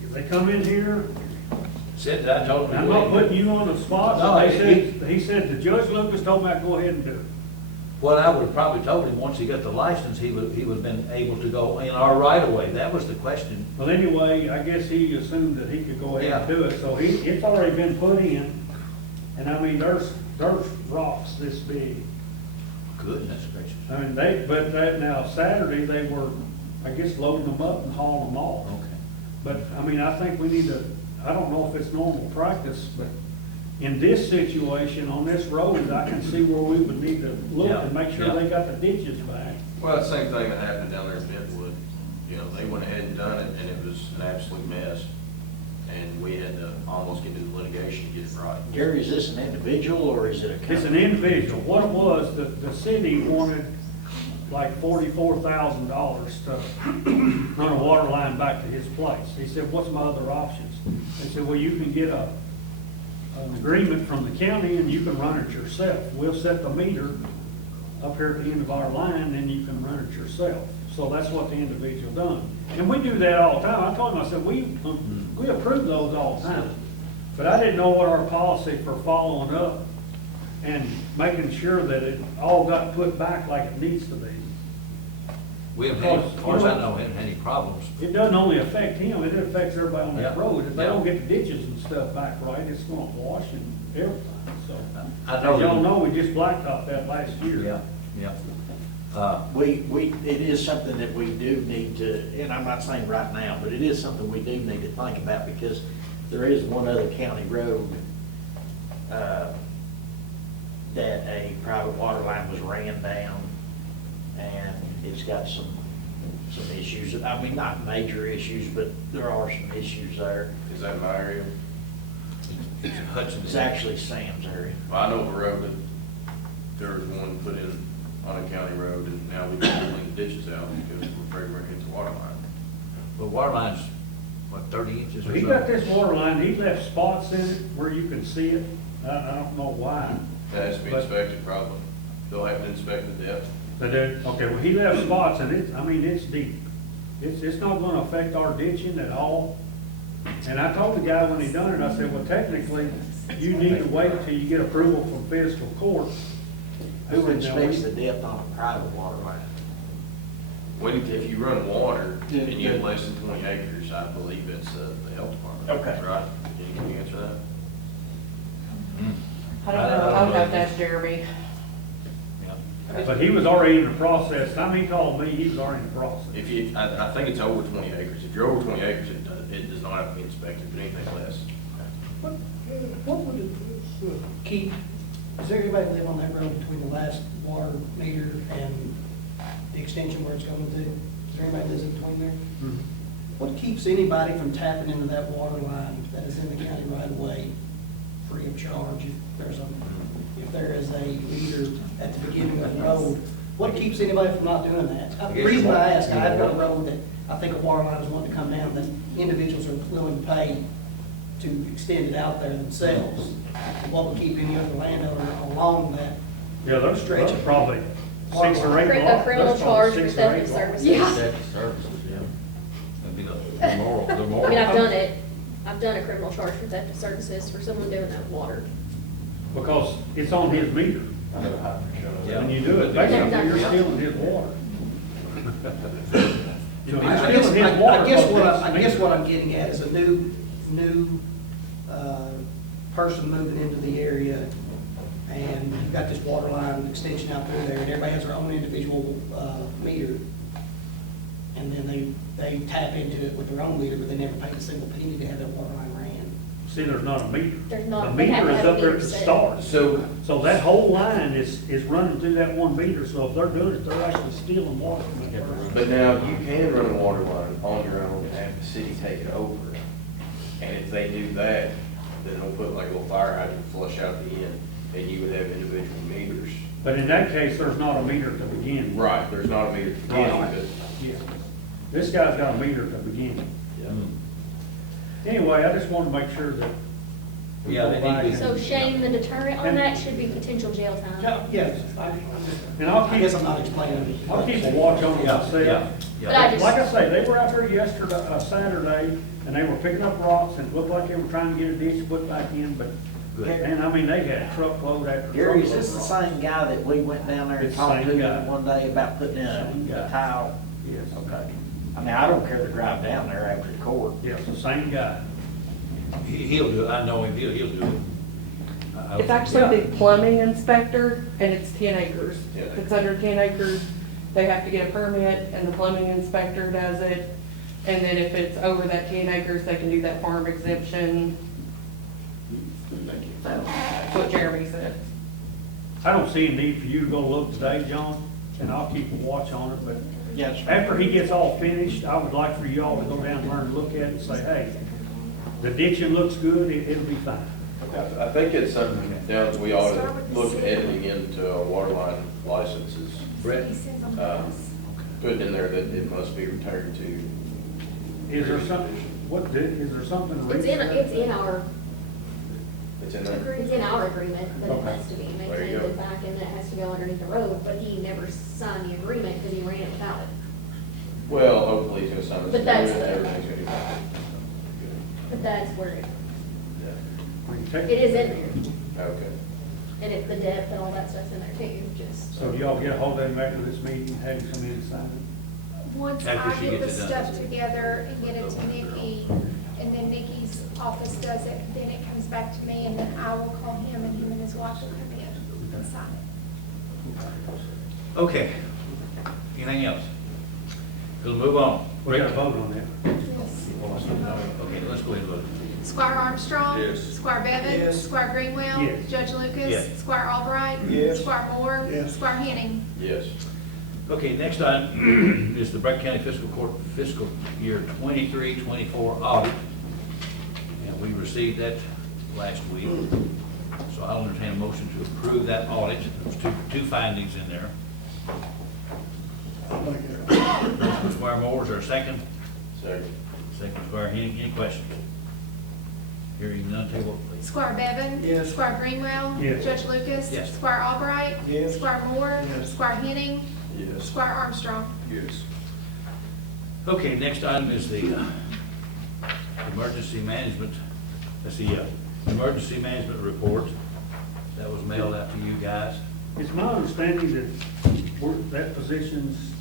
If they come in here, Said that, I told him. I'm not putting you on the spot, No, but he said, the Judge Lucas told me I'd go ahead and do it. Well, I would have probably told him, once he got the license, he would have been able to go in our right of way. That was the question. Well, anyway, I guess he assumed that he could go ahead and do it, so it's already been put in. And I mean, there's rocks this big. Goodness gracious. I mean, now Saturday, they were, I guess, loading them up and hauling them off. Okay. But, I mean, I think we need to, I don't know if it's normal practice, but in this situation, on this road, I can see where we would need to look and make sure they got the ditches back. Well, the same thing that happened down there in Bentwood. You know, they went ahead and done it, and it was an absolute mess. And we had to almost get into litigation to get it right. Gary, is this an individual or is it a company? It's an individual. What it was, the city wanted like $44,000 to run a water line back to his place. He said, what's my other options? They said, well, you can get an agreement from the county and you can run it yourself. We'll set the meter up here at the end of our line and you can run it yourself. So that's what the individual done. And we do that all the time. I told him, I said, we approve those all the time. But I didn't know what our policy for following up and making sure that it all got put back like it needs to be. We haven't had, as far as I know, we haven't had any problems. It doesn't only affect him, it affects everybody on that Yeah. road. If they Yeah. don't get the ditches and stuff back right, it's gonna wash and everything, so. I As know. y'all know, we just blacktopped that last year. Yeah, yeah. It is something that we do need to, and I'm not saying right now, but it is something we do need to think about because there is one other county road that a private water line was ran down and it's got some issues. I mean, not major issues, but there are some issues there. Is that my area? It's Hudson. It's actually Sam's area. Well, I know of a road that there was one put in on a county road, and now we can clean the ditches out because we're afraid we're gonna hit the water line. The water line's, what, 30 inches or something? He got this water line, he left spots in it where you can see it. I don't know why. That has to be But- inspected probably. They'll have to inspect the depth. But okay, well, he left spots and it's deep. It's not gonna affect our ditching at all. And I told the guy when he done it, I said, well, technically, you need to wait till you get approval from fiscal court. I Who said, now, inspects the depth on a private water line? If you run water and you have less than 20 acres, I believe it's the health department. Okay. Right? Can you answer that? I don't know, I would have to ask Jeremy. But he was already in the process. Time he called me, he was already in the process. If you, I think it's over 20 acres. If you're over 20 acres, it does not have to be inspected, but anything less. What would it keep, does everybody live on that road between the last water meter and the extension where it's going to? Is there anybody lives in between there? Mhm. What keeps anybody from tapping into that water line that is in the county right away, free of charge? If there is a meter at the beginning of the road, what keeps anybody from not doing that? The reason I ask, I've got a road that I think a water line is wanting to come down, that individuals are willing to pay to extend it out there themselves. What would keep any other landowner along that? Yeah, there's probably 6 or 8 A blocks. criminal That's probably charge for 6 or theft 8 of blocks. services. Yeah. Safety services, yeah. That'd be the moral, the moral. I mean, I've done it. I've done a criminal charge for theft of services for someone doing that with water. Because it's on his meter. Yeah. When you do it, basically, you're stealing his water. You're I stealing his water. I guess because I it's guess what metered. I'm getting at is a new person moving into the area, and you've got this water line extension out through there, and everybody has their own individual meter. And then they tap into it with their own meter, but they never pay a single penny to have that water line ran. See, there's not a meter. There's not- The they have meter to is have a up there meter to set. start. So, that whole line is running through that one meter, so if they're doing it, they're actually stealing water from that person. but now you can run a water line on your own and have the city take it over. And if they do that, then they'll put like a little fire hydrant flush out the end, and you would have individual meters. But in that case, there's not a meter to begin with. Right, there's not a meter to begin Right. with. Yeah. This guy's got a meter to begin. Anyway, I just wanted to make sure that. we Yeah, go they need back to- and- So Shane, the deterrent on that should be potential jail time. Yes, And I'll I keep, guess I'm not explaining. I'll keep a watch on it Yeah, myself. yeah, But I yeah. just- Like I say, they were out there yesterday, Saturday, and they were picking up rocks, and it looked like they were trying to get a ditch put back in, but, Good. and I mean, they had truckload after Gary, truckload is this of the rocks. same guy that we went down there and It's the talked same to guy. one day about putting in Same guy. a tile? Yes. Okay. I mean, I don't care to drive down there after the court. Yeah, it's the same guy. He'll do it, I know him, he'll do it. It's actually the plumbing inspector, and it's 10 acres. Yeah. If it's under 10 acres, they have to get a permit, and the plumbing inspector does it. And then if it's over that 10 acres, they can do that farm exemption. That's what Jeremy said. I don't see a need for you to go look today, John, and I'll keep a watch on it, but Yes, sir. after he gets all finished, I would like for y'all to go down there and look at it and say, hey, the ditching looks good, it'll be fine. I think it's something down, we ought to look at editing into our water line licenses. Brett? Put in there that it must be returned to. Is there something, is there something? It's in our, It's in there? it's in our agreement that it Okay. has to be There you maintained go. and back, and that it has to go underneath the road, but he never signed the agreement because he ran it without it. Well, hopefully he's gonna sign this. But that's agreement, the- everything's gonna be fine. But that's where it We can take- is in there, Okay. and it's the depth and all that stuff's in there too, just. So do y'all get a hold of him after this meeting, have him come in and sign it? Once After I she get the gets it done. stuff together and get it to Nikki, and then Nikki's office does it, then it comes back to me, and then I will call him, and him and his wife will come in and sign it. Okay. Anything else? We'll move on. We got to vote on that. Okay, let's go ahead and vote. Squire Armstrong. Yes. Squire Bevan. Yes. Squire Greenwell. Yes. Judge Lucas. Yes. Squire Albright. Yes. Squire Moore. Yes. Squire Henning. Yes. Okay, next item is the Breck County Fiscal Court fiscal year 23-24 audit. And we received that last week. So I'll entertain a motion to approve that audit. There's two findings in there. Motion Squire Moore, is there a second? Second. Second Squire Henning, any questions? Hearing none, table please. Squire Bevan. Yes. Squire Greenwell. Yes. Judge Lucas. Yes. Squire Albright. Yes. Squire Moore. Yes. Squire Henning. Yes. Squire Armstrong. Yes. Okay, next item is the emergency management, that's the emergency management report that was mailed out to you guys. It's my understanding that that position's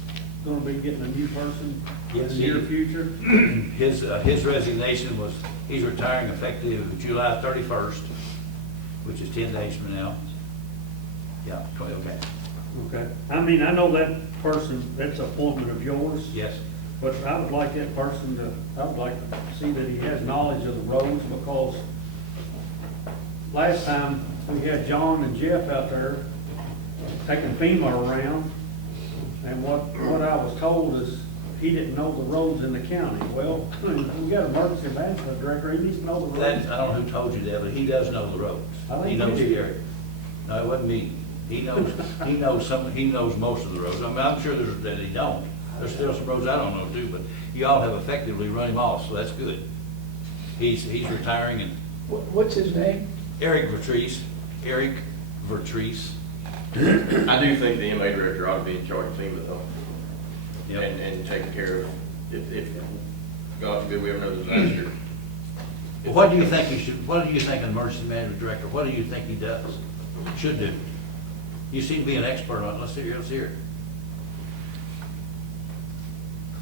gonna be getting a new person in Yes, the near he- future. His resignation was, he's retiring effective July 31st, which is 10 days from now. Yeah, okay, Okay. I mean, I know that person, that's an appointment of yours. yes. But I would like that person I would like to see that he has knowledge of the roads, because last time we had John and Jeff out there taking FEMA around, and what I was told is he didn't know the roads in the county. Well, we got an emergency management director, he needs to know the That, roads. I don't know who told you that, but he does know the roads. I think He knows he the did. area. No, it wasn't me. He knows he knows most of the roads. I mean, I'm sure that he don't. There's still some roads I don't know too, but y'all have effectively run him off, so that's good. He's retiring, and What's his name? Eric Vertrees, I do think the MA director ought to be in charge of FEMA though. Yep. And take care of, if God forbid we have another disaster. Well, what do you think what do you think an emergency management director, what do you think he does, should do? You seem to be an expert on it, let's hear it.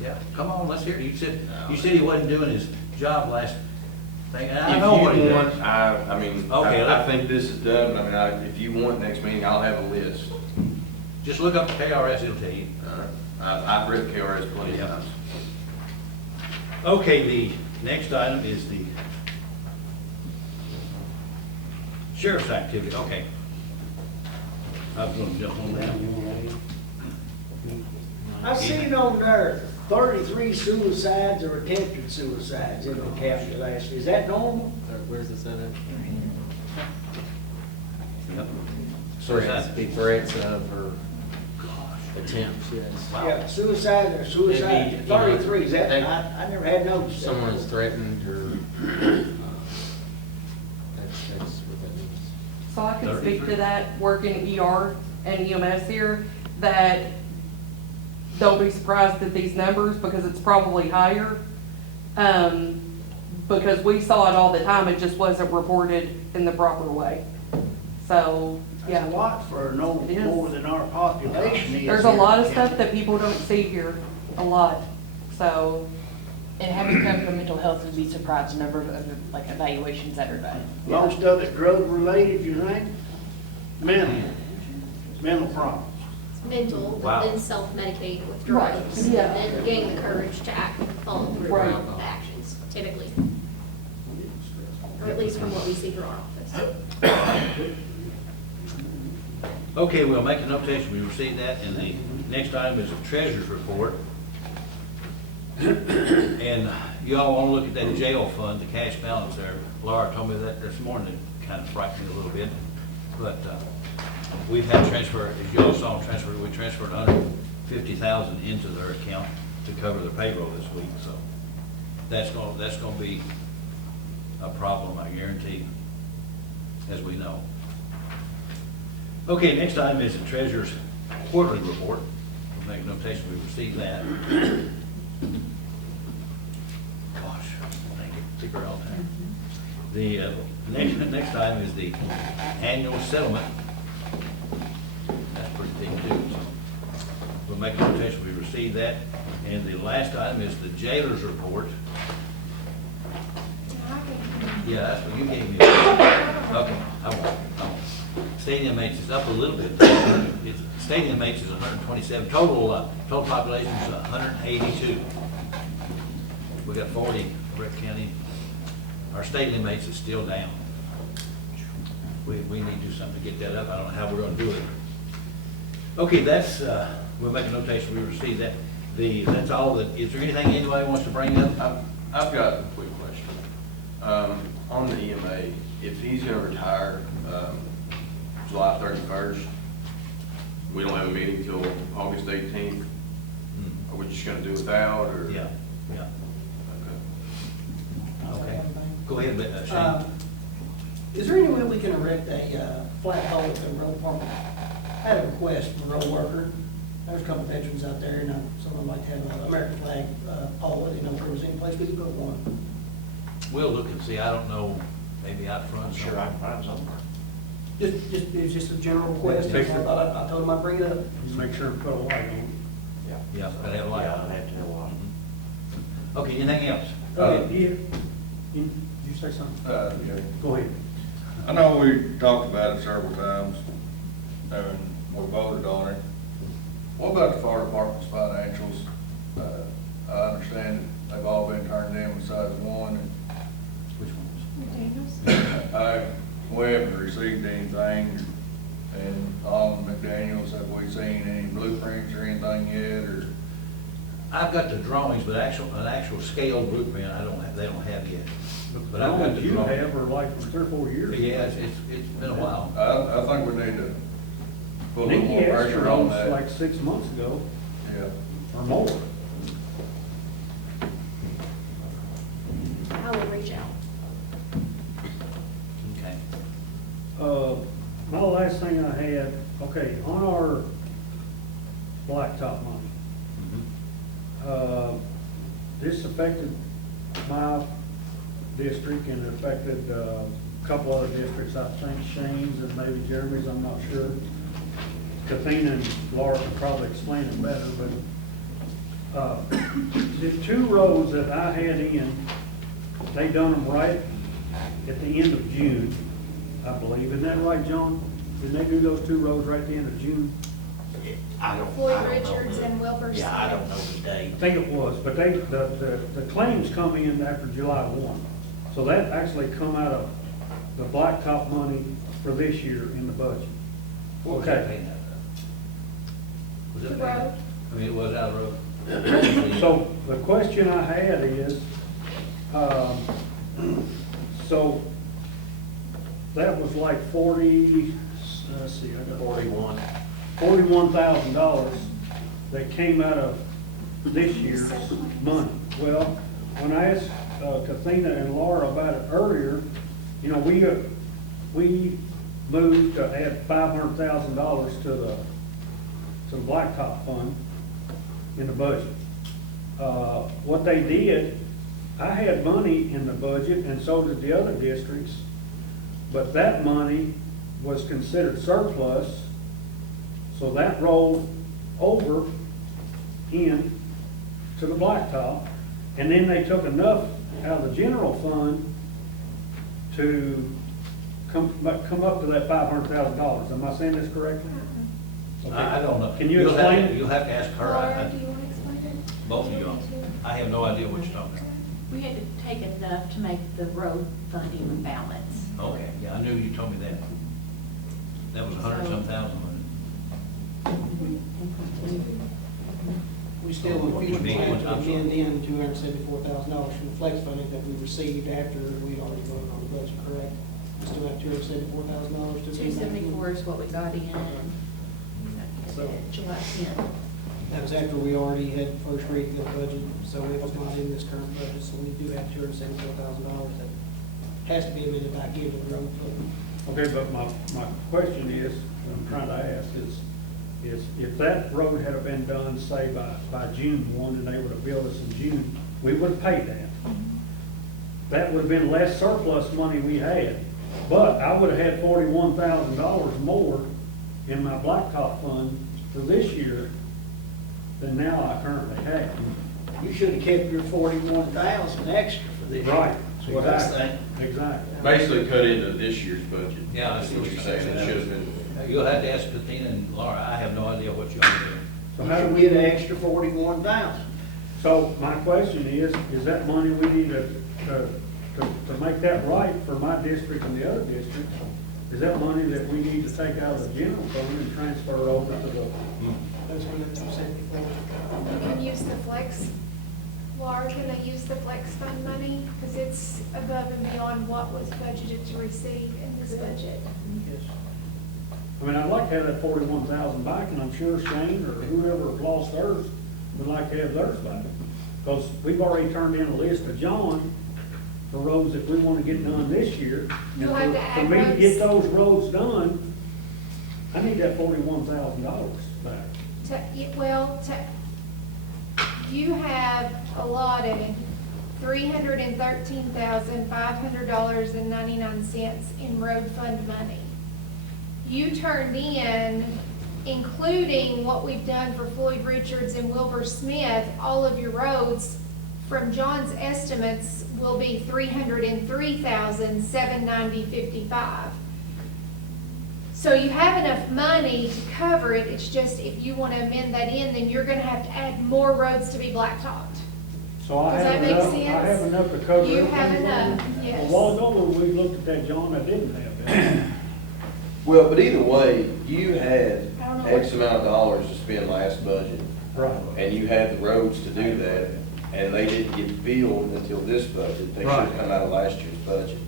Yeah, come on, let's hear it. You said he wasn't doing his job last thing, and I know what he does. I mean, Okay, I think this is done, I mean, if you want next meeting, I'll have a list. Just look up the KRS, it'll tell you. I've read KRS plenty of times. Okay, the next item is the sheriff's activity, okay. I was gonna jump on that. I seen on there 33 suicides or attempted suicides in the county last year. Is that normal? Where's this at? Yep. Threats, be threats of or attempts, yes. Yeah, suicide or suicide, It'd be, you know, 33, is that, I never had noticed that. Someone is threatened or, that's what that means. So I can speak to that, working ER and EMS here, that don't be surprised at these numbers because it's probably higher. Because we saw it all the time, it just wasn't reported in the proper way. So, That's yeah. a lot for no It is. more than our population is. There's a here. lot of stuff that people don't see here, a lot, so. And having come from mental health, would be surprised the number of like evaluations that are done. Most of it drug related, you think? Mental problems. Mental, Wow. but then self-medicating with Right, drugs. yeah. And then gain the courage to act, follow through Right. on the actions, typically. Or at least from what we see through our office. Okay, we'll make a notation, we received that, and the next item is a treasurer's report. And you all want to look at that jail fund, the cash balance there. Laura told me that this morning, it kind of frightened me a little bit. But we've had transfer, as you all saw, we transferred $150,000 into their account to cover their payroll this week, so that's gonna be a problem, I guarantee, as we know. Okay, next item is the treasurer's quarterly report. We'll make a notation, we received that. Gosh, thank you, figure out that. The next item is the annual settlement. That's pretty big too, so we'll make a notation, we received that. And the last item is the jailer's report. Yeah, that's what you gave me. Okay, I won't. State inmates is up a little bit. State inmates is 127. Total population is 182. We got 40 in Breck County. Our state inmates is still down. We need to do something to get that up. I don't know how we're gonna do it. Okay, that's, we'll make a notation, we received that. That's all that, is there anything anybody wants to bring up? I've got a quick question. On the EMA, if he's gonna retire, July 31st, we don't have a meeting till August 18th. Are we just gonna do without, or? Yeah. Okay. Okay. Go ahead, Shane. Is there any way we can erect a flag pole at the road department? I had a request from a road worker. There's a couple veterans out there, and someone might have an American flag pole. I didn't know if there was any place we could put one. We'll look and see, I don't know, maybe out front. Sure, I can find somewhere. It was just a general request. I thought I told him I'd bring it up. Just make sure and put a light on. Yeah, gotta have a light Yeah, on I it. have to know why. Okay, anything else? You say something? Yeah. Go ahead. I know we talked about it several times, and we voted on it. What about the fire department's financials? I understand that they've all been turned in besides one, and Which ones? we haven't received anything. And on McDaniels, have we seen any blueprints or anything yet, or? I've got the drawings, but an actual scale blueprint, they don't have yet. But I've got the You drawings. have, or like from 3 or 4 years? Yeah, it's been a while. I think we need to put a little more Nikki asked for pressure on those that. like 6 months ago, Yeah. or more. I will reach out. Okay. My last thing I had, Okay, on our blacktop money, this affected my district and it affected a couple other districts, I think Shane's and maybe Jeremy's, I'm not sure. Kathina and Laura could probably explain it better, but the two roads that I had in, they done them right at the end of June, I believe. Isn't that right, John? Didn't they do those two roads right at the end of June? I don't Floyd know. Richards and Wilbur Yeah, I don't Smith. know the date. I think it was, but the claims come in after July 1. So that actually come out of the blacktop money for this year in the budget. What was that Okay, paying out of? Was The it road. paying? I mean, it was out of road. so the question I had is, so that was like 40, let's see, I got 41. $41,000 that came out of this year's money. Well, when I asked Kathina and Laura about it earlier, you know, we moved to add $500,000 to the blacktop fund in the budget. What they did, I had money in the budget and so did the other districts, but that money was considered surplus. So that rolled over in to the blacktop, and then they took enough out of the general fund to come up to that $500,000. Am I saying this correctly? Okay. I don't know. Can you You'll have to- explain it? You'll have to ask her. Laura, do you want to explain it? Both of y'all. I have no idea what you're talking about. We had to take enough to make the road fund even balance. Okay, yeah, I knew you told me that. That was 100-some thousand, wasn't We still, in What future, do you mean? plan to I'm sorry. amend in $274,000 from the flex funding that we received after we already voted on the budget, correct? We still have $274,000 to be. 274 is what we got in So- July 10th. That was after we already had first reading of the budget, so it was not in this current budget, so we do have $274,000 that has to be amended back into the road fund. Okay, but my question is, what I'm trying to ask is if that road had been done, say, by June 1, and they would have billed us in June, we would have paid that. That would have been less surplus money we had, but I would have had $41,000 more in my blacktop fund for this year than now I currently have. You should have kept your 41,000 extra for this year. Right. That's what I think. Exactly. Basically cut into this year's budget. Yeah, I That's see what you're saying. It should have been. You'll have to ask Kathina and Laura. I have no idea what y'all are doing. So How how do do we get an extra 41,000? So my question is that money we need to make that right for my district and the other districts? Is that money that we need to take out of the general fund and transfer over to the? That's what the 274. You can use the flex, Laura, can they use the flex fund money? Because it's above and beyond what was budgeted to receive in this budget. I mean, I'd like to have that 41,000 back, and I'm sure Shane or whoever lost theirs would like to have theirs back. Because we've already turned in a list to John for roads that we want to get done this year. And You'll have to for add me to get roads. those roads done, I need that $41,000 back. You have allotted $313,500.99 in road fund money. You turned in, including what we've done for Floyd Richards and Wilbur Smith, all of your roads, from John's estimates, will be $303,790.55. So you have enough money to cover it, it's just if you want to amend that in, then you're gonna have to add more rods to be blacktopped. So I Does that have make enough, I sense? have enough to cover You everything. have enough, A yes. while ago, when we looked at that, John, I didn't have that. Well, but either way, you had I don't know X what- amount of dollars to spend last budget, Right. and you had the roads to do that, and they didn't get billed until this budget. They should have Right. come out of last year's budget.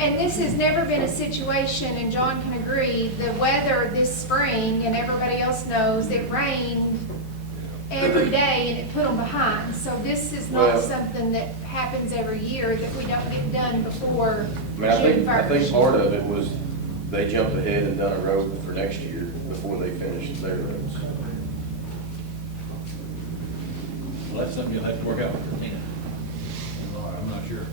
And this has never been a situation, and John can agree, the weather this spring, and everybody else knows, it rained every day and it put them behind. So this is not Well- something that happens every year, that we don't get done before I mean, June I think 1st. part of it was they jumped ahead and done a road for next year before they finished their roads. Well, that's something you'll have to work out with Tina. Laura, I'm not sure.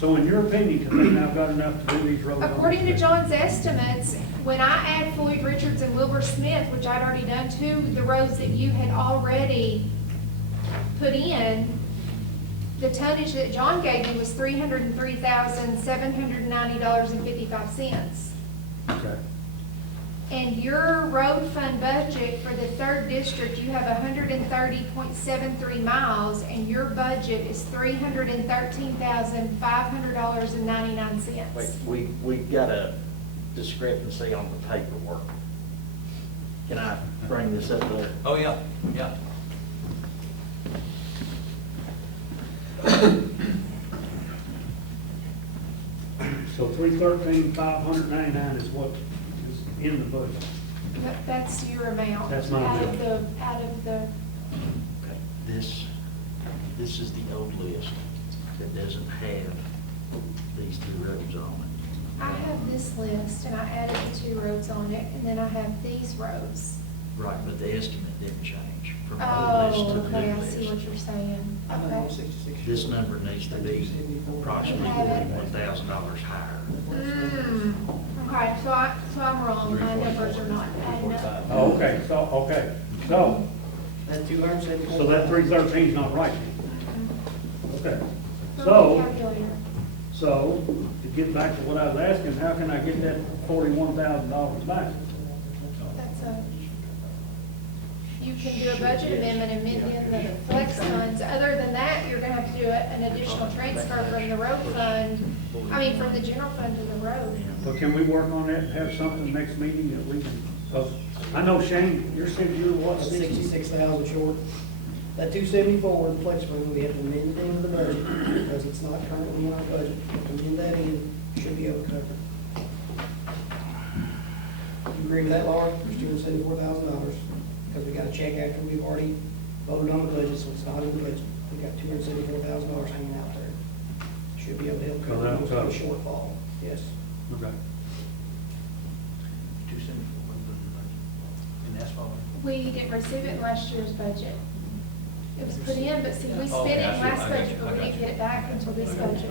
So in your opinion, do they now got enough to do these roads? on According to this? John's estimates, when I add Floyd Richards and Wilbur Smith, which I'd already done to the roads that you had already put in, the tonnage that John gave me was $303,790.55. Okay. And your road fund budget for the third district, you have 130.73 miles, and your budget is $313,500.99. Wait, we got a discrepancy on the paperwork. Can I bring this up there? Oh, yeah, yeah. So 313,599 is what is in the budget. That's your amount. That's my Out of amount. out of the, Okay, this is the old list that doesn't have these two roads on it. I have this list, and I added the 2 roads on it, and then I have these roads. Right, but the estimate didn't change from the old Oh, list to the okay, I new see what list. you're saying. Okay. This number needs to be approximately $41,000 higher. Okay, so I'm wrong, my numbers are not adding up. Oh, okay, so That 274. so that 313 is not right. Okay. From So, the calculator. so to get back to what I was asking, how can I get that $41,000 back? That's you can do a budget amendment and amend in the flex funds. Other than that, you're gonna have to do an additional transfer from the road fund, from the general fund to the road. So can we work on that and have something next meeting that we can, I know Shane, you're saying you're what, 66,000 short. That 274, the flex fund, we have to amend it into the budget, because it's not currently in our budget. We have to amend that in, should be able to cover it. You agree with that, Laura? There's $274,000, because we got a check after we've already voted on the budget, so it's not in the budget. We got $274,000 hanging out there. Should be able to help cover that'll most of cover the it. shortfall, yes. Okay. And that's why. We didn't receive it in last year's budget. It was put in, but see, we Oh, spent okay, it I in see. last I got budget, you. but I we got didn't you. get it back until this budget.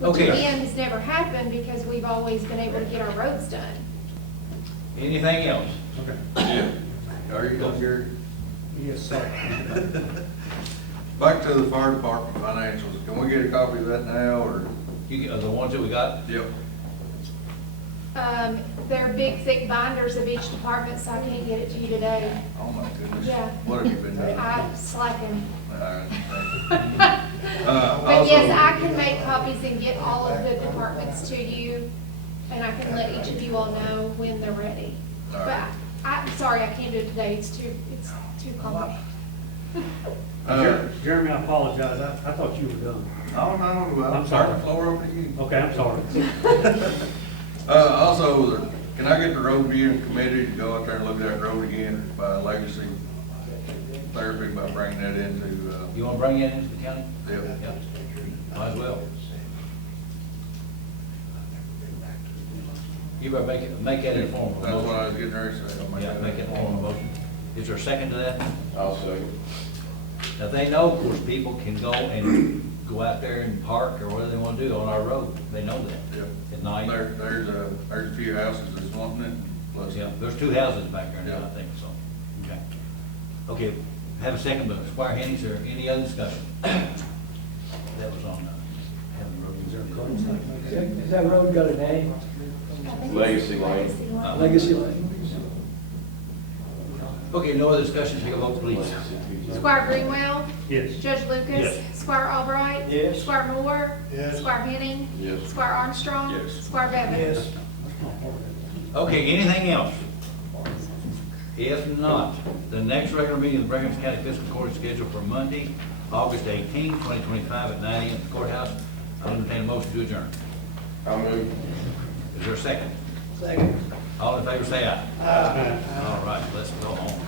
Which Okay. again has never happened because we've always been able to get our roads done. Anything else? Okay. Are you going, Gary? Yes, sir. Back to the fire department financials, can we get a copy of that now, or? You get the ones that we got? Yep. They're big, thick binders of each department, so I can't get it to you today. Oh, my goodness. Yeah. What have you been doing? I'm slacking. All right, thank you. But yes, Also- I can make copies and get all of the departments to you, and I can let each of you all know when they're ready. All But right. I'm sorry, I can't do it today, it's too complicated. Jeremy, I apologize, I thought you were done. Oh, no, I'm I'm sorry. sorry, the floor over to you. Okay, I'm sorry. Also, can I get the road viewing committee to go out there and look at that road again by legacy therapy, by bringing that into, You wanna bring it into the county? Yep. Yep. Might as well. You better make that in form of a that's what I motion. was getting ready to say. I'll Yeah, make it in form of a motion. Is there a second to that? I'll second. Now, they know, of course, people can go and go out there and park or whatever they wanna do on our road. They know that. Yep. At night. There's a few houses that's wanting it, plus. Yeah, there's 2 houses back there now, Yeah. I think, so. Okay. Okay, have a second, but Squire Henny, is there any other discussion? That was on, having road. Has that road got a name? I think it's Legacy Lane. Legacy Lane? Okay, no other discussion, take a vote, please. Squire Greenwell, Yes. Judge Lucas, Yes. Squire Albright. Yes. Squire Moore. Yes. Squire Henning. Yes. Squire Armstrong. Yes. Squire Bevan. Yes. Okay, anything else? If not, the next regular meeting of the Breckinridge County Fiscal Court is scheduled for Monday, August 18, 2025 at 9 a.m. at the courthouse. I'll entertain a motion to adjourn. I'll move. Is there a second? Second. All in favor, say aye. Aye. All right, let's go home.